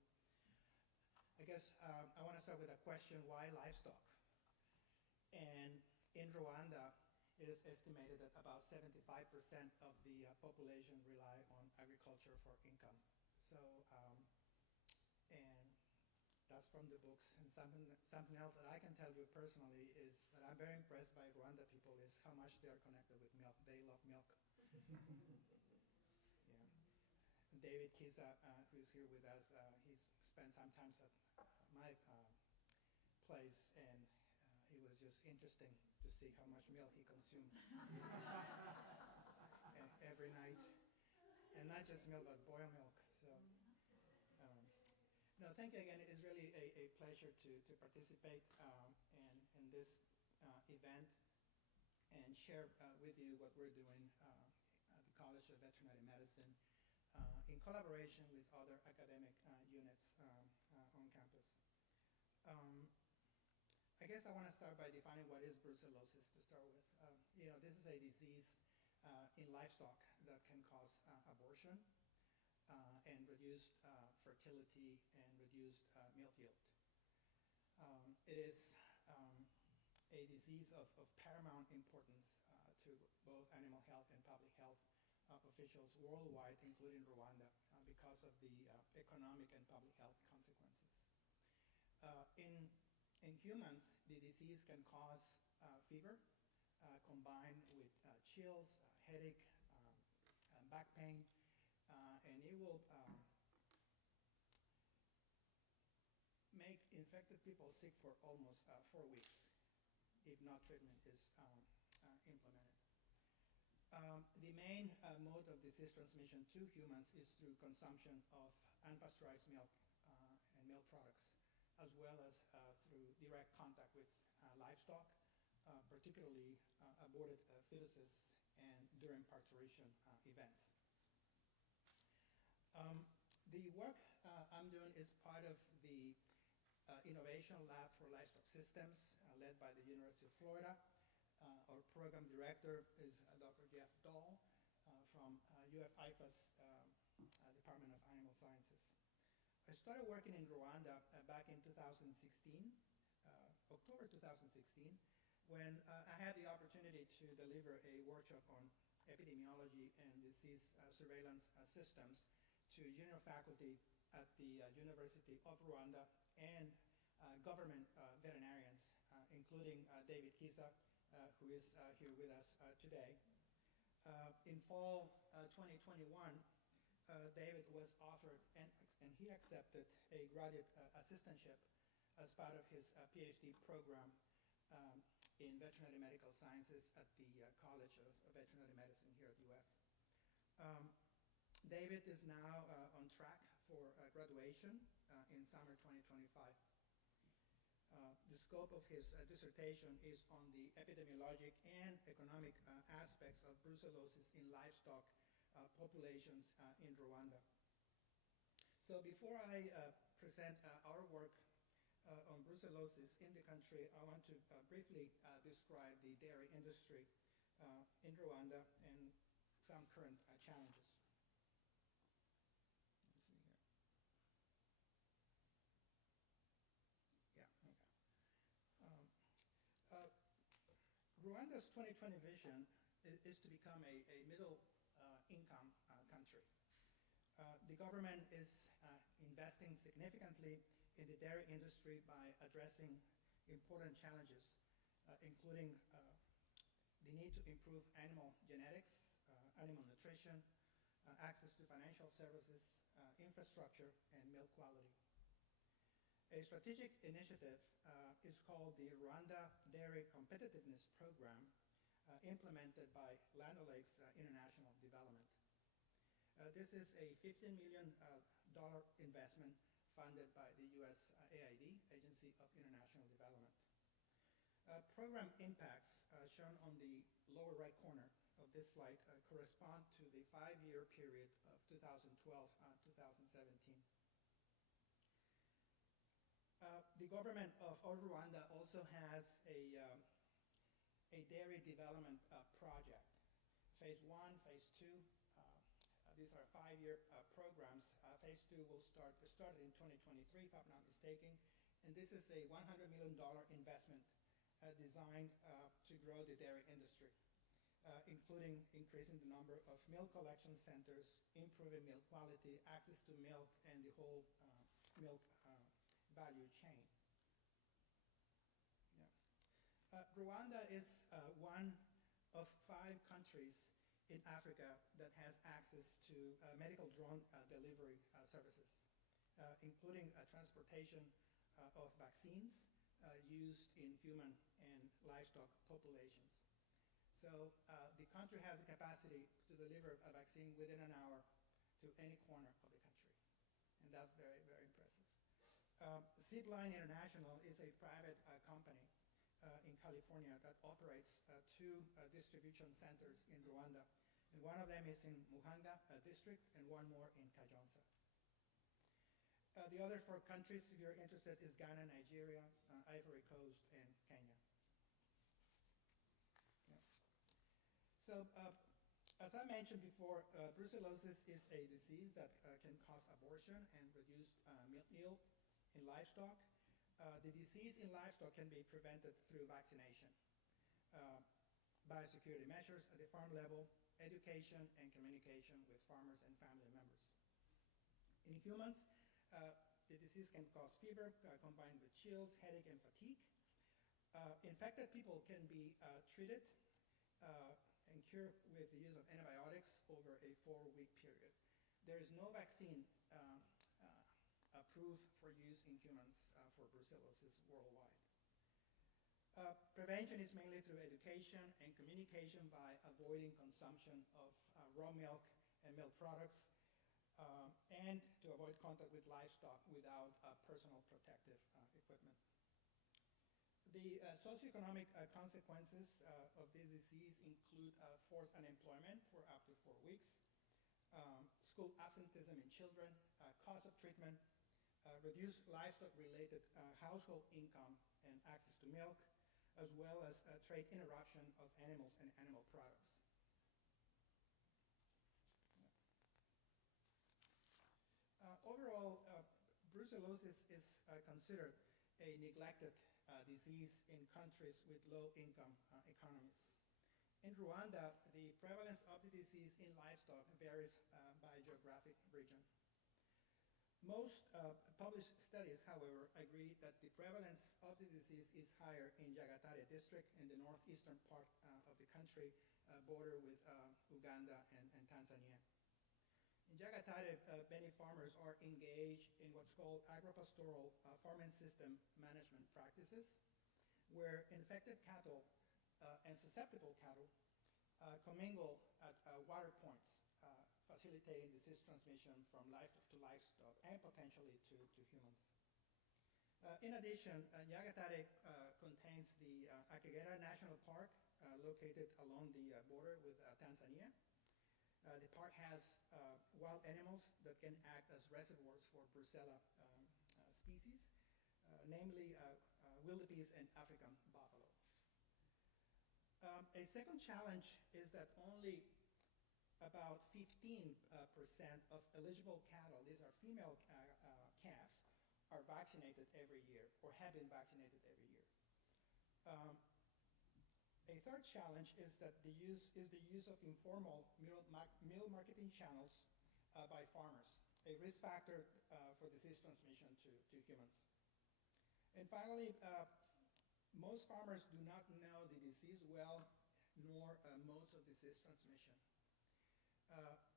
I guess I want to start with a question: why livestock? And in Rwanda, it is estimated that about 75% of the population rely on agriculture for income. So, and that's from the books. And something else that I can tell you personally is that I'm very impressed by Rwanda people is how much they are connected with milk. They love milk. Yeah. And David Kisa, who's here with us, he's spent some time at my place, and it was just interesting to see how much milk he consumed every night. And not just milk, but boiled milk. thank you again. It is really a pleasure to participate in this event and share with you what we're doing at the College of Veterinary Medicine in collaboration with other academic units on campus. I guess I want to start by defining what is brucellosis to start with. This is a disease in livestock that can cause abortion and reduced fertility and reduced milk yield. It is a disease of paramount importance to both animal health and public health officials worldwide, including Rwanda, because of the economic and public health consequences. In humans, the disease can cause fever combined with chills, headache, back pain, and it will make infected people sick for almost 4 weeks if not treatment is implemented. The main mode of disease transmission to humans is through consumption of unpasteurized milk and milk products, as well as through direct contact with livestock, particularly aborted fetuses and during parturition events. The work I'm doing is part of the Innovation Lab for Livestock Systems led by the University of Florida. Our program director is Dr. Jeff Dahl from UF-IFA's Department of Animal Sciences. I started working in Rwanda back in 2016, October 2016, when I had the opportunity to deliver a workshop on epidemiology and disease surveillance systems to junior faculty at the University of Rwanda and government veterinarians, including David Kisa, who is here with us today. In fall 2021, David was offered and he accepted a graduate assistantship as part of his PhD program in veterinary medical sciences at the College of Veterinary Medicine here at UF. David is now on track for graduation in summer 2025. The scope of his dissertation is on the epidemiologic and economic aspects of brucellosis in livestock populations in Rwanda. So before I present our work on brucellosis in the country, I want to briefly describe the dairy industry in Rwanda and some current challenges. Rwanda's 2020 vision is to become a middle income country. The government is investing significantly in the dairy industry by addressing important challenges, including the need to improve animal genetics, animal nutrition, access to financial services, infrastructure, and milk quality. A strategic initiative is called the Rwanda Dairy Competitiveness Program, implemented by Land O'Lakes International Development. This is a $15 million investment funded by the USAID, Agency of International Development. Program impacts shown on the lower right corner of this slide correspond to the 5-year period of 2012-2017. The government of Rwanda also has a dairy development project. Phase 1, Phase 2, these are 5-year programs. Phase 2 will started in 2023, if I'm not mistaken, and this is a $100 million investment designed to grow the dairy industry, including increasing the number of milk collection centers, improving milk quality, access to milk, and the whole milk value chain. Yeah. Rwanda is one of 5 countries in Africa that has access to medical drone delivery services, including transportation of vaccines used in human and livestock populations. So the country has the capacity to deliver a vaccine within an hour to any corner of the country, and that's very, very impressive. Zipline International is a private company in California that operates two distribution centers in Rwanda. And one of them is in Muhanga district and one more in Kayonza. The other four countries, if you're interested, is Ghana, Nigeria, Ivory Coast, and Kenya. Yeah. So, as I mentioned before, brucellosis is a disease that can cause abortion and reduce milk yield in livestock. The disease in livestock can be prevented through vaccination, biosecurity measures at the farm level, education and communication with farmers and family members. In humans, the disease can cause fever combined with chills, headache, and fatigue. Infected people can be treated and cured with the use of antibiotics over a 4-week period. There is no vaccine approved for use in humans for brucellosis worldwide. Prevention is mainly through education and communication by avoiding consumption of raw milk and milk products, and to avoid contact with livestock without personal protective equipment. The socioeconomic consequences of this disease include forced unemployment for up to 4 weeks, school absenteeism in children, cost of treatment, reduced livestock-related household income and access to milk, as well as trade interruption of animals and animal products. Overall, brucellosis is considered a neglected disease in countries with low-income economies. In Rwanda, the prevalence of the disease in livestock varies by geographic region. Most published studies, however, agree that the prevalence of the disease is higher in Nyagatare district in the northeastern part of the country, border with Uganda and Tanzania. In Nyagatare, many farmers are engaged in what's called agropastoral farming system management practices, where infected cattle and susceptible cattle commingle at water points, facilitating disease transmission from livestock to livestock and potentially to humans. In addition, Nyagatare contains the Akagera National Park, located along the border with Tanzania. The park has wild animals that can act as reservoirs for Brucella species, namely wildebeest and African buffalo. A second challenge is that only about 15% of eligible cattle, these are female calves, are vaccinated every year or have been vaccinated every year. A third challenge is that the use of informal meal marketing channels by farmers, a risk factor for disease transmission to humans. And finally, most farmers do not know the disease well, nor modes of disease transmission.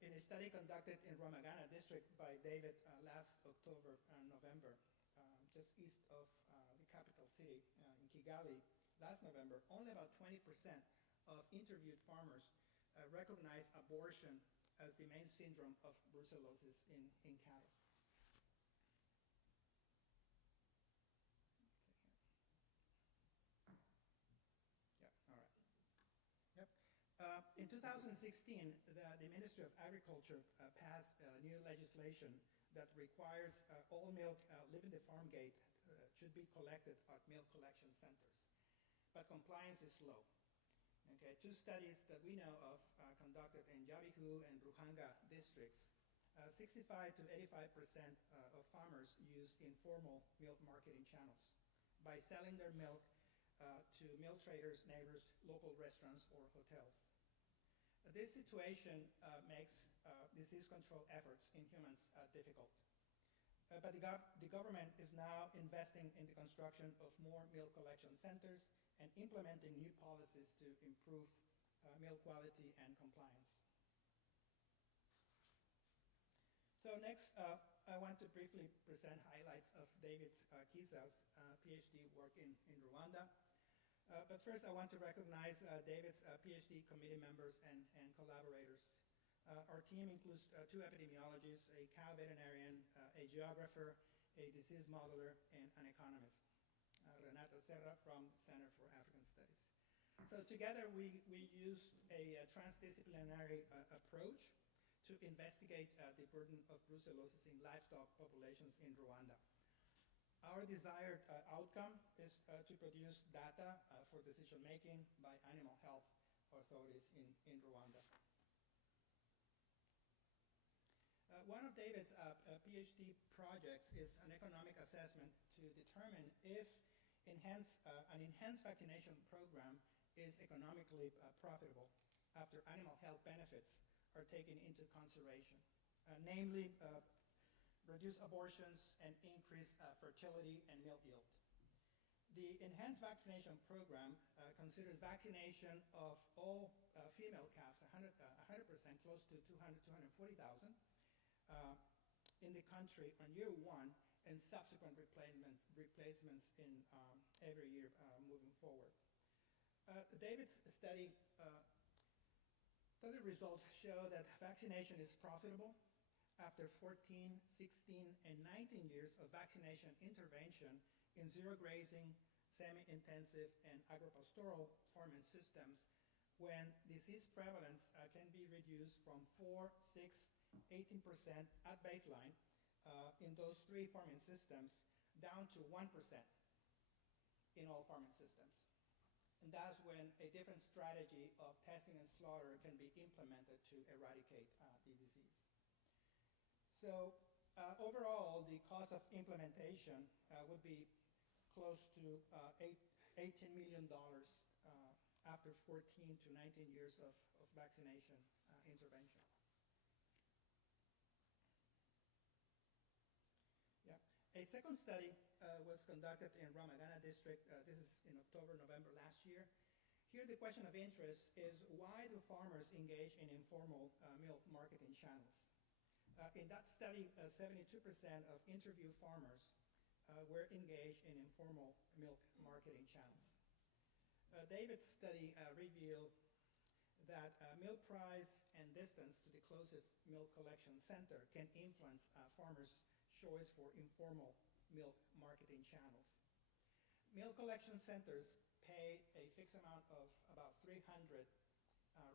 In a study conducted in Ramagana district by David last October and November, just east of the capital city in Kigali, last November, only about 20% of interviewed farmers recognize abortion as the main syndrome of brucellosis in cattle. In 2016, the Ministry of Agriculture passed new legislation that requires all milk leaving the farm gate should be collected at milk collection centers. But compliance is slow. Okay, 2 studies that we know of conducted in Nyabihu and Ruhanga districts, 65 to 85% of farmers use informal milk marketing channels by selling their milk to milk traders, neighbors, local restaurants, or hotels. This situation makes disease control efforts in humans difficult. But the government is now investing in the construction of more milk collection centers and implementing new policies to improve milk quality and compliance. So next, I want to briefly present highlights of David Kisa's PhD work in Rwanda. But first, I want to recognize David's PhD committee members and collaborators. Our team includes 2 epidemiologists, a cow veterinarian, a geographer, a disease modeler, and an economist. Renata Serra from Center for African Studies. So together we used a transdisciplinary approach to investigate the burden of brucellosis in livestock populations in Rwanda. Our desired outcome is to produce data for decision making by animal health authorities in Rwanda. One of David's PhD projects is an economic assessment to determine if an enhanced vaccination program is economically profitable after animal health benefits are taken into consideration, namely reduce abortions and increase fertility and milk yield. The enhanced vaccination program considers vaccination of all female calves, 100%, close to 240,000 in the country on year one, and subsequent replacements in every year moving forward. David's study results show that vaccination is profitable after 14, 16, and 19 years of vaccination intervention in zero grazing, semi-intensive, and agropastoral farming systems, when disease prevalence can be reduced from 4, 6, 18% at baseline in those 3 farming systems down to 1% in all farming systems. And that's when a different strategy of testing and slaughter can be implemented to eradicate the disease. So overall, the cost of implementation would be close to $18 million after 14 to 19 years of vaccination intervention. A second study was conducted in Ramagana district. This is in October, November last year. Here the question of interest is, why do farmers engage in informal milk marketing channels? In that study, 72% of interviewed farmers were engaged in informal milk marketing channels. David's study revealed that milk price and distance to the closest milk collection center can influence farmers' choice for informal milk marketing channels. Milk collection centers pay a fixed amount of about 300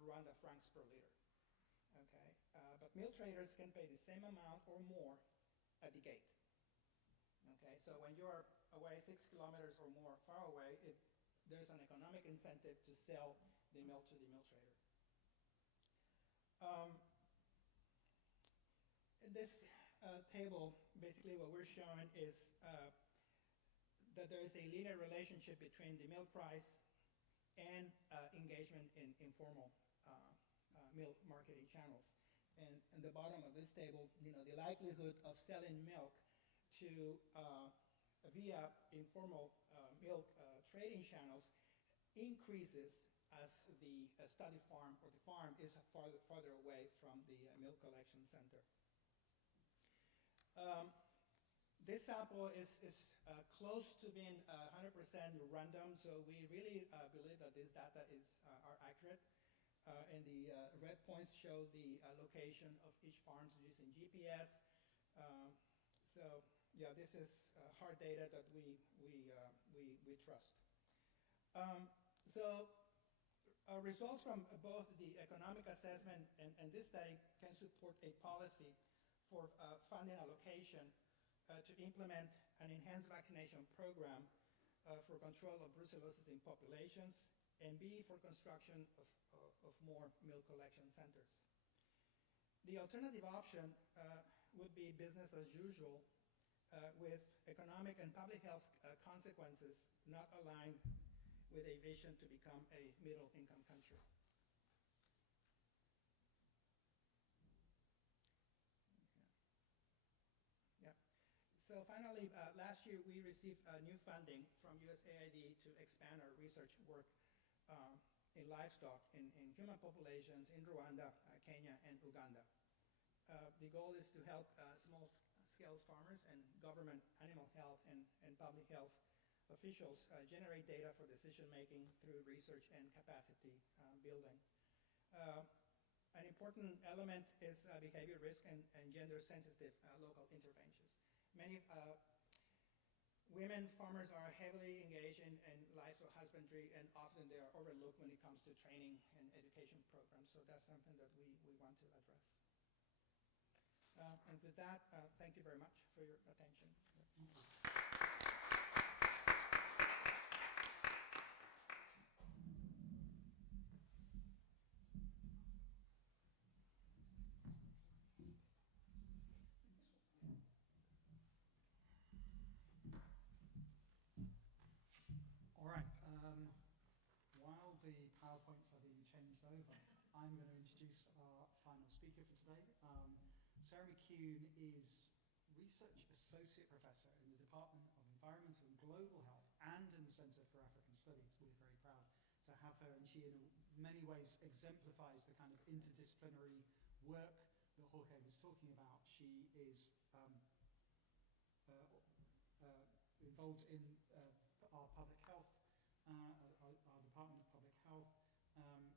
Rwanda francs per liter. Okay, but milk traders can pay the same amount or more at the gate. Okay, so when you're away 6 kilometers or more far away, there's an economic incentive to sell the milk to the milk trader. In this table, basically what we're showing is that there is a linear relationship between the milk price and engagement in informal milk marketing channels. And in the bottom of this table, the likelihood of selling milk to via informal milk trading channels increases as the study farm or the farm is farther away from the milk collection center. This sample is close to being 100% random, so we really believe that this data are accurate. And the red points show the location of each farm using GPS. So yeah, this is hard data that we trust. So results from both the economic assessment and this study can support a policy for funding allocation to implement an enhanced vaccination program for control of brucellosis in populations, and B, for construction of more milk collection centers. The alternative option would be business as usual with economic and public health consequences not aligned with a vision to become a middle-income country. So finally, last year we received new funding from USAID to expand our research work in livestock in human populations in Rwanda, Kenya, and Uganda. The goal is to help small-scale farmers and government animal health and public health officials generate data for decision-making through research and capacity building. An important element is behavior risk and gender-sensitive local interventions. Many women farmers are heavily engaged in livestock husbandry, and often they are overlooked when it comes to training and education programs. So that's something that we want to address. And with that, thank you very much for your attention. All right. While the PowerPoints are being changed over, I'm going to introduce our final speaker for today. Sarah McCune is Research Associate Professor in the Department of Environmental and Global Health and in the Center for African Studies. We're very proud to have her, and she in many ways exemplifies the kind of interdisciplinary work that Jorge was talking about. She is involved in our public health, our Department of Public Health.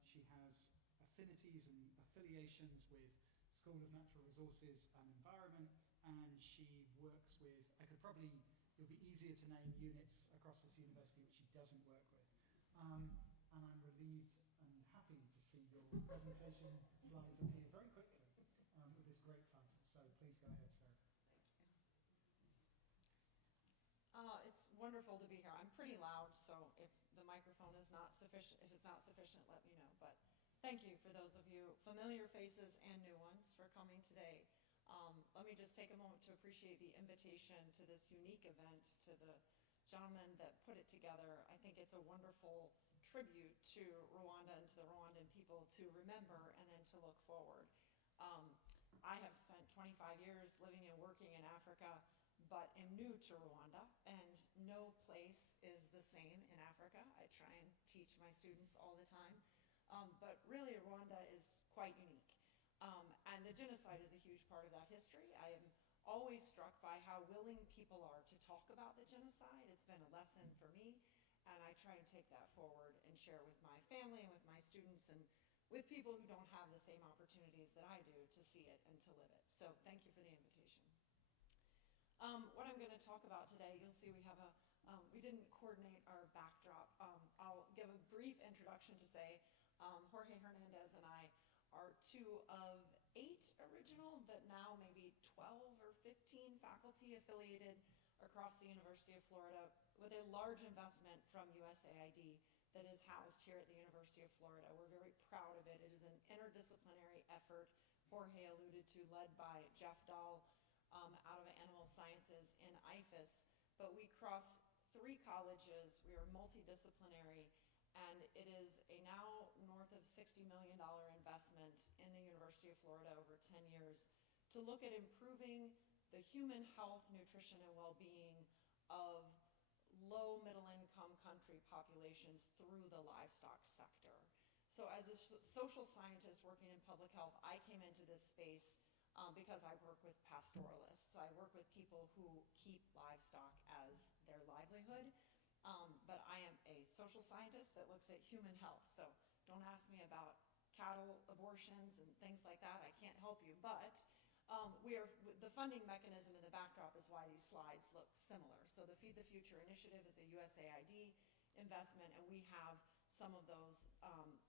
She has affinities and affiliations with School of Natural Resources and Environment, and she works with, it'll be easier to name units across this university which she doesn't work with. And I'm relieved and happy to see your presentation slides appear very quickly with this great title. So please go ahead, Sarah. It's wonderful to be here. I'm pretty loud, so if the microphone is not sufficient, if it's not sufficient, let me know. But thank you for those of you, familiar faces and new ones, for coming today. Let me just take a moment to appreciate the invitation to this unique event, to the gentlemen that put it together. I think it's a wonderful tribute to Rwanda and to the Rwandan people to remember and then to look forward. I have spent 25 years living and working in Africa, but am new to Rwanda, and no place is the same in Africa. I try and teach my students all the time. But really, Rwanda is quite unique. And the genocide is a huge part of that history. I am always struck by how willing people are to talk about the genocide. It's been a lesson for me, and I try and take that forward and share with my family and with my students and with people who don't have the same opportunities that I do to see it and to live it. So thank you for the invitation. What I'm going to talk about today, you'll see we have we didn't coordinate our backdrop. I'll give a brief introduction to say Jorge Hernandez and I are 2 of 8 original, but now maybe 12 or 15 faculty affiliated across the University of Florida with a large investment from USAID that is housed here at the University of Florida. We're very proud of it. It is an interdisciplinary effort, Jorge alluded to, led by Jeff Dahl out of Animal Sciences in IFAS. But we cross 3 colleges. We are multidisciplinary. And it is a now north of $60 million investment in the University of Florida over 10 years to look at improving the human health, nutrition, and well-being of low middle-income country populations through the livestock sector. So as a social scientist working in public health, I came into this space because I work with pastoralists. I work with people who keep livestock as their livelihood. But I am a social scientist that looks at human health. So don't ask me about cattle abortions and things like that. I can't help you. But the funding mechanism in the backdrop is why these slides look similar. So the Feed the Future initiative is a USAID investment, and we have some of those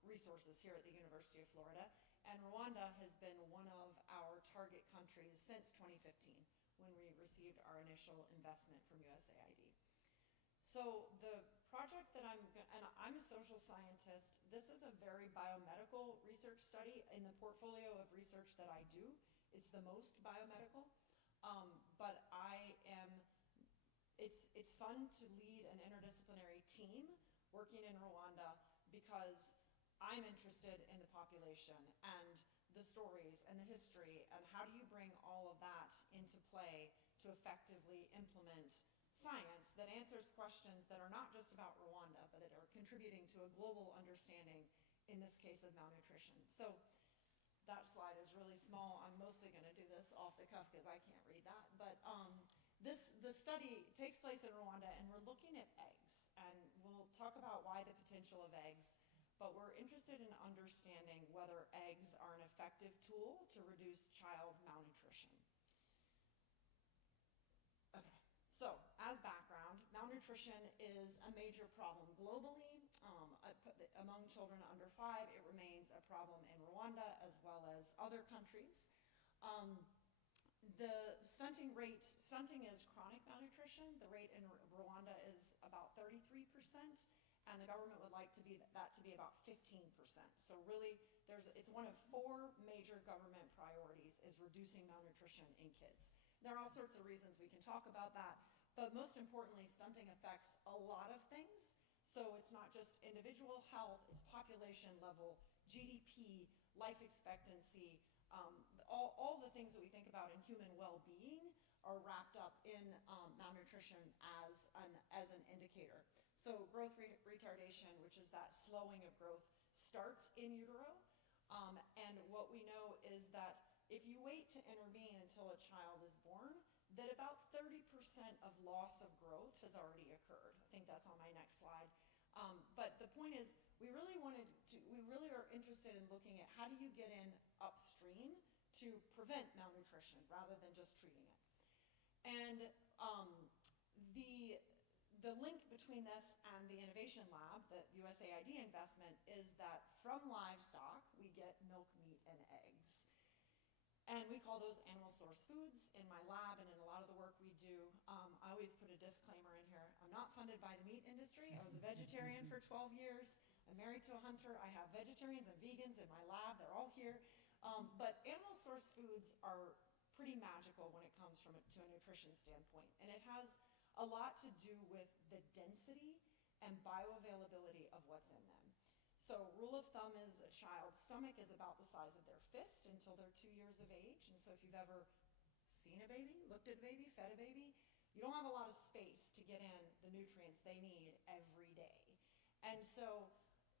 resources here at the University of Florida. And Rwanda has been one of our target countries since 2015 when we received our initial investment from USAID. So the project that I'm a social scientist. This is a very biomedical research study in the portfolio of research that I do. It's the most biomedical, but it's fun to lead an interdisciplinary team working in Rwanda because I'm interested in the population and the stories and the history, and how do you bring all of that into play to effectively implement science that answers questions that are not just about Rwanda, but that are contributing to a global understanding, in this case, of malnutrition. So that slide is really small. I'm mostly going to do this off the cuff because I can't read that. But the study takes place in Rwanda, and we're looking at eggs. And we'll talk about why the potential of eggs, but we're interested in understanding whether eggs are an effective tool to reduce child malnutrition. Okay, so as background, malnutrition is a major problem globally. Among children under 5, it remains a problem in Rwanda as well as other countries. The stunting is chronic malnutrition. The rate in Rwanda is about 33%, and the government would like that to be about 15%. So really, it's one of 4 major government priorities is reducing malnutrition in kids. There are all sorts of reasons we can talk about that, but most importantly, stunting affects a lot of things. So it's not just individual health, it's population level, GDP, life expectancy, all the things that we think about in human well-being are wrapped up in malnutrition as an indicator. So growth retardation, which is that slowing of growth, starts in utero. And what we know is that if you wait to intervene until a child is born, that about 30% of loss of growth has already occurred. I think that's on my next slide. But the point is, we really are interested in looking at how do you get in upstream to prevent malnutrition rather than just treating it. And the link between this and the Innovation Lab, the USAID investment, is that from livestock, we get milk, meat, and eggs. And we call those animal source foods in my lab and in a lot of the work we do. I always put a disclaimer in here. I'm not funded by the meat industry. I was a vegetarian for 12 years. I'm married to a hunter. I have vegetarians and vegans in my lab. They're all here. But animal source foods are pretty magical when it comes to a nutrition standpoint. And it has a lot to do with the density and bioavailability of what's in them. So rule of thumb is a child's stomach is about the size of their fist until they're 2 years of age. And so if you've ever seen a baby, looked at a baby, fed a baby, you don't have a lot of space to get in the nutrients they need every day. And so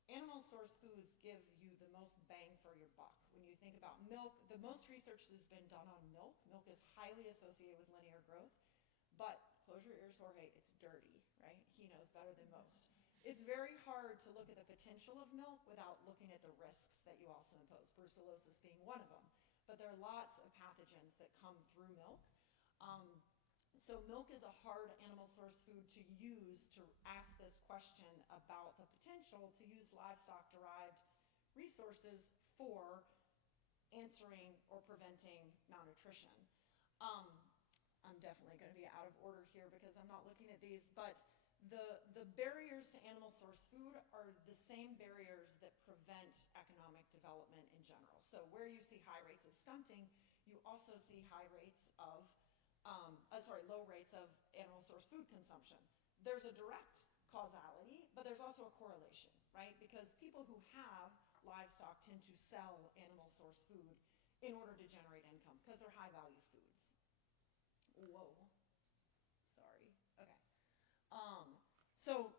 animal source foods give you the most bang for your buck. When you think about milk, the most research that's been done on milk is highly associated with linear growth. But close your ears, Jorge, it's dirty, right? He knows better than most. It's very hard to look at the potential of milk without looking at the risks that you also impose, brucellosis being one of them. But there are lots of pathogens that come through milk. So milk is a hard animal source food to use to ask this question about the potential to use livestock-derived resources for answering or preventing malnutrition. I'm definitely going to be out of order here because I'm not looking at these, but the barriers to animal source food are the same barriers that prevent economic development in general. So where you see high rates of stunting, you also see low rates of animal source food consumption. There's a direct causality, but there's also a correlation, right? Because people who have livestock tend to sell animal source food in order to generate income because they're high value foods. Whoa, sorry, okay. So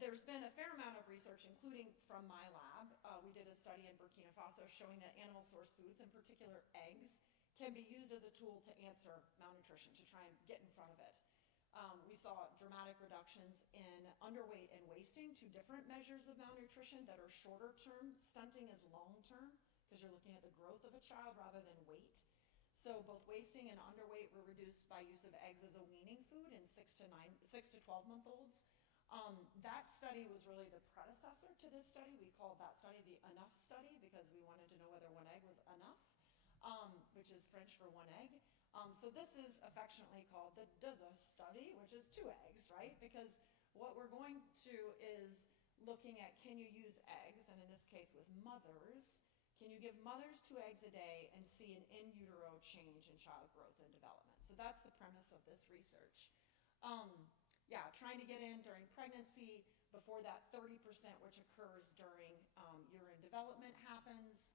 there's been a fair amount of research, including from my lab. We did a study in Burkina Faso showing that animal source foods, in particular eggs, can be used as a tool to answer malnutrition, to try and get in front of it. We saw dramatic reductions in underweight and wasting, 2 different measures of malnutrition that are shorter term. Stunting is long term because you're looking at the growth of a child rather than weight. So both wasting and underweight were reduced by use of eggs as a weaning food in 6 to 12-month-olds. That study was really the predecessor to this study. We called that study the Enough study because we wanted to know whether 1 egg was enough, which is French for 1 egg. So this is affectionately called the DESA study, which is 2 eggs, right? Because what we're going to is looking at, can you use eggs, and in this case with mothers, can you give mothers 2 eggs a day and see an in utero change in child growth and development? So that's the premise of this research. Trying to get in during pregnancy before that 30%, which occurs during urine development happens.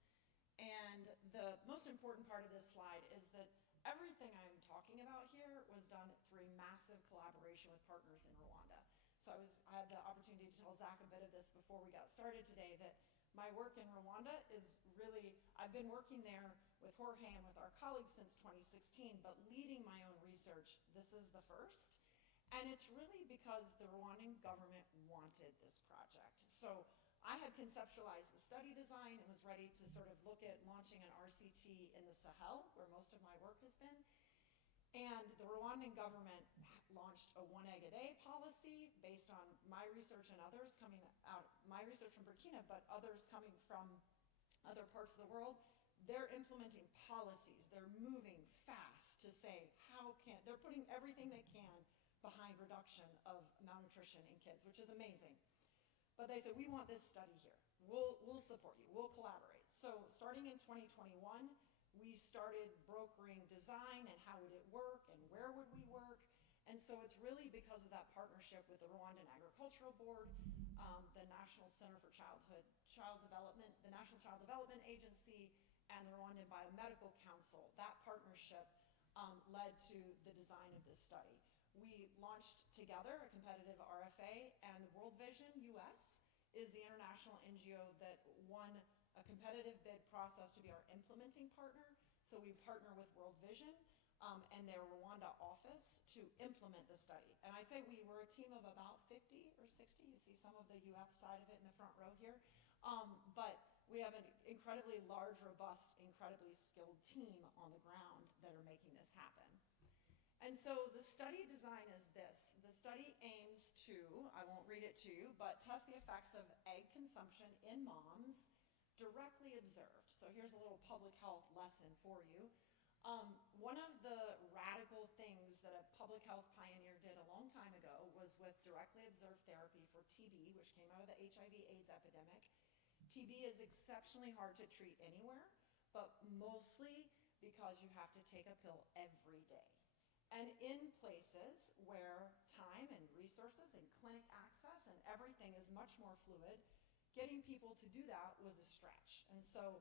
And the most important part of this slide is that everything I'm talking about here was done through a massive collaboration with partners in Rwanda. So I had the opportunity to tell Zach a bit of this before we got started today, that my work in Rwanda is really, I've been working there with Jorge and with our colleagues since 2016, but leading my own research, this is the first. And it's really because the Rwandan government wanted this project. So I had conceptualized the study design and was ready to sort of look at launching an RCT in the Sahel, where most of my work has been. And the Rwandan government launched a 1 egg a day policy based on my research and others coming out, my research from Burkina, but others coming from other parts of the world. They're implementing policies. They're moving fast to say they're putting everything they can behind reduction of malnutrition in kids, which is amazing. But they said, we want this study here. We'll support you. We'll collaborate. So starting in 2021, we started brokering design and how would it work and where would we work. And so it's really because of that partnership with the Rwandan Agricultural Board, the National Center for Child Development, the National Child Development Agency, and the Rwandan Biomedical Council. That partnership led to the design of this study. We launched together a competitive RFA, and World Vision US is the international NGO that won a competitive bid process to be our implementing partner. So we partner with World Vision and their Rwanda office to implement the study. And I say we were a team of about 50 or 60. You see some of the UF side of it in the front row here. But we have an incredibly large, robust, incredibly skilled team on the ground that are making this happen. And so the study design is this. The study aims to, I won't read it to you, but test the effects of egg consumption in moms directly observed. So here's a little public health lesson for you. One of the radical things that a public health pioneer did a long time ago was with directly observed therapy for TB, which came out of the HIV/AIDS epidemic. TB is exceptionally hard to treat anywhere, but mostly because you have to take a pill every day. And in places where time and resources and clinic access and everything is much more fluid, getting people to do that was a stretch. And so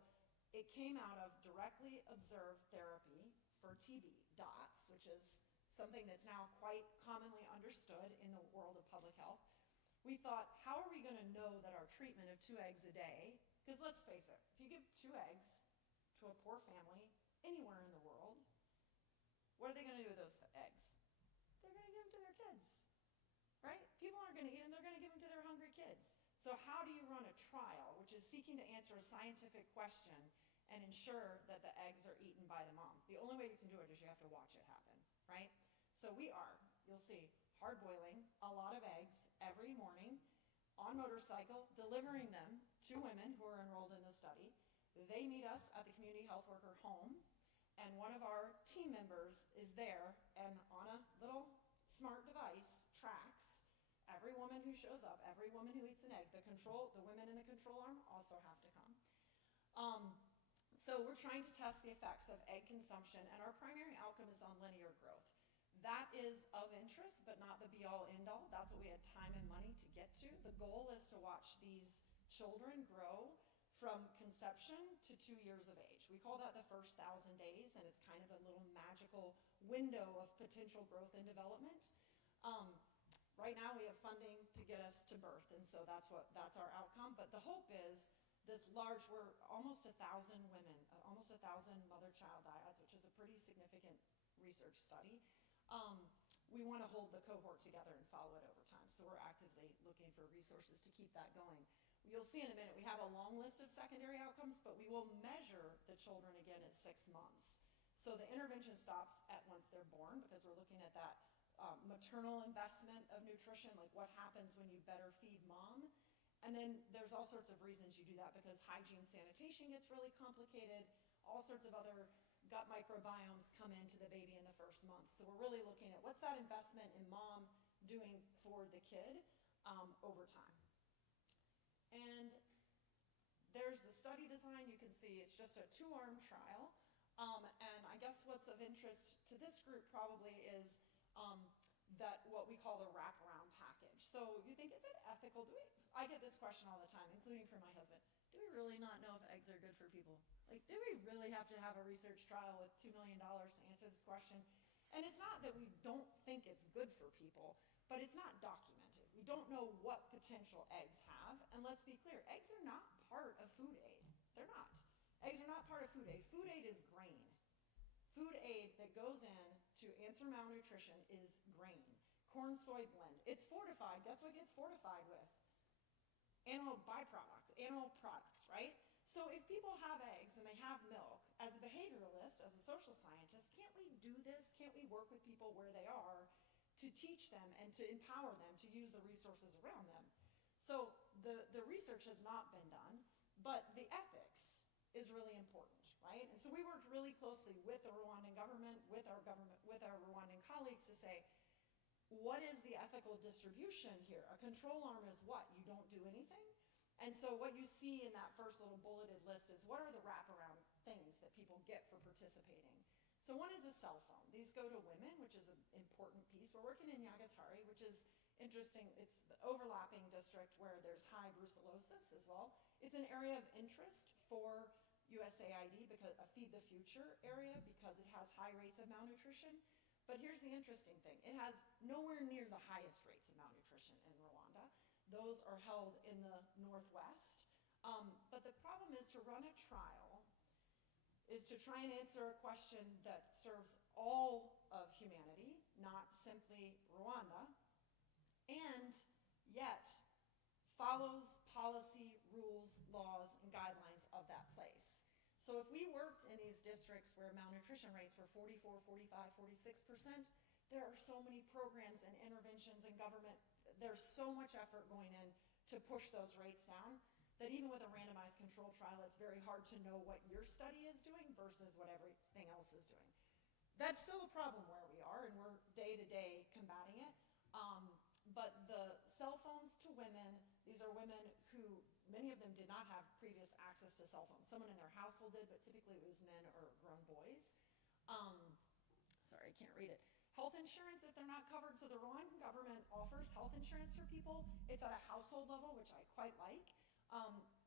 it came out of directly observed therapy for TB, DOTS, which is something that's now quite commonly understood in the world of public health. We thought, how are we going to know that our treatment of 2 eggs a day, because let's face it, if you give 2 eggs to a poor family anywhere in the world, what are they going to do with those eggs? They're going to give them to their kids, right? People aren't going to eat them, they're going to give them to their hungry kids. So how do you run a trial, which is seeking to answer a scientific question and ensure that the eggs are eaten by the mom? The only way you can do it is you have to watch it happen, right? So you'll see, hard boiling a lot of eggs every morning on motorcycle, delivering them to women who are enrolled in the study. They meet us at the community health worker home, and one of our team members is there and on a little smart device tracks every woman who shows up, every woman who eats an egg. The women in the control arm also have to come. So we're trying to test the effects of egg consumption, and our primary outcome is on linear growth. That is of interest, but not the be-all, end-all. That's what we had time and money to get to. The goal is to watch these children grow from conception to 2 years of age. We call that the first 1,000 days, and it's kind of a little magical window of potential growth and development. Right now we have funding to get us to birth, and so that's our outcome. But the hope is we're almost 1,000 women, almost 1,000 mother-child dyads, which is a pretty significant research study. We want to hold the cohort together and follow it over time, so we're actively looking for resources to keep that going. You'll see in a minute, we have a long list of secondary outcomes, but we will measure the children again at 6 months. So the intervention stops at once they're born, because we're looking at that maternal investment of nutrition, like what happens when you better feed mom. And then there's all sorts of reasons you do that, because hygiene, sanitation gets really complicated. All sorts of other gut microbiomes come into the baby in the first month. So we're really looking at what's that investment in mom doing for the kid over time. And there's the study design. You can see it's just a 2-arm trial. And I guess what's of interest to this group probably is that what we call the wraparound package. So you think, is it ethical? I get this question all the time, including from my husband. Do we really not know if eggs are good for people? Like, do we really have to have a research trial with $2 million to answer this question? And it's not that we don't think it's good for people, but it's not documented. We don't know what potential eggs have. And let's be clear, eggs are not part of food aid. They're not. Eggs are not part of food aid. Food aid is grain. Food aid that goes in to answer malnutrition is grain. Corn, soy blend. It's fortified. Guess what gets fortified with? Animal byproducts, animal products, right? So if people have eggs and they have milk, as a behavioralist, as a social scientist, can't we do this? Can't we work with people where they are to teach them and to empower them to use the resources around them. So the research has not been done, but the ethics is really important, right? And so we worked really closely with the Rwandan government, with our Rwandan colleagues to say, what is the ethical distribution here? A control arm is what? You don't do anything? And so what you see in that first little bulleted list is what are the wraparound things that people get for participating? So one is a cell phone. These go to women, which is an important piece. We're working in Nyagatare, which is interesting. It's the overlapping district where there's high brucellosis as well. It's an area of interest for USAID, because a Feed the Future area, because it has high rates of malnutrition. But here's the interesting thing. It has nowhere near the highest rates of malnutrition in Rwanda. Those are held in the northwest. But the problem is to run a trial is to try and answer a question that serves all of humanity, not simply Rwanda, and yet follows policy, rules, laws, and guidelines of that place. So if we worked in these districts where malnutrition rates were 44, 45, 46%, there are so many programs and interventions in government, there's so much effort going in to push those rates down that even with a randomized control trial, it's very hard to know what your study is doing versus what everything else is doing. That's still a problem where we are, and we're day to day combating it. But the cell phones to women, these are women who, many of them did not have previous access to cell phones. Someone in their household did, but typically it was men or grown boys. Sorry, I can't read it. Health insurance, if they're not covered, so the Rwandan government offers health insurance for people. It's at a household level, which I quite like.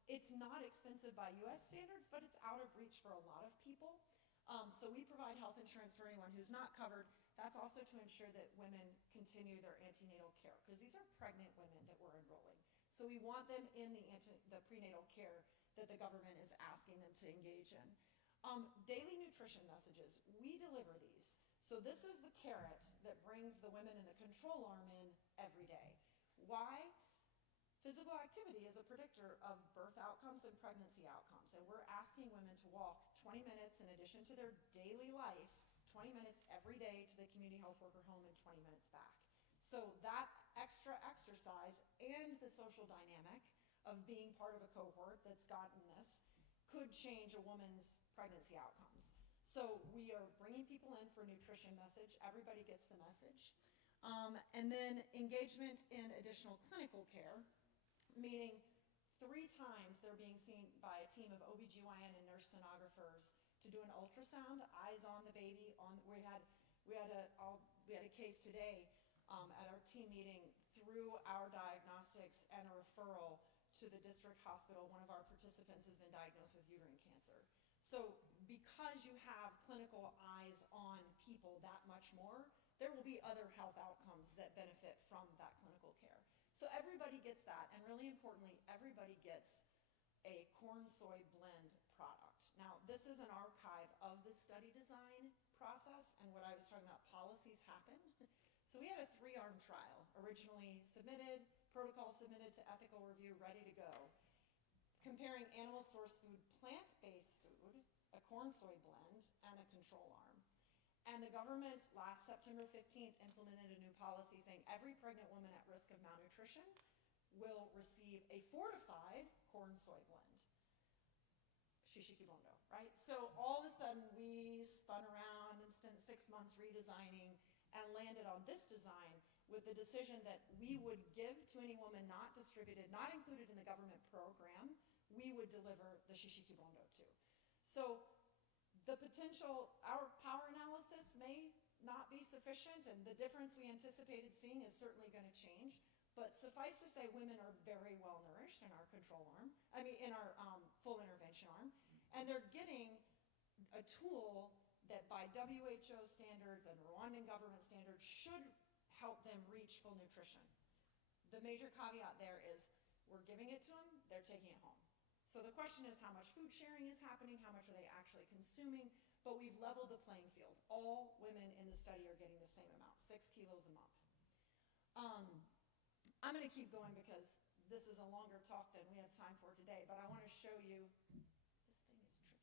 It's not expensive by US standards, but it's out of reach for a lot of people. So we provide health insurance for anyone who's not covered. That's also to ensure that women continue their antenatal care, because these are pregnant women that we're enrolling. So we want them in the prenatal care that the government is asking them to engage in. Daily nutrition messages, we deliver these. So this is the carrot that brings the women in the control arm in every day. Why? Physical activity is a predictor of birth outcomes and pregnancy outcomes. And we're asking women to walk 20 minutes in addition to their daily life, 20 minutes every day to the community health worker home and 20 minutes back. So that extra exercise and the social dynamic of being part of a cohort that's gotten this could change a woman's pregnancy outcomes. So we are bringing people in for a nutrition message. Everybody gets the message. And then engagement in additional clinical care, meaning 3 times they're being seen by a team of OBGYN and nurse sonographers to do an ultrasound, eyes on the baby. We had a case today at our team meeting through our diagnostics and a referral to the district hospital. One of our participants has been diagnosed with uterine cancer. So because you have clinical eyes on people that much more, there will be other health outcomes that benefit from that clinical care. So everybody gets that, and really importantly, everybody gets a corn-soy blend product. Now, this is an archive of the study design process, and what I was talking about, policies happen. So we had a 3-arm trial, originally submitted, protocol submitted to ethical review, ready to go, comparing animal source food, plant-based food, a corn-soy blend, and a control arm. And the government last September 15th implemented a new policy saying every pregnant woman at risk of malnutrition will receive a fortified corn-soy blend, Shishikibondo, right? So all of a sudden we spun around and spent 6 months redesigning and landed on this design with the decision that we would give to any woman not distributed, not included in the government program, we would deliver the Shishikibondo to. So the potential, our power analysis may not be sufficient, and the difference we anticipated seeing is certainly going to change. But suffice to say, women are very well nourished in our control arm, in our full intervention arm, and they're getting a tool that by WHO standards and Rwandan government standards should help them reach full nutrition. The major caveat there is we're giving it to them, they're taking it home. So the question is how much food sharing is happening, how much are they actually consuming, but we've leveled the playing field. All women in the study are getting the same amount, 6 kilos a month. I'm going to keep going because this is a longer talk than we have time for today, but I want to show you, this thing is tricky.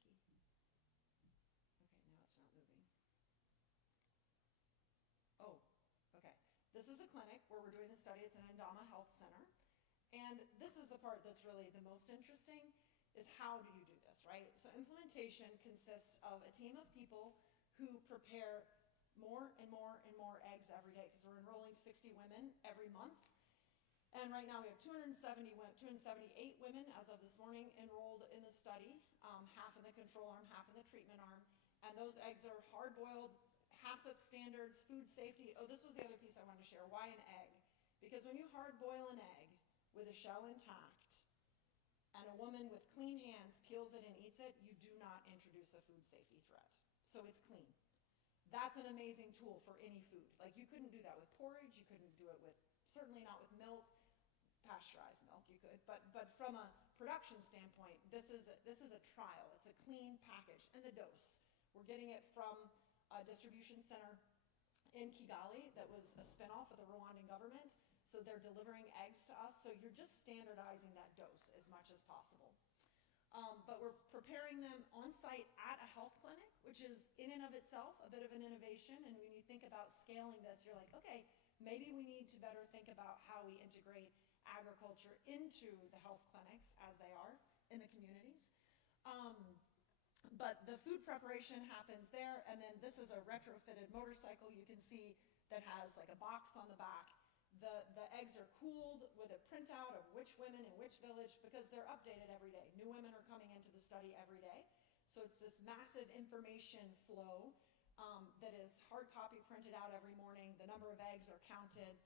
Okay, now it's not moving. Oh, okay. clinic where we're doing the study. It's in Endama Health Center. And this is the part that's really the most interesting, is how do you do this, right? So implementation consists of a team of people who prepare more and more and more eggs every day, because we're enrolling 60 women every month. And right now we have 278 women as of this morning enrolled in the study, half in the control arm, half in the treatment arm. And those eggs are hard-boiled, HACCP standards, food safety. Oh, this was the other piece I wanted to share. Why an egg? Because when you hard-boil an egg with a shell intact, and a woman with clean hands peels it and eats it, you do not introduce a food safety threat. So it's clean. That's an amazing tool for any food. Like, you couldn't do that with porridge, you couldn't do it with, certainly not with milk, pasteurized milk you could, but from a production standpoint, this is a trial. It's a clean package. And the dose, we're getting it from a distribution center in Kigali that was a spinoff of the Rwandan government. So they're delivering eggs to us. So you're just standardizing that dose as much as possible. But we're preparing them on site at a health clinic, which is in and of itself a bit of an innovation. And when you think about scaling this, you're like, okay, maybe we need to better think about how we integrate agriculture into the health clinics as they are in the communities. But the food preparation happens there, and then this is a retrofitted motorcycle you can see that has like a box on the back. The eggs are cooled with a printout of which women in which village, because they're updated every day. New women are coming into the study every day. So it's this massive information flow that is hard copy printed out every morning. The number of eggs are counted.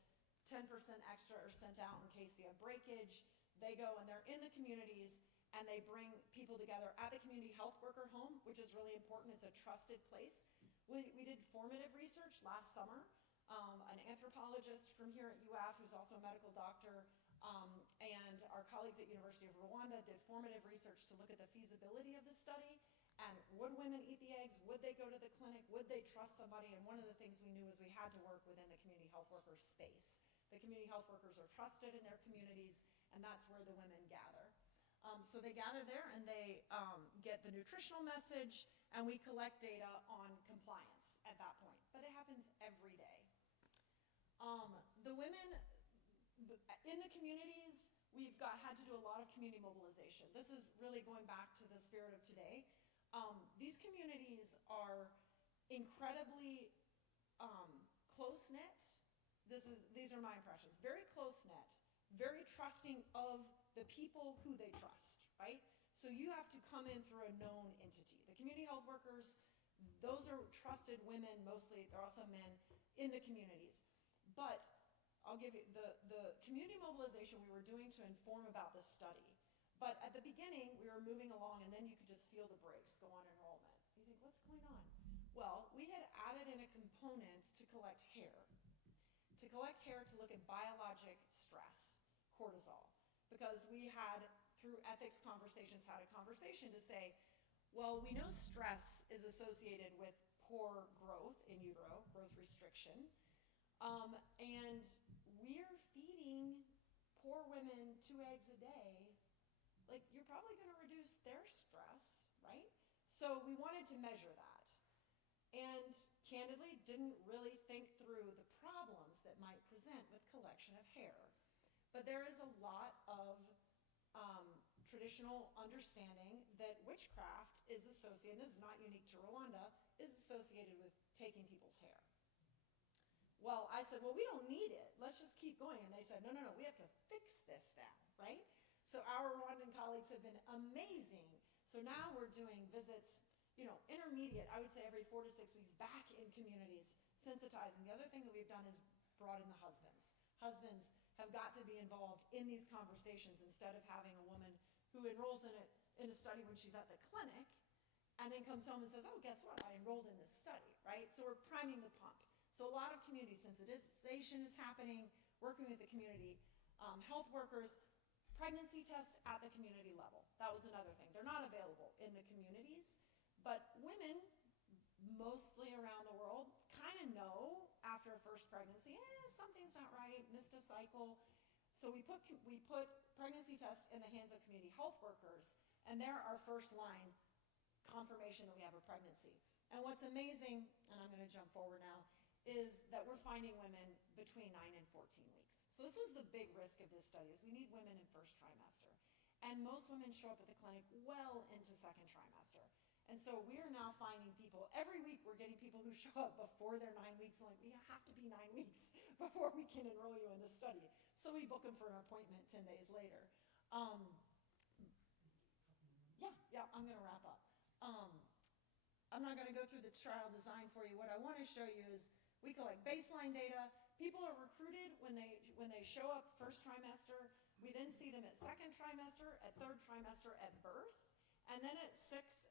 10% extra are sent out in case you have breakage. They go and they're in the communities, and they bring people together at the community health worker home, which is really important. It's a trusted place. We did formative research last summer. An anthropologist from here at UF, who's also a medical doctor, and our colleagues at University of Rwanda did formative research to look at the feasibility of the study. And would women eat the eggs? Would they go to the clinic? Would they trust somebody? And one of the things we knew is we had to work within the community health worker space. The community health workers are trusted in their communities, and that's where the women gather. So they gather there, and they get the nutritional message, and we collect data on compliance at that point. But it happens every day. The women in the communities, we've had to do a lot of community mobilization. This is really going back to the spirit of today. These communities are incredibly close-knit. These are my impressions. Very close-knit, very trusting of the people who they trust, right? So you have to come in through a known entity. The community health workers, those are trusted women mostly. They're also men in the communities. But I'll give you the community mobilization we were doing to inform about this study. But at the beginning, we were moving along, and then you could just feel the brakes go on enrollment. You think, what's going on? Well, we had added in a component to collect hair to look at biologic stress, cortisol. Because we had, through ethics conversations, had a conversation to say, well, we know stress is associated with poor growth in utero, growth restriction. And we're feeding poor women 2 eggs a day. Like, you're probably going to reduce their stress, right? So we wanted to measure that. And candidly, didn't really think through the problems that might present with collection of hair. But there is a lot of traditional understanding that witchcraft is associated, this is not unique to Rwanda, is associated with taking people's hair. Well, I said, well, we don't need it. Let's just keep going. And they said, no, we have to fix this now, right? So our Rwandan colleagues have been amazing. So now we're doing visits, intermediate, I would say every 4 to 6 weeks back in communities, sensitizing. The other thing that we've done is brought in the husbands. Husbands have got to be involved in these conversations instead of having a woman who enrolls in a study when she's at the clinic and then comes home and says, oh, guess what? I enrolled in this study, right? So we're priming the pump. So a lot of community sensitization is happening, working with the community health workers, pregnancy tests at the community level. That was another thing. They're not available in the communities, but women, mostly around the world, kind of know after a first pregnancy, something's not right, missed a cycle. So we put pregnancy tests in the hands of community health workers, and they're our first line confirmation that we have a pregnancy. And what's amazing, and I'm going to jump forward now, is that we're finding women between 9 and 14 weeks. So this was the big risk of this study, is we need women in first trimester. And most women show up at the clinic well into second trimester. And so we are now finding people, every week we're getting people who show up before they're 9 weeks, and like, we have to be 9 weeks before we can enroll you in this study. So we book them for an appointment 10 days later. Yeah, I'm gonna wrap up. I'm not gonna go through the trial design for you. What I wanna show you is we collect baseline data. People are recruited when they show up first trimester. We then see them at second trimester, at third trimester, at birth, and then at 6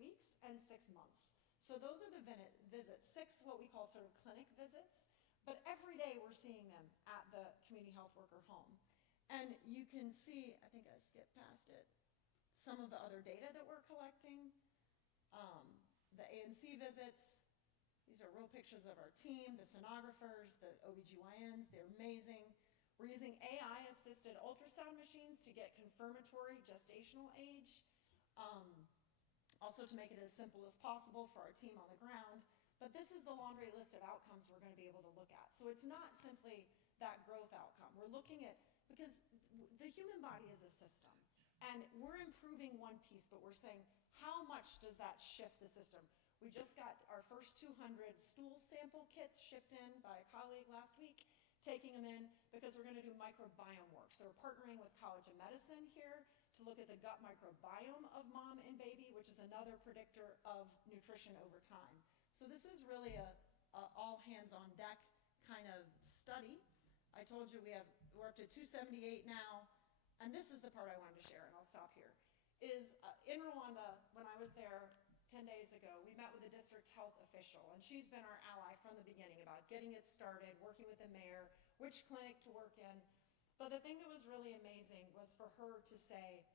weeks and 6 months. So those are the visits, 6 what we call sort of clinic visits, but every day we're seeing them at the community health worker home. And you can see, I think I skipped past it, some of the other data that we're collecting. The ANC visits, these are real pictures of our team, the sonographers, the OBGYNs, they're amazing. We're using AI-assisted ultrasound machines to get confirmatory gestational age, also to make it as simple as possible for our team on the ground. But this is the laundry list of outcomes we're going to be able to look at. So it's not simply that growth outcome. We're looking at, because the human body is a system, and we're improving one piece, but we're saying, how much does that shift the system? We just got our first 200 stool sample kits shipped in by a colleague last week, taking them in because we're going to do microbiome work. So we're partnering with College of Medicine here to look at the gut microbiome of mom and baby, which is another predictor of nutrition over time. So this is really a all hands on deck kind of study. I told you we're up to 278 now, and this is the part I wanted to share, and I'll stop here, is in Rwanda, when I was there 10 days ago, we met with the district health official, and she's been our ally from the beginning about getting it started, working with the mayor, which clinic to work in. But the thing that was really amazing was for her to say,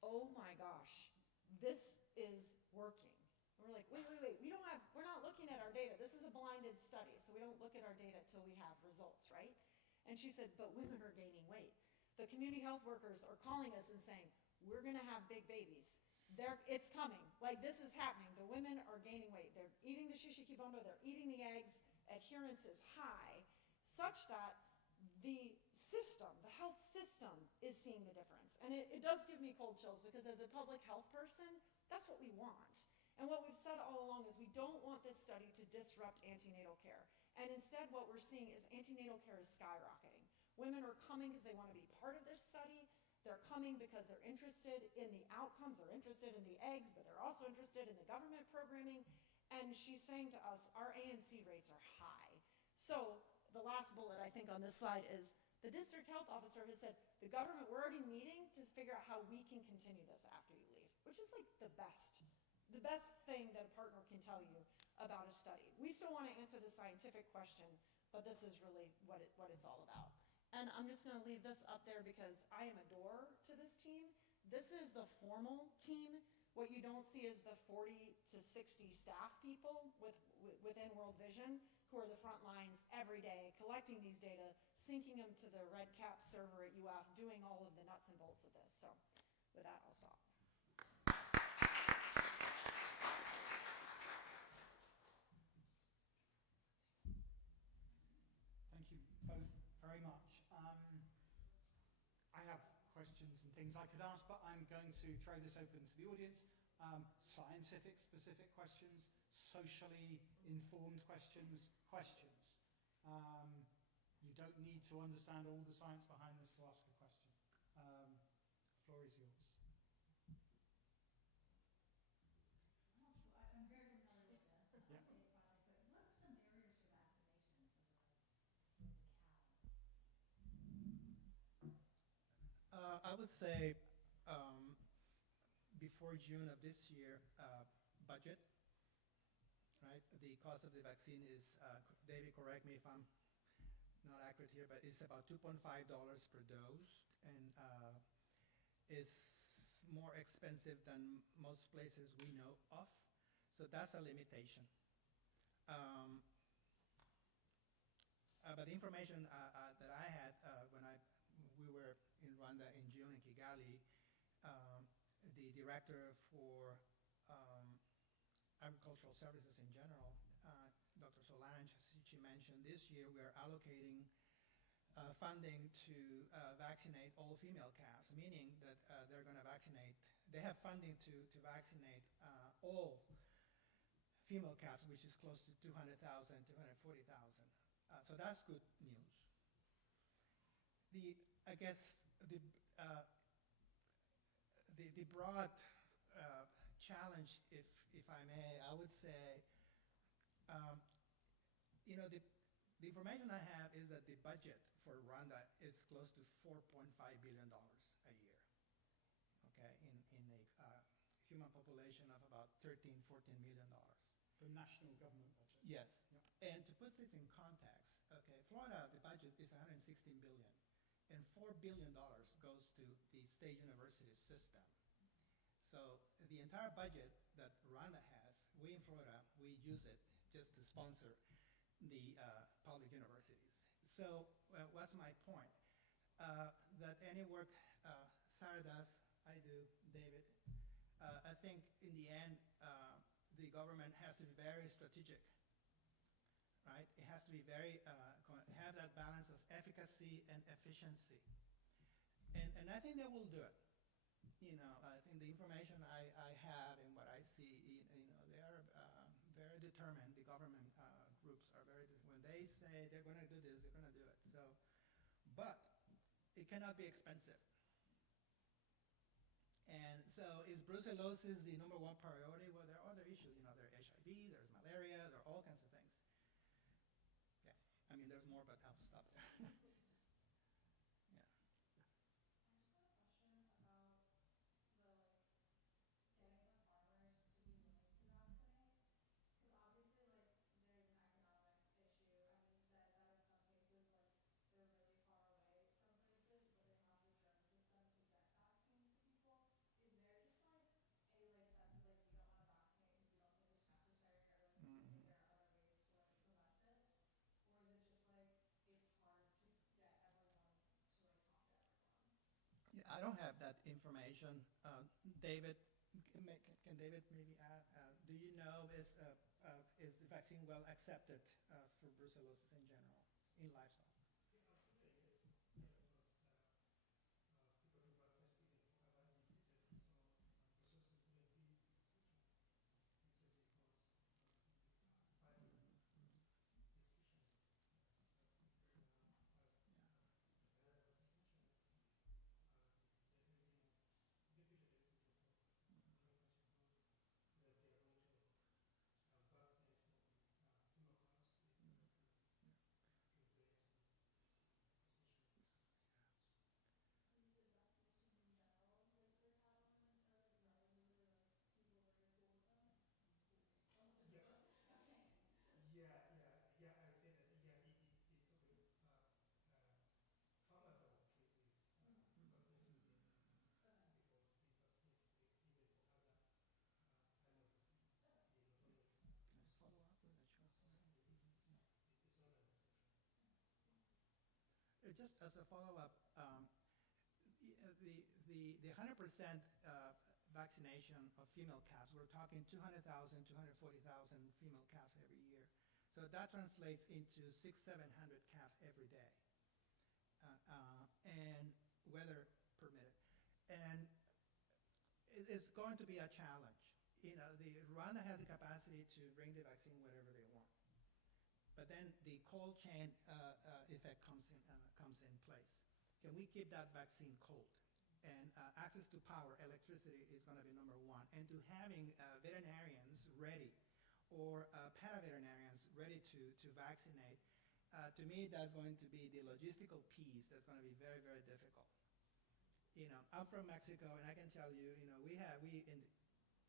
oh my gosh, this is working. And we're like, wait, we're not looking at our data. This is a blinded study, so we don't look at our data till we have results, right? And she said, but women are gaining weight. The community health workers are calling us and saying, we're gonna have big babies. It's coming, like this is happening. The women are gaining weight. They're eating the shishikibondo, they're eating the eggs, adherence is high, such that the system, the health system is seeing the difference. And it does give me cold chills because as a public health person, that's what we want. And what we've said all along is we don't want this study to disrupt antenatal care. And instead what we're seeing is antenatal care is skyrocketing. Women are coming because they want to be part of this study. They're coming because they're interested in the outcomes, they're interested in the eggs, but they're also interested in the government programming. And she's saying to us, our ANC rates are high. So the last bullet I think on this slide is the district health officer has said, the government, we're already meeting to figure out how we can continue this after you leave, which is like the best thing that a partner can tell you about a study. We still want to answer the scientific question, but this is really what it's all about. And I'm just going to leave this up there because I am a door to this team. This is the formal team. What you don't see is the 40 to 60 staff people within World Vision who are the front lines every day collecting these data, syncing them to the REDCap server at UF, doing all of the nuts and bolts of this. So with that, I'll stop. Thank you both very much. I have questions and things I could ask, but I'm going to throw this open to the audience. Scientific specific questions, socially informed questions. You don't need to understand all the science behind this to ask a question. The floor is yours. I'm very familiar with the product, but what are some barriers to vaccination for the cow? I would say before June of this year, budget, right? The cost of the vaccine is, David, correct me if I'm not accurate here, but it's about $2.5 per dose, and is more expensive than most places we know of. So that's a limitation. But the information that I had when we were in Rwanda in June in Kigali, the director for agricultural services in general, Dr. Solange, this year we are allocating funding to vaccinate all female calves, meaning that they're going to vaccinate, they have funding to vaccinate all female calves, which is close to 200,000, 240,000. So that's good news. I guess the broad challenge, if I may, I would say, the information I have is that the budget for Rwanda is close to $4.5 billion a year, okay, in a human population of about 13, 14 million dollars. The national government budget. Yes. Yep. And to put this in context, okay, Florida, the budget is $116 billion, and $4 billion goes to the state university system. So the entire budget that Rwanda has, we in Florida, we use it just to sponsor the public universities. So what's my point? That any work Sarah does, I do, David, I think in the end, the government has to be very strategic, right? It has to be very, have that balance of efficacy and efficiency. And I think they will do it. I think the information I have and what I see, they are very determined. The government groups are very, when they say they're going to do this, they're going to do it. So, but it cannot be expensive. And so is brucellosis the #1 priority? Well, there are other issues. There's HIV, there's malaria, there are all kinds of things. Yeah, I mean, there's more, but I'll stop there. Yeah. I don't have that information. David, can David maybe add? Do you know is the vaccine well accepted for brucellosis in general in livestock? Just as a follow-up, the 100% vaccination of female calves, we're talking 200,000, 240,000 female calves every year. So that translates into 600, 700 calves every day, and weather permitted. And it's going to be a challenge. Rwanda has the capacity to bring the vaccine wherever they want. But then the cold chain effect comes in place. Can we keep that vaccine cold? And access to power, electricity is going to be #1. And to having veterinarians ready or para-veterinarians ready to vaccinate, to me that's going to be the logistical piece that's going to be very, very difficult. I'm from Mexico, and I can tell you, we in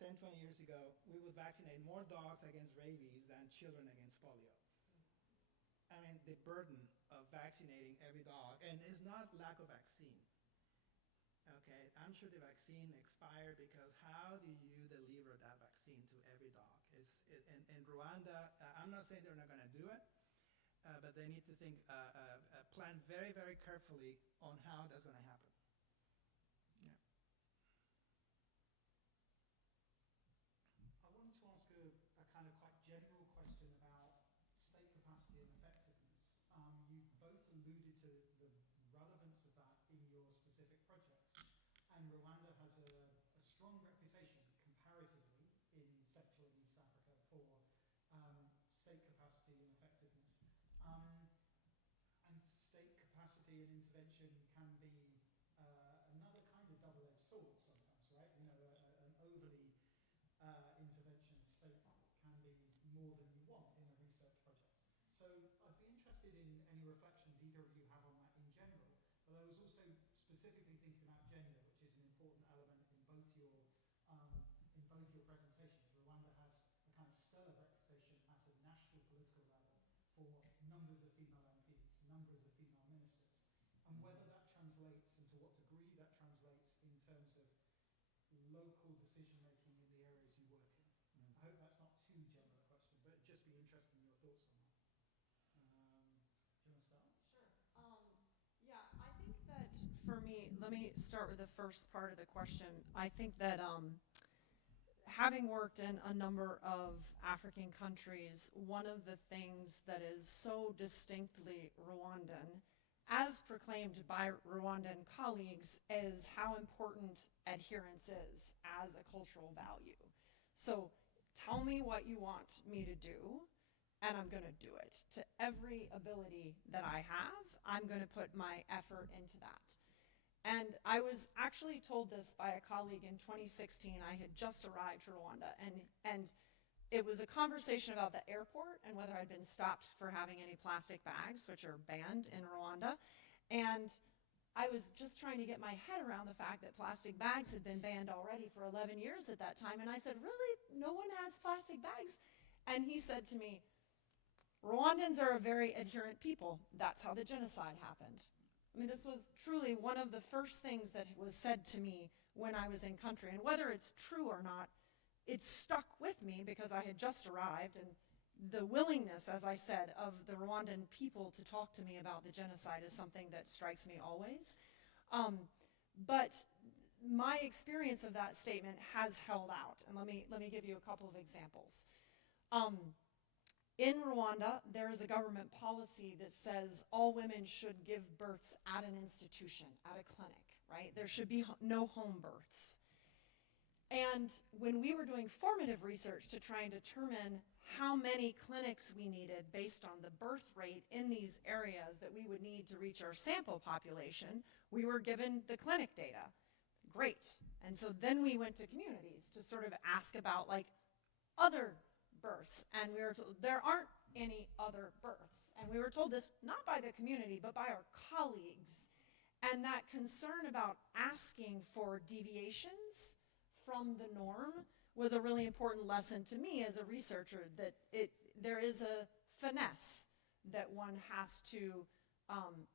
10, 20 years ago, we would vaccinate more dogs against rabies than children against polio. I mean, the burden of vaccinating every dog, and it's not lack of vaccine. Okay, I'm sure the vaccine expired because how do you deliver that vaccine to every dog? In Rwanda, I'm not saying they're not going to do it, but they need to think, plan very, very carefully on how that's going to happen. Yeah. I wanted to ask a kind of quite general question about state capacity and effectiveness. strong reputation comparatively in Central and East Africa for state capacity and effectiveness. And state capacity and intervention can be another kind of double-edged sword sometimes, right? You know, an overly interventionist state can be more than you want in a research project. So I'd be interested in any reflections either of you have on that in general, but I was also specifically thinking about gender, which is an important element in both your presentations. Rwanda has a kind of stellar reputation at a national political level for numbers of female MPs, numbers of female ministers, and whether that translates and to what degree that translates in terms of local decision making in the areas you work in. I hope that's not too general a question, but it'd just be interesting your thoughts on that. Do you want to start? Sure. Yeah, I think that for me, let me start with the first part of the question. I think that having worked in a number of African countries, one of the things that is so distinctly Rwandan, as proclaimed by Rwandan colleagues, is how important adherence is as a cultural value. So tell me what you want me to do, and I'm going to do it. To every ability that I have, I'm going to put my effort into that. And I was actually told this by a colleague in 2016. I had just arrived to Rwanda, and it was a conversation about the airport and whether I'd been stopped for having any plastic bags, which are banned in Rwanda. And I was just trying to get my head around the fact that plastic bags had been banned already for 11 years at that time. And I said, really? No one has plastic bags? And he said to me, Rwandans are a very adherent people. That's how the genocide happened. I mean, this was truly one of the first things that was said to me when I was in country. And whether it's true or not, it stuck with me because I had just arrived, and the willingness, as I said, of the Rwandan people to talk to me about the genocide is something that strikes me always. But my experience of that statement has held out, and let me give you a couple of examples. In Rwanda, there is a government policy that says all women should give births at an institution, at a clinic, right? There should be no home births. And when we were doing formative research to try and determine how many clinics we needed based on the birth rate in these areas that we would need to reach our sample population, we were given the clinic data. Great. And so then we went to communities to sort of ask about like other births, and we were told there aren't any other births. And we were told this not by the community, but by our colleagues. And that concern about asking for deviations from the norm was a really important lesson to me as a researcher, that there is a finesse that one has to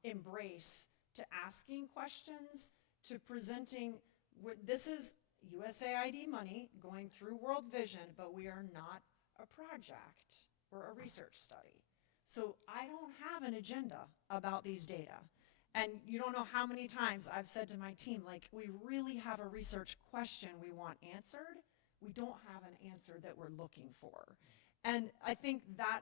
embrace to asking questions, to presenting. This is USAID money going through World Vision, but we are not a project. We're a research study. So I don't have an agenda about these data. And you don't know how many times I've said to my team, like, we really have a research question we want answered. We don't have an answer that we're looking for. And I think that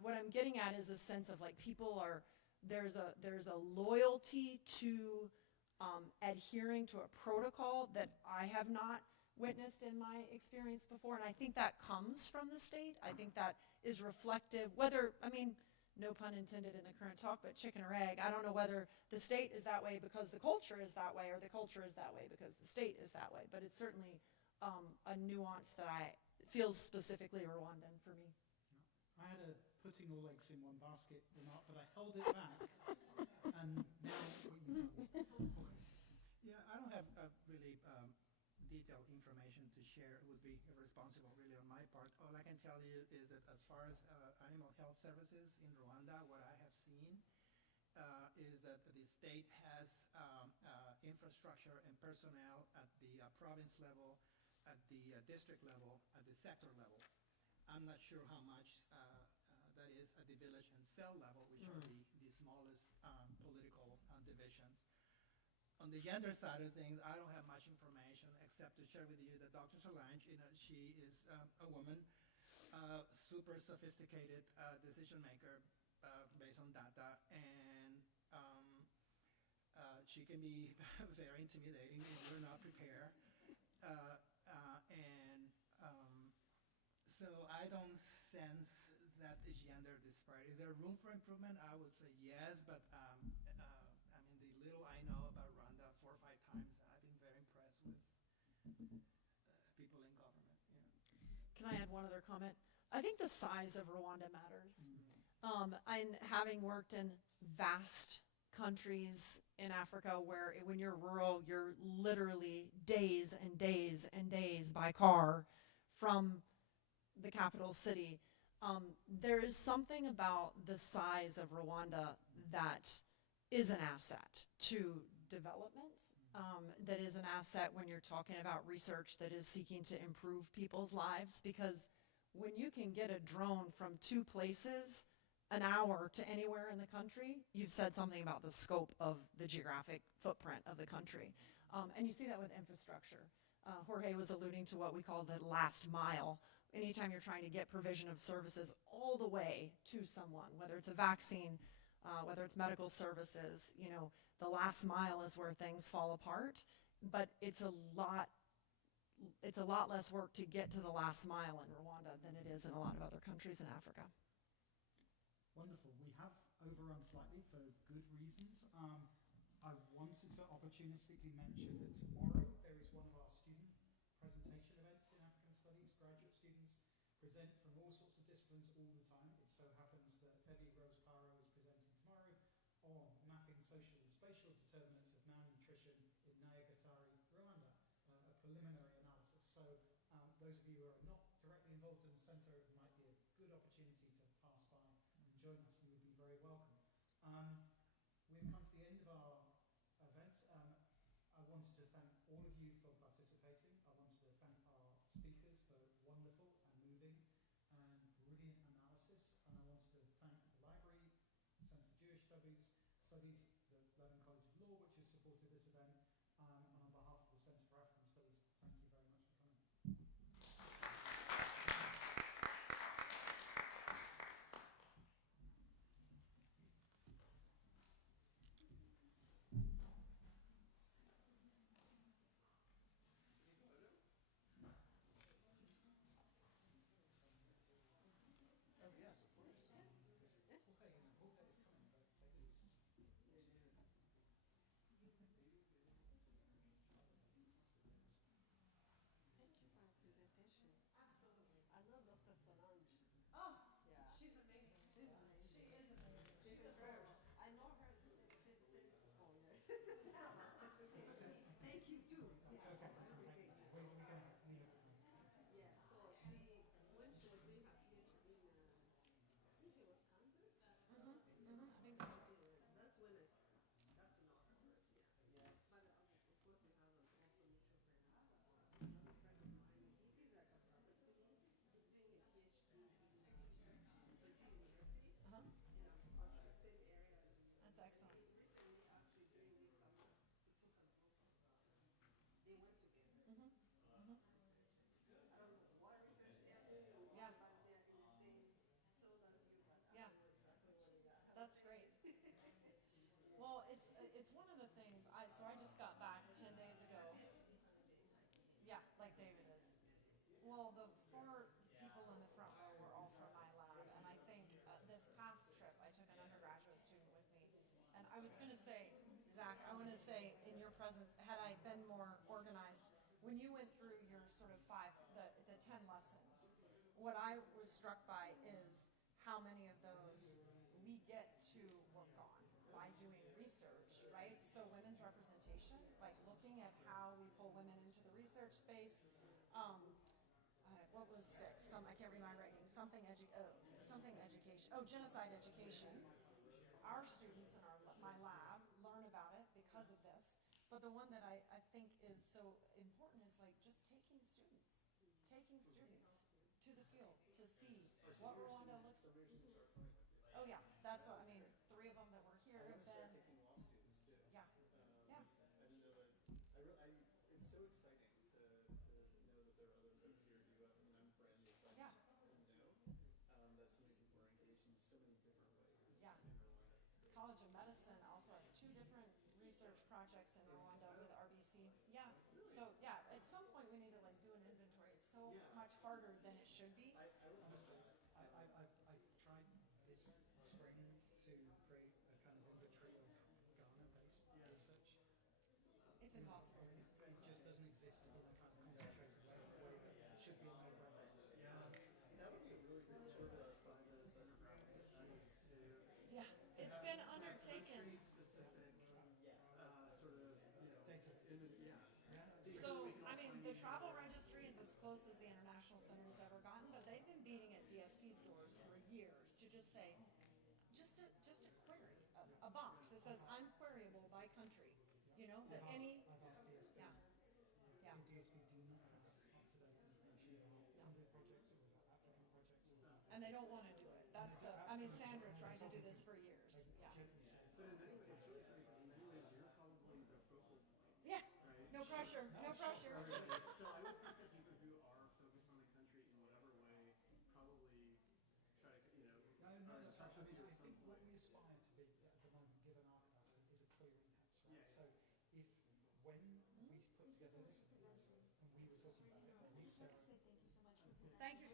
what I'm getting at is a sense of like people are, there's a loyalty to adhering to a protocol that I have not witnessed in my experience before. And I think that comes from the state. I think that is reflective, whether, I mean, no pun intended in the current talk, but chicken or egg. I don't know whether the state is that way because the culture is that way, or the culture is that way because the state is that way. But it's certainly a nuance that feels specifically Rwandan for me. I had a putting all eggs in one basket remark, but I held it back, and now what you do. Yeah, I don't have really detailed information to share. It would be irresponsible really on my part. All I can tell you is that as far as animal health services in Rwanda, what I have seen is that the state has infrastructure and personnel at the province level, at the district level, at the sector level. I'm not sure how much that is at the village and cell level, which are the smallest political divisions. On the gender side of things, I don't have much information except to share with you that Dr. Solange, she is a woman, super sophisticated decision maker based on data, and she can be very intimidating if you're not prepared. So I don't sense that the gender disparity. Is there room for improvement? I would say yes, but I mean, the little I know about Rwanda 4 or 5 times, I've been very impressed with people in government. Yeah. Can I add one other comment? I think the size of Rwanda matters. And having worked in vast countries in Africa where when you're rural, you're literally days and days and days by car from the capital city. There is something about the size of Rwanda that is an asset to development, that is an asset when you're talking about research that is seeking to improve people's lives, because when you can get a drone from 2 places an hour to anywhere in the country, you've said something about the scope of the geographic footprint of the country. And you see that with infrastructure. Jorge was alluding to what we call the last mile. Anytime you're trying to get provision of services all the way to someone, whether it's a vaccine, whether it's medical services, you know, the last mile is where things fall apart, but it's a lot less work to get to the last mile in Rwanda than it is in a lot of other countries in Africa. Wonderful. We have overrun slightly for good reasons. I wanted to opportunistically mention that tomorrow there is one of our student presentation events in African Studies. Graduate students present from all sorts of disciplines all the time. It so happens that Feby Rose Paro is presenting tomorrow on mapping social and spatial determinants of malnutrition in Nyagatare, Rwanda, a preliminary analysis. So those of you who are not directly involved in the center, it might be a good opportunity to pass by and join us. You would be very welcome. We've come to the end of our events. I wanted to thank all of you for participating. I wanted to thank our speakers for wonderful and moving and brilliant analysis. And I wanted to thank the library, Center for Jewish Studies, the London College of Law, which has supported this event, and on behalf of the Center for African Studies, thank you very much for coming. Thank you for your presentation. Absolutely. I know Dr. Solange. Oh, Yeah. she's amazing. She's amazing. She is amazing. She's She's a force. I know her. She said it before. Yeah. Thank you too. It's okay. Everything. We can leave it. Yeah. So when she was doing her PhD in, I think it was Kansas. I think that's That's when I got to know her. Yeah. But of course we have also mutual friends. Another friend of mine, he's like a brother to me. He's doing a PhD in Sophia University in agriculture, same area as me. That's excellent. He recently, actually during this summer, he took an offer from us. They went together. I don't know what research they're doing or what, Yeah. but they're in the same field as you, but I Yeah. don't know exactly what it is. That's great. Well, it's one of the things. So I just got back 10 days ago. Yeah, like David is. Well, the 4 people in the front row were all from my lab, and I think this past trip I took an undergraduate student with me, and I was going to say, Zach, I want to say in your presence, had I been more organized, when you went through your sort of the 10 lessons, what I was struck by is how many of those we get to work on by doing research, right? So women's representation, like looking at how we pull women into the research space. What was 6? I can't read my writing. Something education. Oh, genocide education. Our students in my lab learn about it because of this. But the one that I think is so important is like just taking students to the field to see what Rwanda looks like. Oh yeah, that's what I mean. 3 of them that were here have been. Taking law students too. Yeah. Yeah. I didn't know that. It's so exciting to know that there are other folks here who. I mean, I'm brand new, so I Yeah. didn't know that so many people are engaged in so many different ways. Yeah. In Rwanda. So. College of Medicine also has 2 different research projects in Rwanda with RBC. Yeah. So yeah, at some point we need to like do an inventory. It's so much harder than it should be. Honestly, I've tried this spring to create a kind of inventory of Ghana-based research. It's impossible. It just doesn't exist in a kind of concentrated way that it should be a no-brainer. That would be a really good service by the Center for African Studies to Yeah, it's been undertaken. country-specific, sort of, Data. So, I mean, the travel registry is as close as the International Center has ever gotten, but they've been beating at DSP's doors for years to just say, just a query, a box that says I'm queryable by country, that any, I've asked DSP. yeah, yeah. The DSP do not have up-to-date information about funded projects or about African projects or about. And they don't want to do it. That's the, I mean, Sandra tried to do this for years, yeah. Gently say. but in many ways, it's really funny because in many ways you're probably the focal point, Yeah, right? no pressure, no pressure. So I would think that people who are focused on the country in whatever way probably try to, No, are in that's touch right. with you I at some think what point. we aspire to be at the moment, given our capacity, is a clearinghouse, right? Yeah. So if, when we put together this, and we were talking about it, and you said, Thank you for